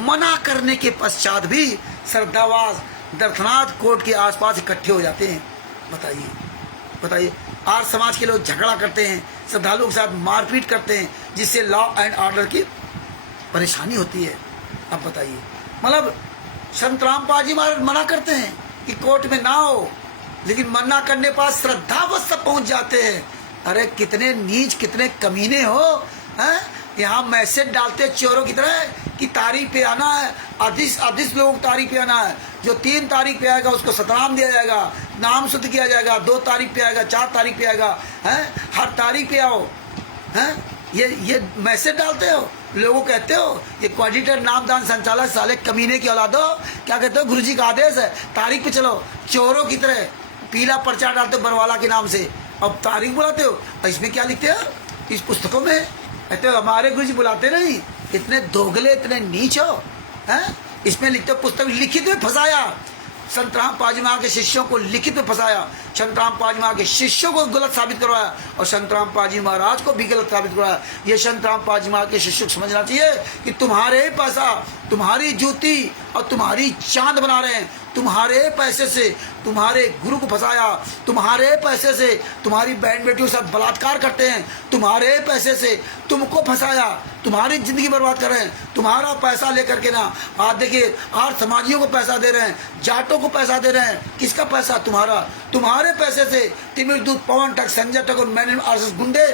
मना करने के पश्चात भी श्रद्धावास दर्शनार्थ कोर्ट के आसपास इकट्ठे हो जाते हैं। बताइए आज समाज के लोग झगड़ा करते हैं, श्रद्धालुओं के साथ मारपीट करते हैं, जिससे लॉ एंड ऑर्डर की परेशानी होती है। अब बताइए, मतलब संत रामपाल जी महाराज मना करते हैं कि कोर्ट में ना हो, लेकिन मना करने पर श्रद्धावश सब पहुंच जाते हैं। अरे कितने नीच, कितने कमीने हो, हैं? यहाँ मैसेज डालते चोरों की तरह कि तारीख पे आना है, अधिस लोगों को तारीख पे आना है। जो 3 तारीख पे आएगा उसको सतनाम दिया जाएगा, नाम शुद्ध किया जाएगा। 2 तारीख पे आएगा, 4 तारीख पे आएगा, हैं? हर तारीख पे आओ, हैं? ये मैसेज डालते हो, लोगों कहते हो ये क्वाडिटर नामदान संचालक साले कमीने की औलाद हो। क्या कहते हो? गुरुजी का आदेश है, तारीख पे चलो। चोरों की तरह पीला पर्चा डालते हो बरवाला के नाम से, अब तारीख बुलाते हो। इसमें क्या लिखते हो? इस पुस्तकों में कहते हो हमारे गुरुजी बुलाते नहीं। इतने दोगले, इतने नीच हो, हैं? इसमें लिखते हो पुस्तक लिखित में फंसाया, संत रामपाल जी महाराज के शिष्यों को लिखित में फंसाया, संत रामपाल जी महाराज के शिष्यों को गलत साबित करवाया और संत रामपाल जी महाराज को भी गलत साबित करवाया। ये संत रामपाल जी महाराज के शिष्यों को समझना चाहिए कि तुम्हारे पैसा, तुम्हारी जूती और तुम्हारी चांद बना रहे हैं। तुम्हारे पैसे से तुम्हारे गुरु को फंसाया, तुम्हारे पैसे से तुम्हारी बहन बेटियों के साथ बलात्कार करते हैं, तुम्हारे पैसे से तुमको फंसाया, तुम्हारी जिंदगी बर्बाद कर रहे हैं। तुम्हारा पैसा लेकर के ना आज देखिए, आज समाजियों को पैसा दे रहे हैं, जाटों को पैसा दे रहे हैं। किसका पैसा? तुम्हारा। तुम्हारे पैसे से तिमिर दूत, पवन ठग, संजय ठग और मैंने आरएसएस गुंडे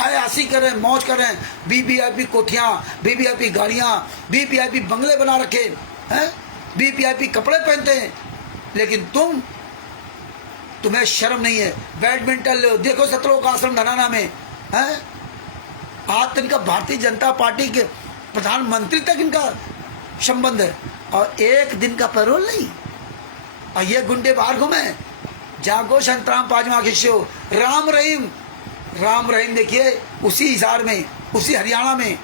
अयासी कर रहे हैं, मौज कर रहे हैं। वीवीआईपी कोठियाँ, वीवीआईपी गाड़ियाँ, वीवीआईपी बंगले बना रखे हैं, वीवीआईपी कपड़े पहनते हैं। लेकिन तुम्हें शर्म नहीं है। बैडमिंटन लो, देखो सतलोक आश्रम धनाना में है, आज तक इनका भारतीय जनता पार्टी के प्रधानमंत्री तक इनका संबंध है और एक दिन का पैरोल नहीं। और ये गुंडे बाहर घूमे। जागो संत रामपाल जी महाराज के शिष्य राम रहीम देखिए उसी हिसार में, उसी हरियाणा में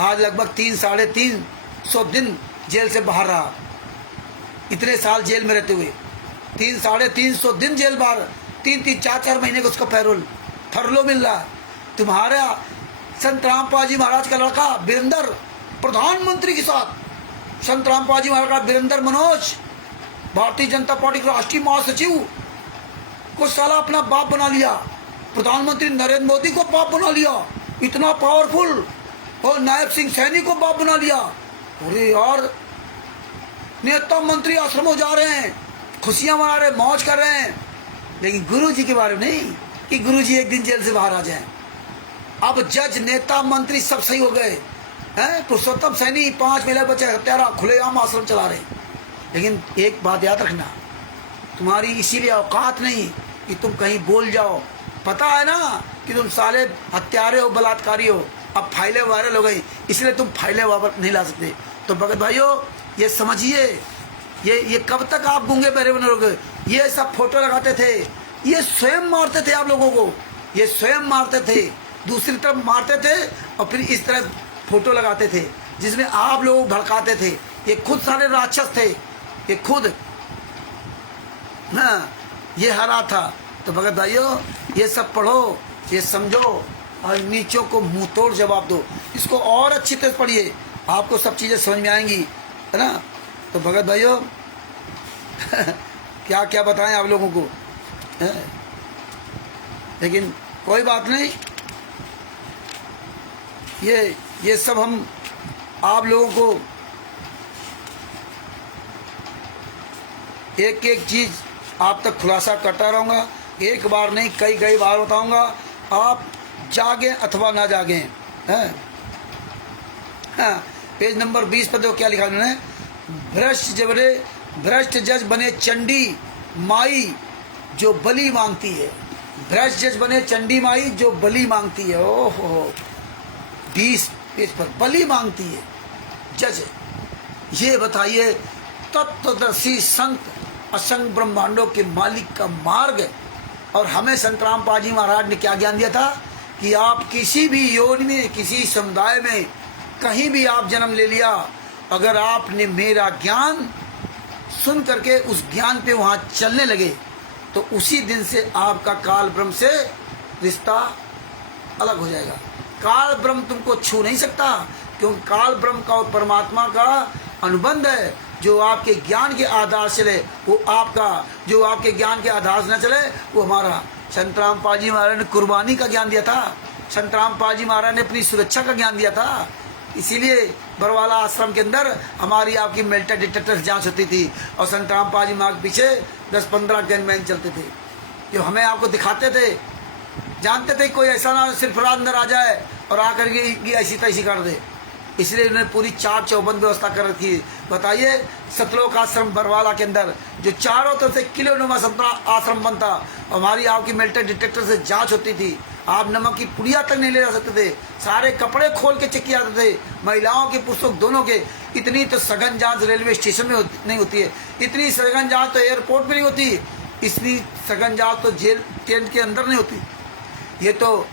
आज लगभग 300-350 दिन जेल से बाहर रहा। इतने साल जेल में रहते हुए 300-350 दिन जेल बाहर, 3-3, 4-4 महीने का उसका पैरोल फरलो मिल रहा। तुम्हारा संत रामपाल जी महाराज का लड़का वीरेंद्र प्रधानमंत्री के साथ, संत रामपाल जी महाराज का वीरेंद्र मनोज भारतीय जनता पार्टी के राष्ट्रीय महासचिव को साला अपना बाप बना लिया, प्रधानमंत्री नरेंद्र मोदी को बाप बना लिया, इतना पावरफुल, और नायब सिंह सैनी को बाप बना लिया। अरे यार, नेता मंत्री आश्रमों जा रहे हैं, खुशियां मना रहे हैं, मौज कर रहे हैं, लेकिन गुरु जी के बारे में नहीं कि गुरु जी एक दिन जेल से बाहर आ जाएं। अब जज, नेता, मंत्री सब सही हो गए हैं। पुरुषोत्तम सैनी 5 महिला बच्चे हत्यारा खुलेआम आश्रम चला रहे। लेकिन एक बात याद रखना, तुम्हारी इसीलिए औकात नहीं कि तुम कहीं बोल जाओ। पता है ना कि तुम साले हत्यारे हो, बलात्कारी हो। अब फाइलें वायरल हो गई, इसलिए तुम फाइलें वापस नहीं ला सकते। तो भगत भाइयों, ये समझिए, ये कब तक आप गूंगे बहरे बने रहोगे। ये सब फोटो लगाते थे, ये स्वयं मारते थे आप लोगों को, ये स्वयं मारते थे, दूसरी तरफ मारते थे और फिर इस तरह फोटो लगाते थे जिसमें आप लोग भड़काते थे। ये खुद सारे राक्षस थे, ये खुद हाँ ये हरा था। तो भगत भाइयों ये सब पढ़ो, ये समझो और नीचों को मुंह तोड़ जवाब दो। इसको और अच्छी तरह पढ़िए, आपको सब चीज़ें समझ में आएंगी, है ना। तो भगत भाइयों क्या क्या बताएं आप लोगों को, है? लेकिन कोई बात नहीं, ये सब हम आप लोगों को एक एक चीज़ आप तक खुलासा करता रहूँगा। एक बार नहीं कई बार बताऊँगा, आप जागें अथवा ना जागें। हैं हाँ, पेज नंबर 20 पर देखो क्या लिखा उन्होंने। भ्रष्ट जज बने चंडी माई जो बलि मांगती है। भ्रष्ट जज बने चंडी माई जो बलि मांगती है। ओहो 20 पेज पर बलि मांगती है जज। ये बताइए तत्वदर्शी संत असंग ब्रह्मांडों के मालिक का मार्ग है। और हमें संतराम पाजी महाराज ने क्या ज्ञान दिया था कि आप किसी भी योनि में, किसी समुदाय में, कहीं भी आप जन्म ले लिया, अगर आपने मेरा ज्ञान सुन करके उस ज्ञान पे वहाँ चलने लगे तो उसी दिन से आपका काल ब्रह्म से रिश्ता अलग हो जाएगा। काल ब्रह्म तुमको छू नहीं सकता, क्योंकि काल ब्रह्म का और परमात्मा का अनुबंध है। जो आपके ज्ञान के आधार से चले वो आपका, जो आपके ज्ञान के आधार से न चले वो हमारा। संतराम पाजी महाराज ने कुर्बानी का ज्ञान दिया था, संतराम पाजी महाराज ने अपनी सुरक्षा का ज्ञान दिया था। इसीलिए बरवाला आश्रम के अंदर हमारी आपकी मेल्टर डिटेक्टर जांच होती थी और संतराम पाजी महाराज के पीछे 10-15 गनमैन चलते थे जो हमें आपको दिखाते थे। जानते थे कोई ऐसा ना सिर्फ रात अंदर आ जाए और आकर के ऐसी तैसी कर दे, इसलिए उन्होंने पूरी 4 चौबंद व्यवस्था कर रखी। बताइए सतलोक आश्रम बरवाला के अंदर जो चारों तरफ से किलोनुमा आश्रम बनता, हमारी आपकी मेल्टर डिटेक्टर से जांच होती थी। आप नमक की पुड़िया तक नहीं ले जा सकते थे, सारे कपड़े खोल के चेक किए जाते थे, महिलाओं के पुरुषों दोनों के। इतनी तो सघन जांच रेलवे स्टेशन में नहीं होती है, इतनी सघन जांच तो एयरपोर्ट में नहीं होती, इतनी सघन जांच तो जेल टेंट के अंदर नहीं होती। ये तो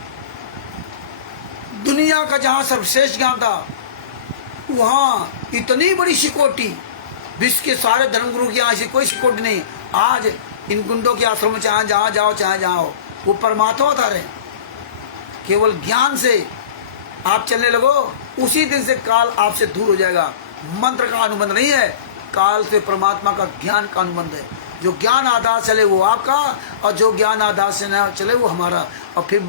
दुनिया का जहाँ सर्वश्रेष्ठ ज्ञान था वहाँ इतनी बड़ी सिक्योरिटी, विश्व के सारे धर्मगुरु की यहाँ ऐसी कोई सिक्योरिटी नहीं। आज इन गुंडों के आश्रम में चाहे जहाँ जाओ चाहे जहाँ हो, वो परमात्मा बता रहे हैं। केवल ज्ञान से आप चलने लगो, उसी दिन से काल आपसे दूर हो जाएगा। मंत्र का अनुबंध नहीं है, काल से परमात्मा का ज्ञान का अनुबंध है। जो ज्ञान आधार चले वो आपका, और जो ज्ञान आधार से न चले वो हमारा। और फिर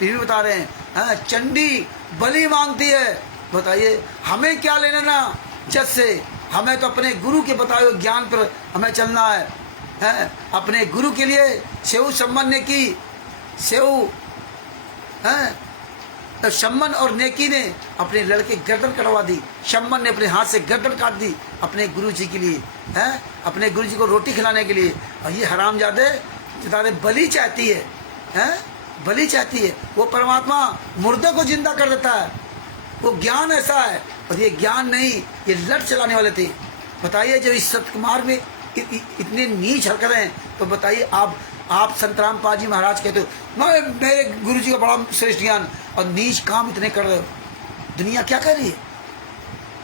भी बता रहे हैं चंडी बलि मांगती है। बताइए हमें क्या लेना ना जज से, हमें तो अपने गुरु के बताए हुए ज्ञान पर हमें चलना है। अपने गुरु के लिए सेऊ सम्मन ने की, सेऊ तो शम्मन और नेकी ने अपने लड़के गर्दन कटवा दी, शम्मन ने अपने हाथ से गर्दन काट दी अपने गुरुजी के लिए, अपने गुरुजी को रोटी खिलाने के लिए। और ये हरामजादे जिताने बलि चाहती है, बलि चाहती है। वो परमात्मा मुर्दे को जिंदा कर देता है, वो ज्ञान ऐसा है। और ये ज्ञान नहीं, ये लट चलाने वाले थे। बताइए जब इस सतकुमार में इतने नीच हरकतें हैं, तो बताइए आप संतराम पाजी महाराज कहते हो मेरे गुरु जी का बड़ा श्रेष्ठ ज्ञान, और नीच काम इतने कर रहे हो। दुनिया क्या कर रही है?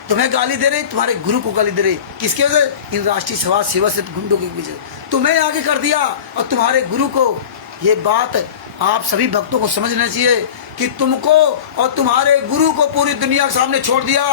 तुम्हें गाली दे रही, तुम्हारे गुरु को गाली दे रही। किसके वजह से? इन राष्ट्रीय समाज सेवा से गुंडों के पीछे तुम्हें आगे कर दिया और तुम्हारे गुरु को। ये बात आप सभी भक्तों को समझना चाहिए कि तुमको और तुम्हारे गुरु को पूरी दुनिया के सामने छोड़ दिया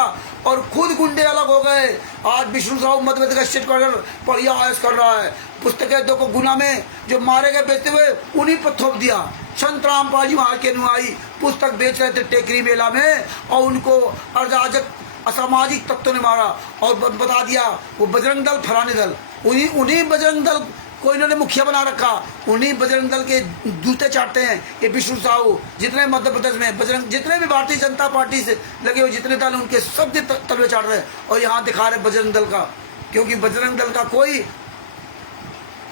और खुद गुंडे अलग हो गए। आज विष्णु साहू मध्य प्रदेश का स्टेट गवर्नर बढ़िया आयस कर रहा है, पुस्तकें दो को गुना में जो मारे गए बेचते हुए उन्हीं पर थोप दिया। संतराम पाजी महाराज के अनुयायी पुस्तक बेच रहे थे टेकरी मेला में और उनको अराजक असामाजिक तत्वों ने मारा और बता दिया वो बजरंग दल फलाने दल, उन्हीं बजरंग दल को इन्होंने मुखिया बना रखा, उन्हीं बजरंग दल के जूते चाटते हैं ये विष्णु साहू। जितने मध्य प्रदेश में बजरंग, जितने भी भारतीय जनता पार्टी से लगे हुए जितने दल उनके सब तलवे चाट रहे हैं और यहाँ दिखा रहे बजरंग दल का, क्योंकि बजरंग दल का कोई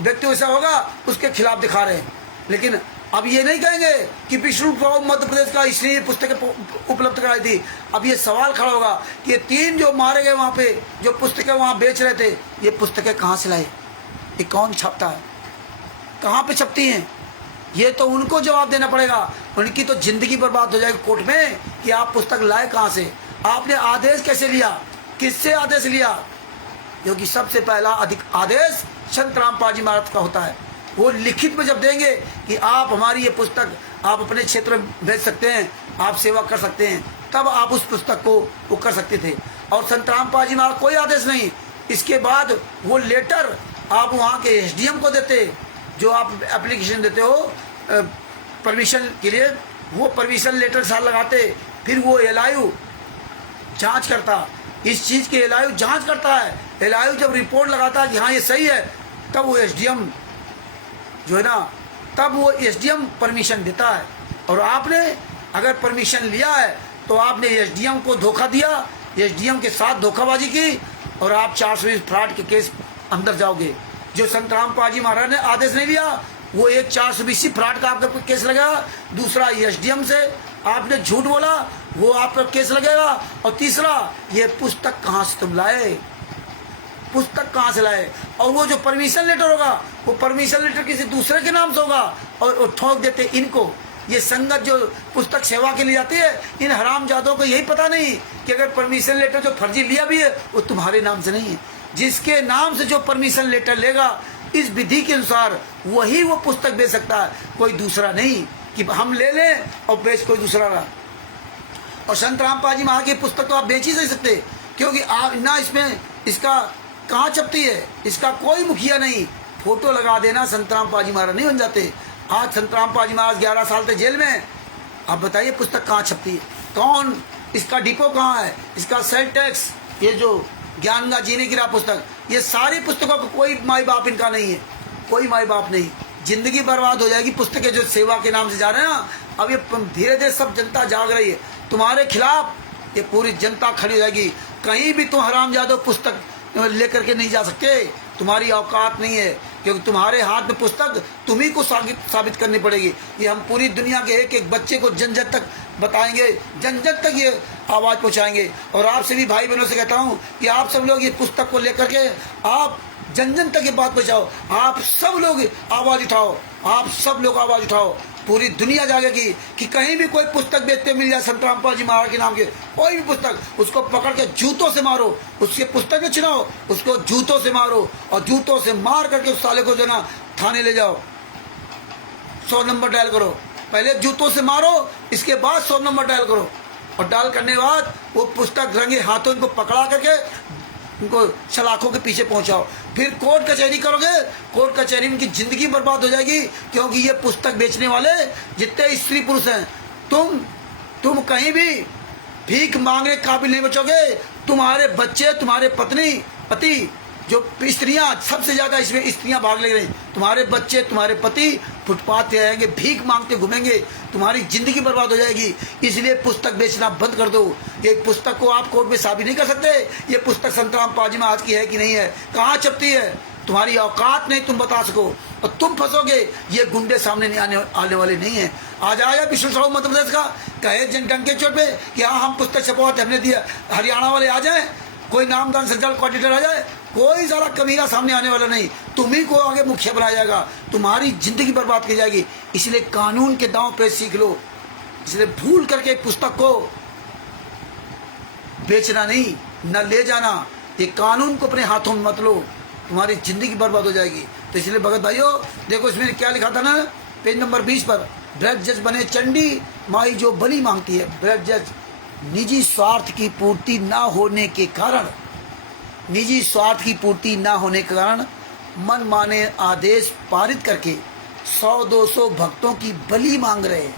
व्यक्ति ऐसा होगा उसके खिलाफ दिखा रहे हैं। लेकिन अब ये नहीं कहेंगे कि विष्णु साहू मध्य प्रदेश का इसलिए पुस्तकें उपलब्ध कराई थी। अब ये सवाल खड़ा होगा कि ये 3 जो मारे गए वहाँ पे जो पुस्तकें वहाँ बेच रहे थे, ये पुस्तकें कहाँ से लाए, ये कौन छपता है, कहाँ पे छपती हैं? ये तो उनको जवाब देना पड़ेगा। उनकी तो जिंदगी बर्बाद हो जाएगी कोर्ट में कि आप पुस्तक लाए कहाँ से, आपने आदेश कैसे लिया, किससे आदेश लिया, क्योंकि सबसे पहला अधिक आदेश संत रामपाल जी महाराज का होता है। वो लिखित में जब देंगे कि आप हमारी ये पुस्तक आप अपने क्षेत्र में भेज सकते हैं, आप सेवा कर सकते हैं, तब आप उस पुस्तक को वो कर सकते थे। और संत रामपाल जी महाराज कोई आदेश नहीं। इसके बाद वो लेटर आप वहाँ के एसडीएम को देते, जो आप एप्लीकेशन देते हो परमिशन के लिए, वो परमिशन लेटर साल लगाते। फिर वो एलआईयू जांच करता, इस चीज़ के एलआईयू जांच करता है। एलआईयू जब रिपोर्ट लगाता है कि हाँ ये सही है, तब वो एसडीएम जो है ना, तब वो एसडीएम परमिशन देता है। और आपने अगर परमिशन लिया है तो आपने एसडीएम को धोखा दिया, एसडीएम के साथ धोखाबाजी की, और आप 420 फ्रॉड के केस अंदर जाओगे। जो संत रामपाल जी महाराज ने आदेश नहीं दिया, वो एक 420 फ्रॉड का आपका केस लगेगा, दूसरा एसडीएम से आपने झूठ बोला, वो आप पर केस लगेगा, और तीसरा ये पुस्तक कहाँ से तुम लाए, पुस्तक कहाँ से लाए। और वो जो परमिशन लेटर होगा, वो परमिशन लेटर किसी दूसरे के नाम से होगा, और ठोक देते इनको। ये संगत जो पुस्तक सेवा के लिए जाती है, इन हरामजादों को यही पता नहीं कि अगर परमिशन लेटर जो फर्जी लिया भी है वो तुम्हारे नाम से नहीं है। जिसके नाम से जो परमिशन लेटर लेगा, इस विधि के अनुसार वही वो पुस्तक बेच सकता है, कोई दूसरा नहीं कि हम ले लें और बेच कोई दूसरा रहा। और संत रामपाल जी महाराज की पुस्तक तो आप बेच ही नहीं सकते, क्योंकि आप ना इसमें इसका कहाँ छपती है, इसका कोई मुखिया नहीं। फोटो लगा देना संत रामपाल जी महाराज नहीं बन जाते। आज संत रामपाल जी महाराज 11 साल तक जेल में, आप बताइए पुस्तक कहाँ छपती है, कौन, इसका डिपो कहाँ है, इसका सेल टैक्स, ये जो ज्ञान का जीने की राह पुस्तक, ये सारी पुस्तकों का कोई माई बाप इनका नहीं है, कोई माई बाप नहीं। जिंदगी बर्बाद हो जाएगी। पुस्तकें जो सेवा के नाम से जा रहे हैं ना, अब ये धीरे धीरे सब जनता जाग रही है तुम्हारे खिलाफ, ये पूरी जनता खड़ी हो जाएगी। कहीं भी तुम हरामजादो पुस्तक लेकर के नहीं जा सकते, तुम्हारी औकात नहीं है, क्योंकि तुम्हारे हाथ में पुस्तक तुम्ही को साबित करनी पड़ेगी। ये हम पूरी दुनिया के एक एक बच्चे को जन जन तक बताएंगे, जन जन तक ये आवाज़ पहुंचाएंगे। और आपसे भी भाई बहनों से कहता हूं कि आप सब लोग ये पुस्तक को लेकर के आप जन जन तक ये बात पहुंचाओ। आप सब लोग आवाज़ उठाओ, आप सब लोग आवाज़ उठाओ। पूरी दुनिया जागेगी कि कहीं भी कोई पुस्तक बेचते मिल जाए संत रामपाल जी महाराज के नाम के, कोई भी पुस्तक, उसको पकड़ के जूतों से मारो, उसके पुस्तक में छिनाओ, उसको जूतों से मारो, और जूतों से मार करके उस साले को जो ना थाने ले जाओ, 100 नंबर डायल करो। पहले जूतों से मारो, इसके बाद 100 नंबर डायल करो, और डायल करने के बाद वो पुस्तक रंगे हाथों इनको पकड़ा करके उनको सलाखों के पीछे पहुंचाओ। फिर कोर्ट कचहरी करोगे, कोर्ट कचहरी में उनकी जिंदगी बर्बाद हो जाएगी, क्योंकि ये पुस्तक बेचने वाले जितने स्त्री पुरुष हैं, तुम कहीं भी भीख मांगने काबिल नहीं बचोगे। तुम्हारे बच्चे, तुम्हारे पति, जो स्त्रियां, सबसे ज्यादा इसमें स्त्रियां भाग ले रही, तुम्हारे बच्चे, तुम्हारे पति फुटपाथ पे आएंगे, भीख मांगते घूमेंगे, तुम्हारी जिंदगी बर्बाद हो जाएगी। इसलिए पुस्तक बेचना बंद कर दो। ये पुस्तक को आप कोर्ट में साबित नहीं कर सकते ये पुस्तक संत रामपाल जी महाराज की है कि नहीं है, कहाँ छपती है, तुम्हारी औकात नहीं तुम बता सको, और तुम फंसोगे। ये गुंडे सामने नहीं आने वाले नहीं है। आज आया विष्णु साहू मध्य प्रदेश का, कहे जनटंके चोट पे कि हाँ हम पुस्तक छपवाते हमने दिया, हरियाणा वाले आ जाए, कोई नामदान संचालक कोऑर्डिनेटर आ जाए, कोई सारा कमीना सामने आने वाला नहीं। तुम्ही को आगे मुखिया बनाया जाएगा, तुम्हारी जिंदगी बर्बाद की जाएगी। इसलिए कानून के दांव पे सीख लो। इसलिए भूल करके पुस्तक को बेचना नहीं, न ले जाना, ये कानून को अपने हाथों में मत लो, तुम्हारी जिंदगी बर्बाद हो जाएगी। तो इसलिए भगत भाइयों देखो इसमें क्या लिखा था ना, पेज नंबर 20 पर, ब्रज जज बने चंडी माई जो बलि मांगती है। ब्रज जज निजी स्वार्थ की पूर्ति ना होने के कारण, निजी स्वार्थ की पूर्ति ना होने के कारण मन माने आदेश पारित करके 100-200 भक्तों की बलि मांग रहे हैं,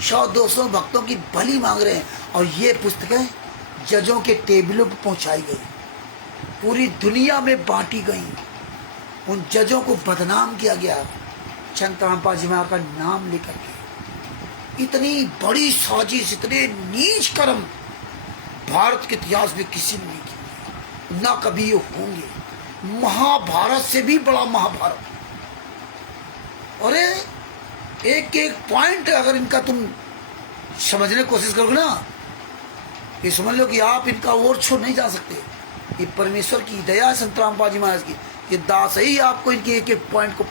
100-200 भक्तों की बलि मांग रहे हैं। और ये पुस्तकें जजों के टेबलों पर पहुंचाई गई, पूरी दुनिया में बांटी गई, उन जजों को बदनाम किया गया संत रामपाल जी महाराज का नाम लेकर के। इतनी बड़ी साजिश, इतने नीच कर्म भारत के इतिहास में किसी ने नहीं किया, ना कभी ये होंगे। महाभारत से भी बड़ा महाभारत। अरे एक एक पॉइंट अगर इनका तुम समझने की कोशिश करोगे ना, ये समझ लो कि आप इनका और छोड़ नहीं जा सकते। ये परमेश्वर की दया है संत रामपाल जी महाराज की, ये दास ही आपको इनके एक एक पॉइंट को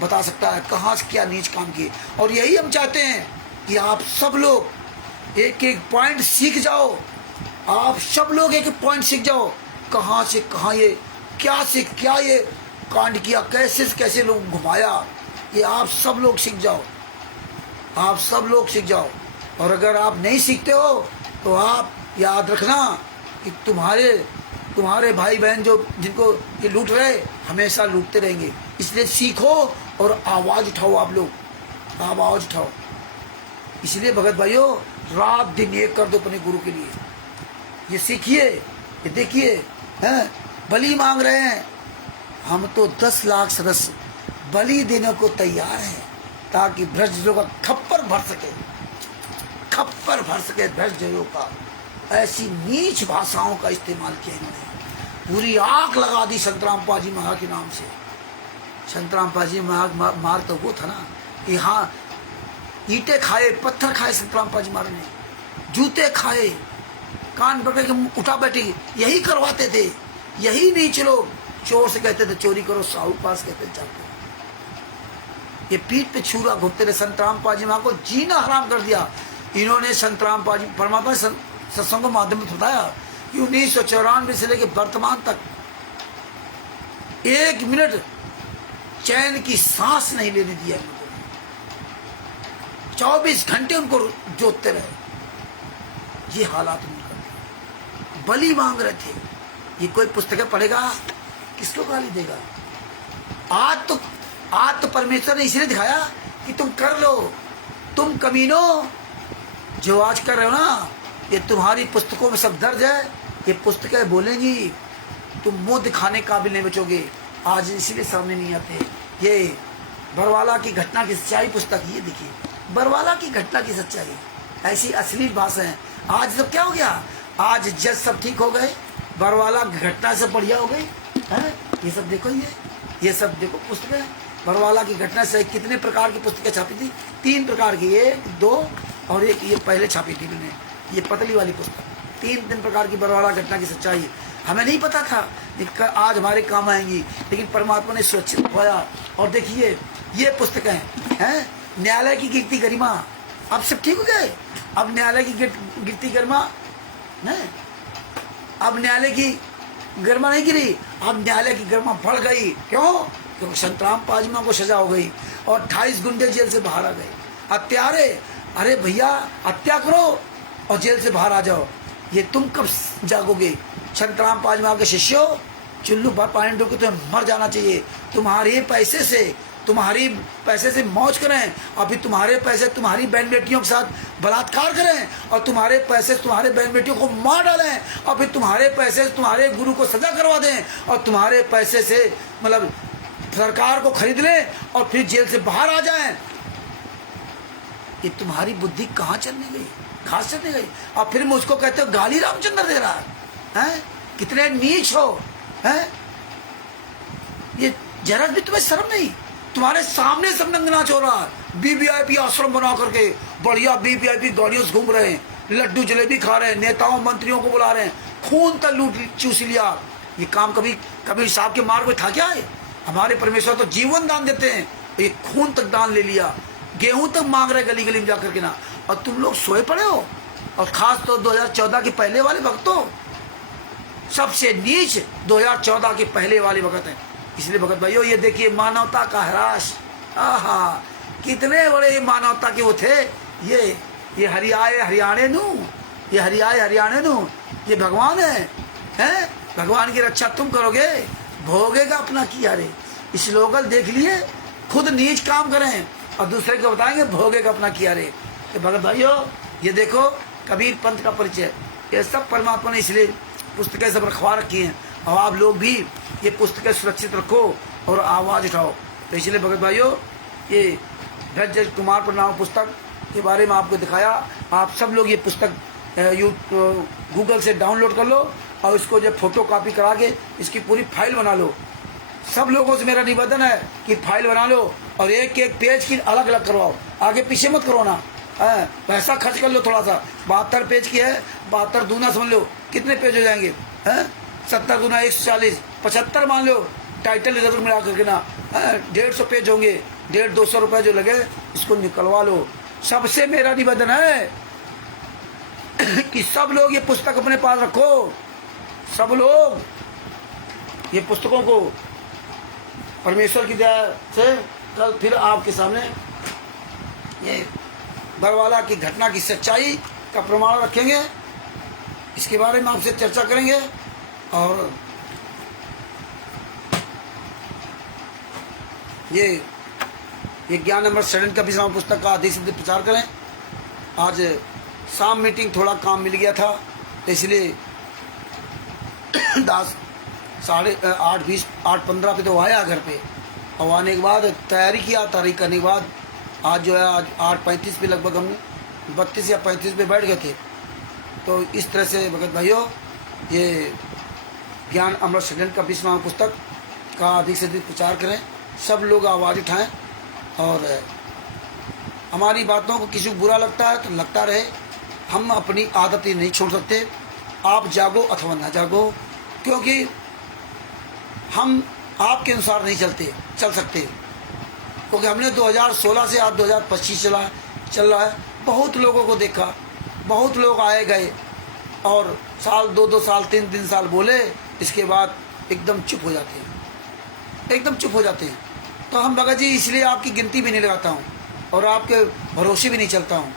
बता सकता है कहाँ से क्या नीच काम किए। और यही हम चाहते हैं कि आप सब लोग एक एक पॉइंट सीख जाओ, आप सब लोग एक एक पॉइंट सीख जाओ, कहाँ से कहाँ ये क्या से क्या ये कांड किया, कैसे से कैसे लोग घुमाया, ये आप सब लोग सीख जाओ, आप सब लोग सीख जाओ। और अगर आप नहीं सीखते हो तो आप याद रखना कि तुम्हारे भाई बहन जो जिनको ये लूट रहे हमेशा लूटते रहेंगे। इसलिए सीखो और आवाज़ उठाओ, आप लोग आवाज़ उठाओ। इसलिए भगत भाइयों रात दिन एक कर दो अपने गुरु के लिए। ये सीखिए, ये देखिए, हैं बलि मांग रहे हैं, हम तो 10 लाख सदस्य बलि देने को तैयार हैं ताकि भ्रष्टों का खप्पर भर सके, खप्पर भर सके भ्रष्टों का। ऐसी नीच भाषाओं का इस्तेमाल किया इन्होंने, पूरी आग लगा दी संतराम पाजी महाराज के नाम से। संतराम पाजी महाराज मार तो वो था ना कि हाँ ईंटें खाए, पत्थर खाए संतराम पाजी महाराज ने, जूते खाए, कान पकड़ के उठा बैठे, यही करवाते थे। यही नीच लोग चोर से कहते थे चोरी करो, साहू पास कहते थे जाते। ये पीठ पे छुरा घुटते रहे, संतराम पाजी महाराज को जीना हराम कर दिया इन्होंने। संतराम पाजी परमात्मा सत्संग के माध्यम में बताया कि 1994 से लेकर वर्तमान तक 1 मिनट चैन की सांस नहीं लेने दिया इनको। 24 घंटे उनको जोतते रहे। ये हालात उनका, बलि मांग रहे थे। ये कोई पुस्तकें पढ़ेगा किसको गाली देगा? आज तो परमेश्वर ने इसलिए दिखाया कि तुम कर लो। तुम कमीनों जो आज कर रहे हो ना, ये तुम्हारी पुस्तकों में सब दर्ज है। ये पुस्तकें बोलेंगी, तुम मुंह दिखाने काबिल नहीं बचोगे। आज इसलिए सामने नहीं आते। ये बरवाला की घटना की सच्चाई पुस्तक, ये देखिए बरवाला की घटना की सच्चाई, ऐसी अश्लील भाषा है। आज तो क्या हो गया, आज जज सब ठीक हो गए, बरवाला घटना से बढ़िया हो गई है। ये सब देखो, ये सब देखो पुस्तकें। बरवाला की घटना से कितने प्रकार की पुस्तकें छापी थी? 3 प्रकार की, 1, 2 और एक ये पहले छापी थी मैंने, ये पतली वाली पुस्तक। 3 प्रकार की बरवाला घटना की सच्चाई हमें नहीं पता था, लेकिन आज हमारे काम आएंगी। लेकिन परमात्मा ने सुरक्षित खोया। और देखिए ये पुस्तकें हैं, न्यायालय की गिरती गरिमा। अब सब ठीक हो गए, अब न्यायालय की गिरती गरिमा नहीं, अब न्यायालय की गरिमा नहीं गिरी, अब न्यायालय की गरिमा बढ़ गई। क्यों? क्योंकि संतराम पाजमा को सजा हो गई और 28 गुंडे जेल से बाहर आ गए। हत्यारे, अरे भैया हत्या करो और जेल से बाहर आ जाओ। ये तुम कब जागोगे? संतराम पाजमा के शिष्यों, चुल्लू भर पानी डूब के तुम्हें मर जाना चाहिए। तुम्हारे पैसे से मौज करें, अभी तुम्हारे पैसे तुम्हारी बहन बेटियों के साथ बलात्कार करें, और तुम्हारे पैसे तुम्हारे बहन बेटियों को मार डालें, और फिर तुम्हारे पैसे तुम्हारे गुरु को सजा करवा दें, और तुम्हारे पैसे से मतलब सरकार को खरीद लें और फिर जेल से बाहर आ जाएं। ये तुम्हारी बुद्धि कहाँ चलने गई, कहाँ चलने गई? और फिर मुझको कहते हो गाली रामचंद्र दे रहा है? कितने नीच हो हैं? ये जरा भी तुम्हें शर्म नहीं? तुम्हारे सामने सब नंगनाच हो रहा है। BVIP आश्रम बना करके बढ़िया BVIP गाड़ियों से घूम रहे हैं, लड्डू जलेबी खा रहे हैं, नेताओं मंत्रियों को बुला रहे हैं, खून तक लूट चूस लिया। ये काम कभी कबीर साहब के मार्ग में था क्या? है हमारे परमेश्वर तो जीवन दान देते हैं, ये खून तक दान ले लिया, गेहूं तक मांग रहे गली गली में जाकर के ना, और तुम लोग सोए पड़े हो। और खास तो 2014 के पहले वाले भक्तों, सबसे नीच 2014 के पहले वाले भगत हैं। इसलिए भगत भाइयों ये देखिए मानवता का ह्रास, आहा कितने बड़े मानवता के वो थे। ये हरियाणे नू, ये हरियाणे नू, ये भगवान है? भगवान की रक्षा तुम करोगे, भोगेगा अपना किया रे। स्लोगन देख लिए, खुद नीच काम करें और दूसरे को बताएंगे भोगेगा अपना किया रे। तो भगत भाइयों ये देखो कबीर पंथ का परिचय, ये सब परमात्मा ने इसलिए पुस्तकें सब रखवा रखी हैं। और आप लोग भी ये पुस्तकें सुरक्षित रखो और आवाज़ उठाओ। तो इसलिए भगत भाइयों ये ब्रज कुमार प्रणाम पुस्तक के बारे में आपको दिखाया। आप सब लोग ये पुस्तक गूगल से डाउनलोड कर लो और इसको जब फोटो कॉपी करा के इसकी पूरी फाइल बना लो। सब लोगों से मेरा निवेदन है कि फाइल बना लो और एक एक पेज की अलग अलग करवाओ, आगे पीछे मत करो ना। पैसा खर्च कर लो थोड़ा सा। 72 पेज की है, 72 दूना समझ लो कितने पेज हो जाएंगे? 70 दूना 140, 75 मान लो टाइटल इधर मिला करके ना, 150 पेज होंगे। 150-200 रुपये जो लगे इसको निकलवा लो। सबसे मेरा निवेदन है कि सब लोग ये पुस्तक अपने पास रखो, सब लोग ये पुस्तकों को परमेश्वर की दया से कल फिर आपके सामने ये बरवाला की घटना की सच्चाई का प्रमाण रखेंगे। इसके बारे में आपसे चर्चा करेंगे और ये ज्ञान अमृत सड़न का भी पुस्तक का अधिक से प्रचार करें। आज शाम मीटिंग थोड़ा काम मिल गया था तो इसलिए 8:15 पे तो आया घर पे और आने के बाद तैयारी करने के बाद आज जो है आज 8:35 पे लगभग हम 32 या 35 पे बैठ गए थे। तो इस तरह से भगत भाइयों ये ज्ञान अमृत सृजन का 20वां पुस्तक का अधिक से अधिक प्रचार करें, सब लोग आवाज़ उठाएं और हमारी बातों को किसी को बुरा लगता है तो लगता रहे, हम अपनी आदतें नहीं छोड़ सकते। आप जागो अथवा ना जागो, क्योंकि हम आपके अनुसार नहीं चल सकते, क्योंकि हमने 2016 से आज 2025 चल रहा है। बहुत लोगों को देखा, बहुत लोग आए गए और साल 2-2 साल 3-3 साल बोले, इसके बाद एकदम चुप हो जाते हैं, एकदम चुप हो जाते हैं। तो हम भगत जी इसलिए आपकी गिनती भी नहीं लगाता हूँ और आपके भरोसे भी नहीं चलता हूँ।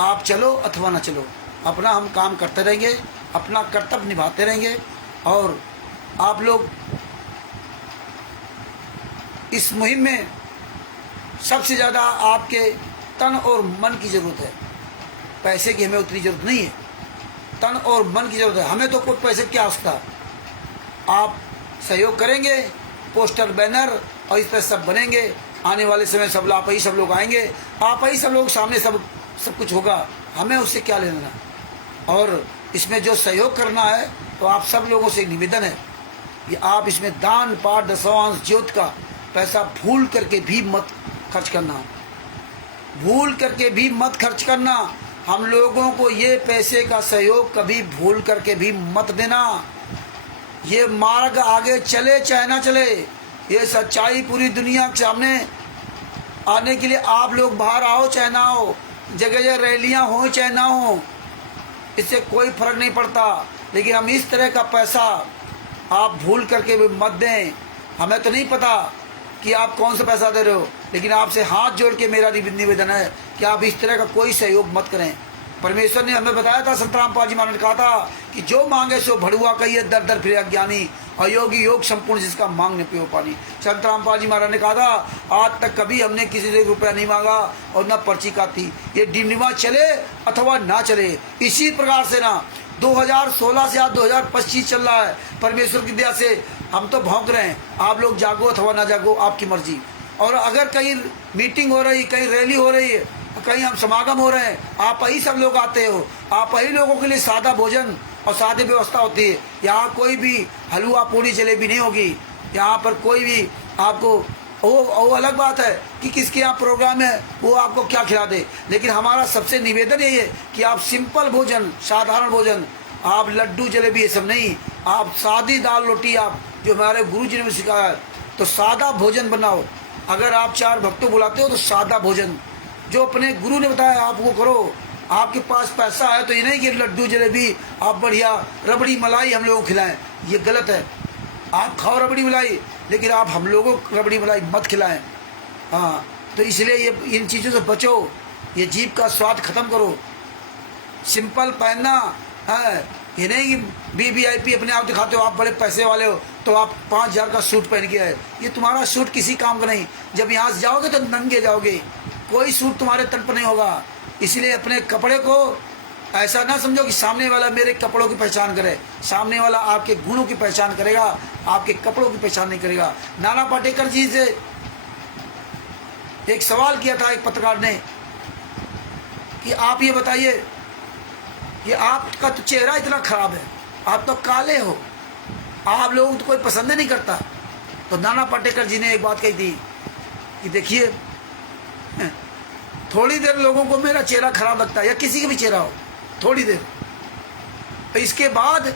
आप चलो अथवा ना चलो, अपना हम काम करते रहेंगे, अपना कर्तव्य निभाते रहेंगे। और आप लोग इस मुहिम में सबसे ज़्यादा आपके तन और मन की ज़रूरत है, पैसे की हमें उतनी ज़रूरत नहीं है, तन और मन की ज़रूरत है। हमें तो कोई पैसे की आवश्यकता, आप सहयोग करेंगे, पोस्टर बैनर और इस तरह सब बनेंगे। आने वाले समय सब आप ही सब लोग आएंगे, आप ही सब लोग सामने सब कुछ होगा, हमें उससे क्या लेना। और इसमें जो सहयोग करना है तो आप सब लोगों से निवेदन है कि आप इसमें दान पाठ दशवांश ज्योत का पैसा भूल करके भी मत खर्च करना, भूल करके भी मत खर्च करना। हम लोगों को ये पैसे का सहयोग कभी भूल करके भी मत देना। ये मार्ग आगे चले चाहे ना चले, ये सच्चाई पूरी दुनिया के सामने आने के लिए आप लोग बाहर आओ चाहे ना हो, जगह जगह रैलियां हो चाहे ना हो, इससे कोई फर्क नहीं पड़ता। लेकिन हम इस तरह का पैसा आप भूल करके भी मत दें। हमें तो नहीं पता कि आप कौन सा पैसा दे रहे हो, लेकिन आपसे हाथ जोड़ के मेरा निवेदन है कि आप इस तरह का कोई सहयोग मत करें। परमेश्वर ने हमें बताया था, संत रामपाल जी महाराज ने कहा था कि जो मांगे सो भड़ुआ कहिए, दर दर फिरे अज्ञानी, अयोगी योग संपूर्ण जिसका मांग न पियो पानी। संत रामपाल जी महाराज ने कहा था, आज तक कभी हमने किसी से रुपया नहीं मांगा और न पर्ची काटी। ये डिमडिमा चले अथवा ना चले, इसी प्रकार से ना 2016 से आज 2025 चल रहा है। परमेश्वर की दया से हम तो भौंक रहे हैं, आप लोग जागो अथवा ना जागो आपकी मर्जी। और अगर कहीं मीटिंग हो रही, कहीं रैली हो रही है, कहीं हम समागम हो रहे हैं, आप ही सब लोग आते हो, आप ही लोगों के लिए सादा भोजन और सादी व्यवस्था होती है। यहाँ कोई भी हलवा पूड़ी जलेबी नहीं होगी, यहाँ पर कोई भी आपको वो अलग बात है कि किसके यहाँ प्रोग्राम है वो आपको क्या खिला दे, लेकिन हमारा सबसे निवेदन यही है कि आप सिंपल भोजन, साधारण भोजन, आप लड्डू जलेबी ये सब नहीं, आप सादी दाल रोटी, आप जो हमारे गुरु जी ने सिखाया है, तो सादा भोजन बनाओ। अगर आप 4 भक्तों बुलाते हो तो सादा भोजन जो अपने गुरु ने बताया आप वो करो। आपके पास पैसा है तो ये नहीं कि लड्डू जलेबी आप बढ़िया रबड़ी मलाई हम लोगों को खिलाएं, ये गलत है। आप खाओ रबड़ी मलाई, लेकिन आप हम लोगों को रबड़ी मलाई मत खिलाएं। हाँ, तो इसलिए ये इन चीज़ों से बचो, ये जीभ का स्वाद खत्म करो। सिंपल पहनना है, ये नहीं कि VVIP अपने आप दिखाते हो, आप बड़े पैसे वाले हो तो आप 5000 का सूट पहन के आए, ये तुम्हारा सूट किसी काम का नहीं। जब यहाँ से जाओगे तो नंगे जाओगे, कोई सूट तुम्हारे तन पर नहीं होगा। इसलिए अपने कपड़े को ऐसा ना समझो कि सामने वाला मेरे कपड़ों की पहचान करे, सामने वाला आपके गुणों की पहचान करेगा, आपके कपड़ों की पहचान नहीं करेगा। नाना पाटेकर जी से एक सवाल किया था एक पत्रकार ने कि आप ये बताइए कि आपका तो चेहरा इतना खराब है, आप तो काले हो, आप लोगों को तो कोई पसंद नहीं करता। तो नाना पाटेकर जी ने एक बात कही थी कि देखिए, थोड़ी देर लोगों को मेरा चेहरा खराब लगता है, या किसी का भी चेहरा हो, थोड़ी देर, तो इसके बाद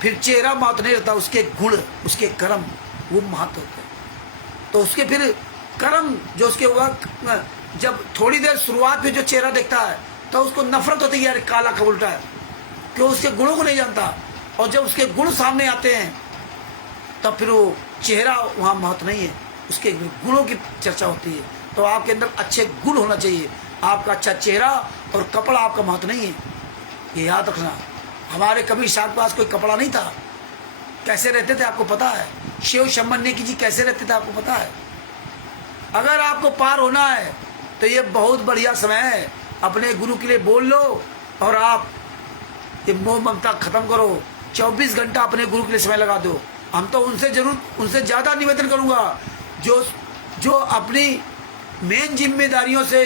फिर चेहरा महत्व नहीं रहता, उसके गुण, उसके कर्म वो महत्व होते हैं। तो उसके फिर कर्म जो उसके वक्त, जब थोड़ी देर शुरुआत में जो चेहरा देखता है तो उसको नफरत होती है, यार काला का उल्टा है, क्यों उसके गुणों को नहीं जानता। और जब उसके गुण सामने आते हैं तब फिर वो चेहरा वहाँ महत्व नहीं है, उसके गुणों की चर्चा होती है। तो आपके अंदर अच्छे गुण होना चाहिए, आपका अच्छा चेहरा और कपड़ा आपका महत्व नहीं है, ये याद रखना। हमारे कबीर साहब के पास कोई कपड़ा नहीं था, कैसे रहते थे आपको पता है। शिव शंबन्नी की जी कैसे रहते थे आपको पता है। अगर आपको पार होना है तो ये बहुत बढ़िया समय है, अपने गुरु के लिए बोल लो और आप ये मोह ममता खत्म करो। 24 घंटा अपने गुरु के लिए समय लगा दो। हम तो उनसे ज़्यादा निवेदन करूँगा जो अपनी मेन जिम्मेदारियों से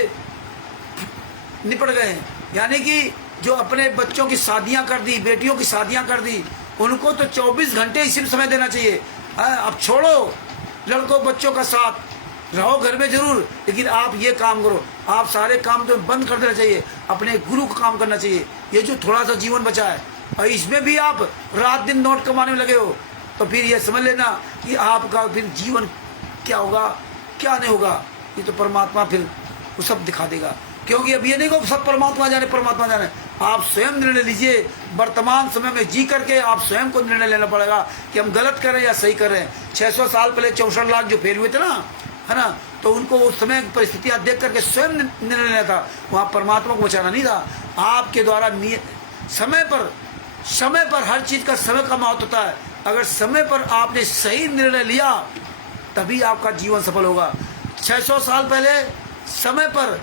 निपट गए हैं, यानी कि जो अपने बच्चों की शादियां कर दी, बेटियों की शादियां कर दी, उनको तो 24 घंटे ही सिर्फ समय देना चाहिए। अब छोड़ो लड़कों बच्चों का साथ, रहो घर में जरूर, लेकिन आप ये काम करो, आप सारे काम तो बंद कर देना चाहिए, अपने गुरु का काम करना चाहिए। ये जो थोड़ा सा जीवन बचा है और इसमें भी आप रात दिन नोट कमाने में लगे हो, तो फिर ये समझ लेना कि आपका फिर जीवन क्या होगा क्या नहीं होगा, ये तो परमात्मा फिर वो सब दिखा देगा। क्योंकि अब ये नहीं को सब परमात्मा जाने, परमात्मा जाने, आप स्वयं निर्णय लीजिए। वर्तमान समय में जी करके आप स्वयं को निर्णय लेना पड़ेगा कि हम गलत कर रहे हैं या सही कर रहे हैं। 600 साल पहले 64 लाख जो फेल हुए थे ना, है ना, तो उनको उस समय परिस्थितियां देख करके स्वयं निर्णय लेना था, वहाँ परमात्मा को बचाना नहीं था। आपके द्वारा समय पर हर चीज़ का समय का महत्व होता है। अगर समय पर आपने सही निर्णय लिया तभी आपका जीवन सफल होगा। 600 साल पहले समय पर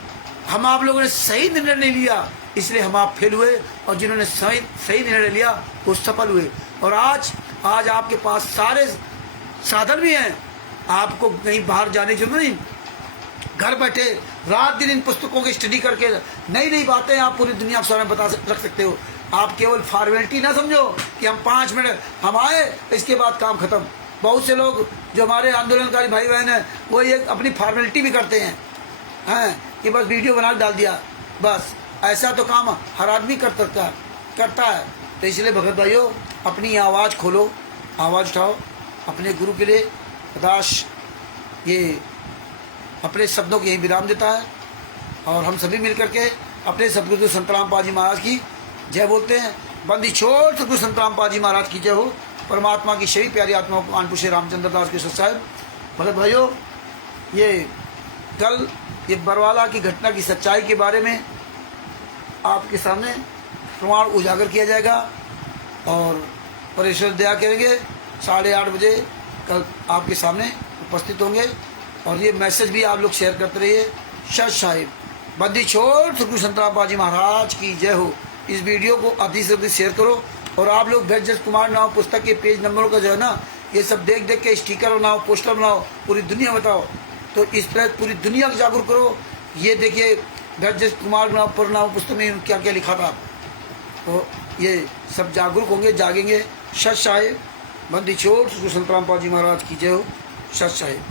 हम आप लोगों ने सही निर्णय नहीं लिया, इसलिए हम आप फेल हुए, और जिन्होंने सही निर्णय लिया वो सफल हुए। और आज आपके पास सारे साधन भी हैं, आपको कहीं बाहर जाने की जरूरत नहीं, घर बैठे रात दिन इन पुस्तकों की स्टडी करके नई नई बातें आप पूरी दुनिया के सामने रख सकते हो। आप केवल फॉर्मेलिटी ना समझो कि हम 5 मिनट हम आए इसके बाद काम खत्म। बहुत से लोग जो हमारे आंदोलनकारी भाई बहन हैं वो ये अपनी फॉर्मेलिटी भी करते हैं कि बस वीडियो बना डाल दिया बस। ऐसा तो काम हर आदमी करता है। तो इसलिए भगत भाइयों, अपनी आवाज़ खोलो, आवाज़ उठाओ अपने गुरु के लिए। दास ये अपने शब्दों के यही विराम देता है, और हम सभी मिलकर के अपने सतगुरु संत रामपाल जी महाराज की जय बोलते हैं। बंदी छोड़ सतगुरु संत रामपाल जी महाराज की जय हो। परमात्मा की सभी प्यारी आत्माओं को कानपुर से रामचंद्र दास के साहब। भगत भाइयों, ये कल ये बरवाला की घटना की सच्चाई के बारे में आपके सामने प्रमाण उजागर किया जाएगा, और परमेश्वर दया करेंगे 8:30 बजे कल आपके सामने उपस्थित होंगे। और ये मैसेज भी आप लोग शेयर करते रहिए। सत साहिब, बंदी छोड़ सतगुरु संत रामपाल जी महाराज की जय हो। इस वीडियो को अधिक से अधिक शेयर करो, और आप लोग भैजस कुमार नाव पुस्तक के पेज नंबरों का जो है ना, ये सब देख देख के स्टिकर बनाओ, पोस्टर बनाओ, पूरी दुनिया बताओ। तो इस तरह पूरी दुनिया को जागरूक करो। ये देखिए भैजस कुमार नाव पर नाव पुस्तक में क्या क्या लिखा था, तो ये सब जागरूक होंगे, जागेंगे। सत साहिब, बंदी छोड़ सतगुरु संत रामपाल जी महाराज की जय हो। सत साहिब।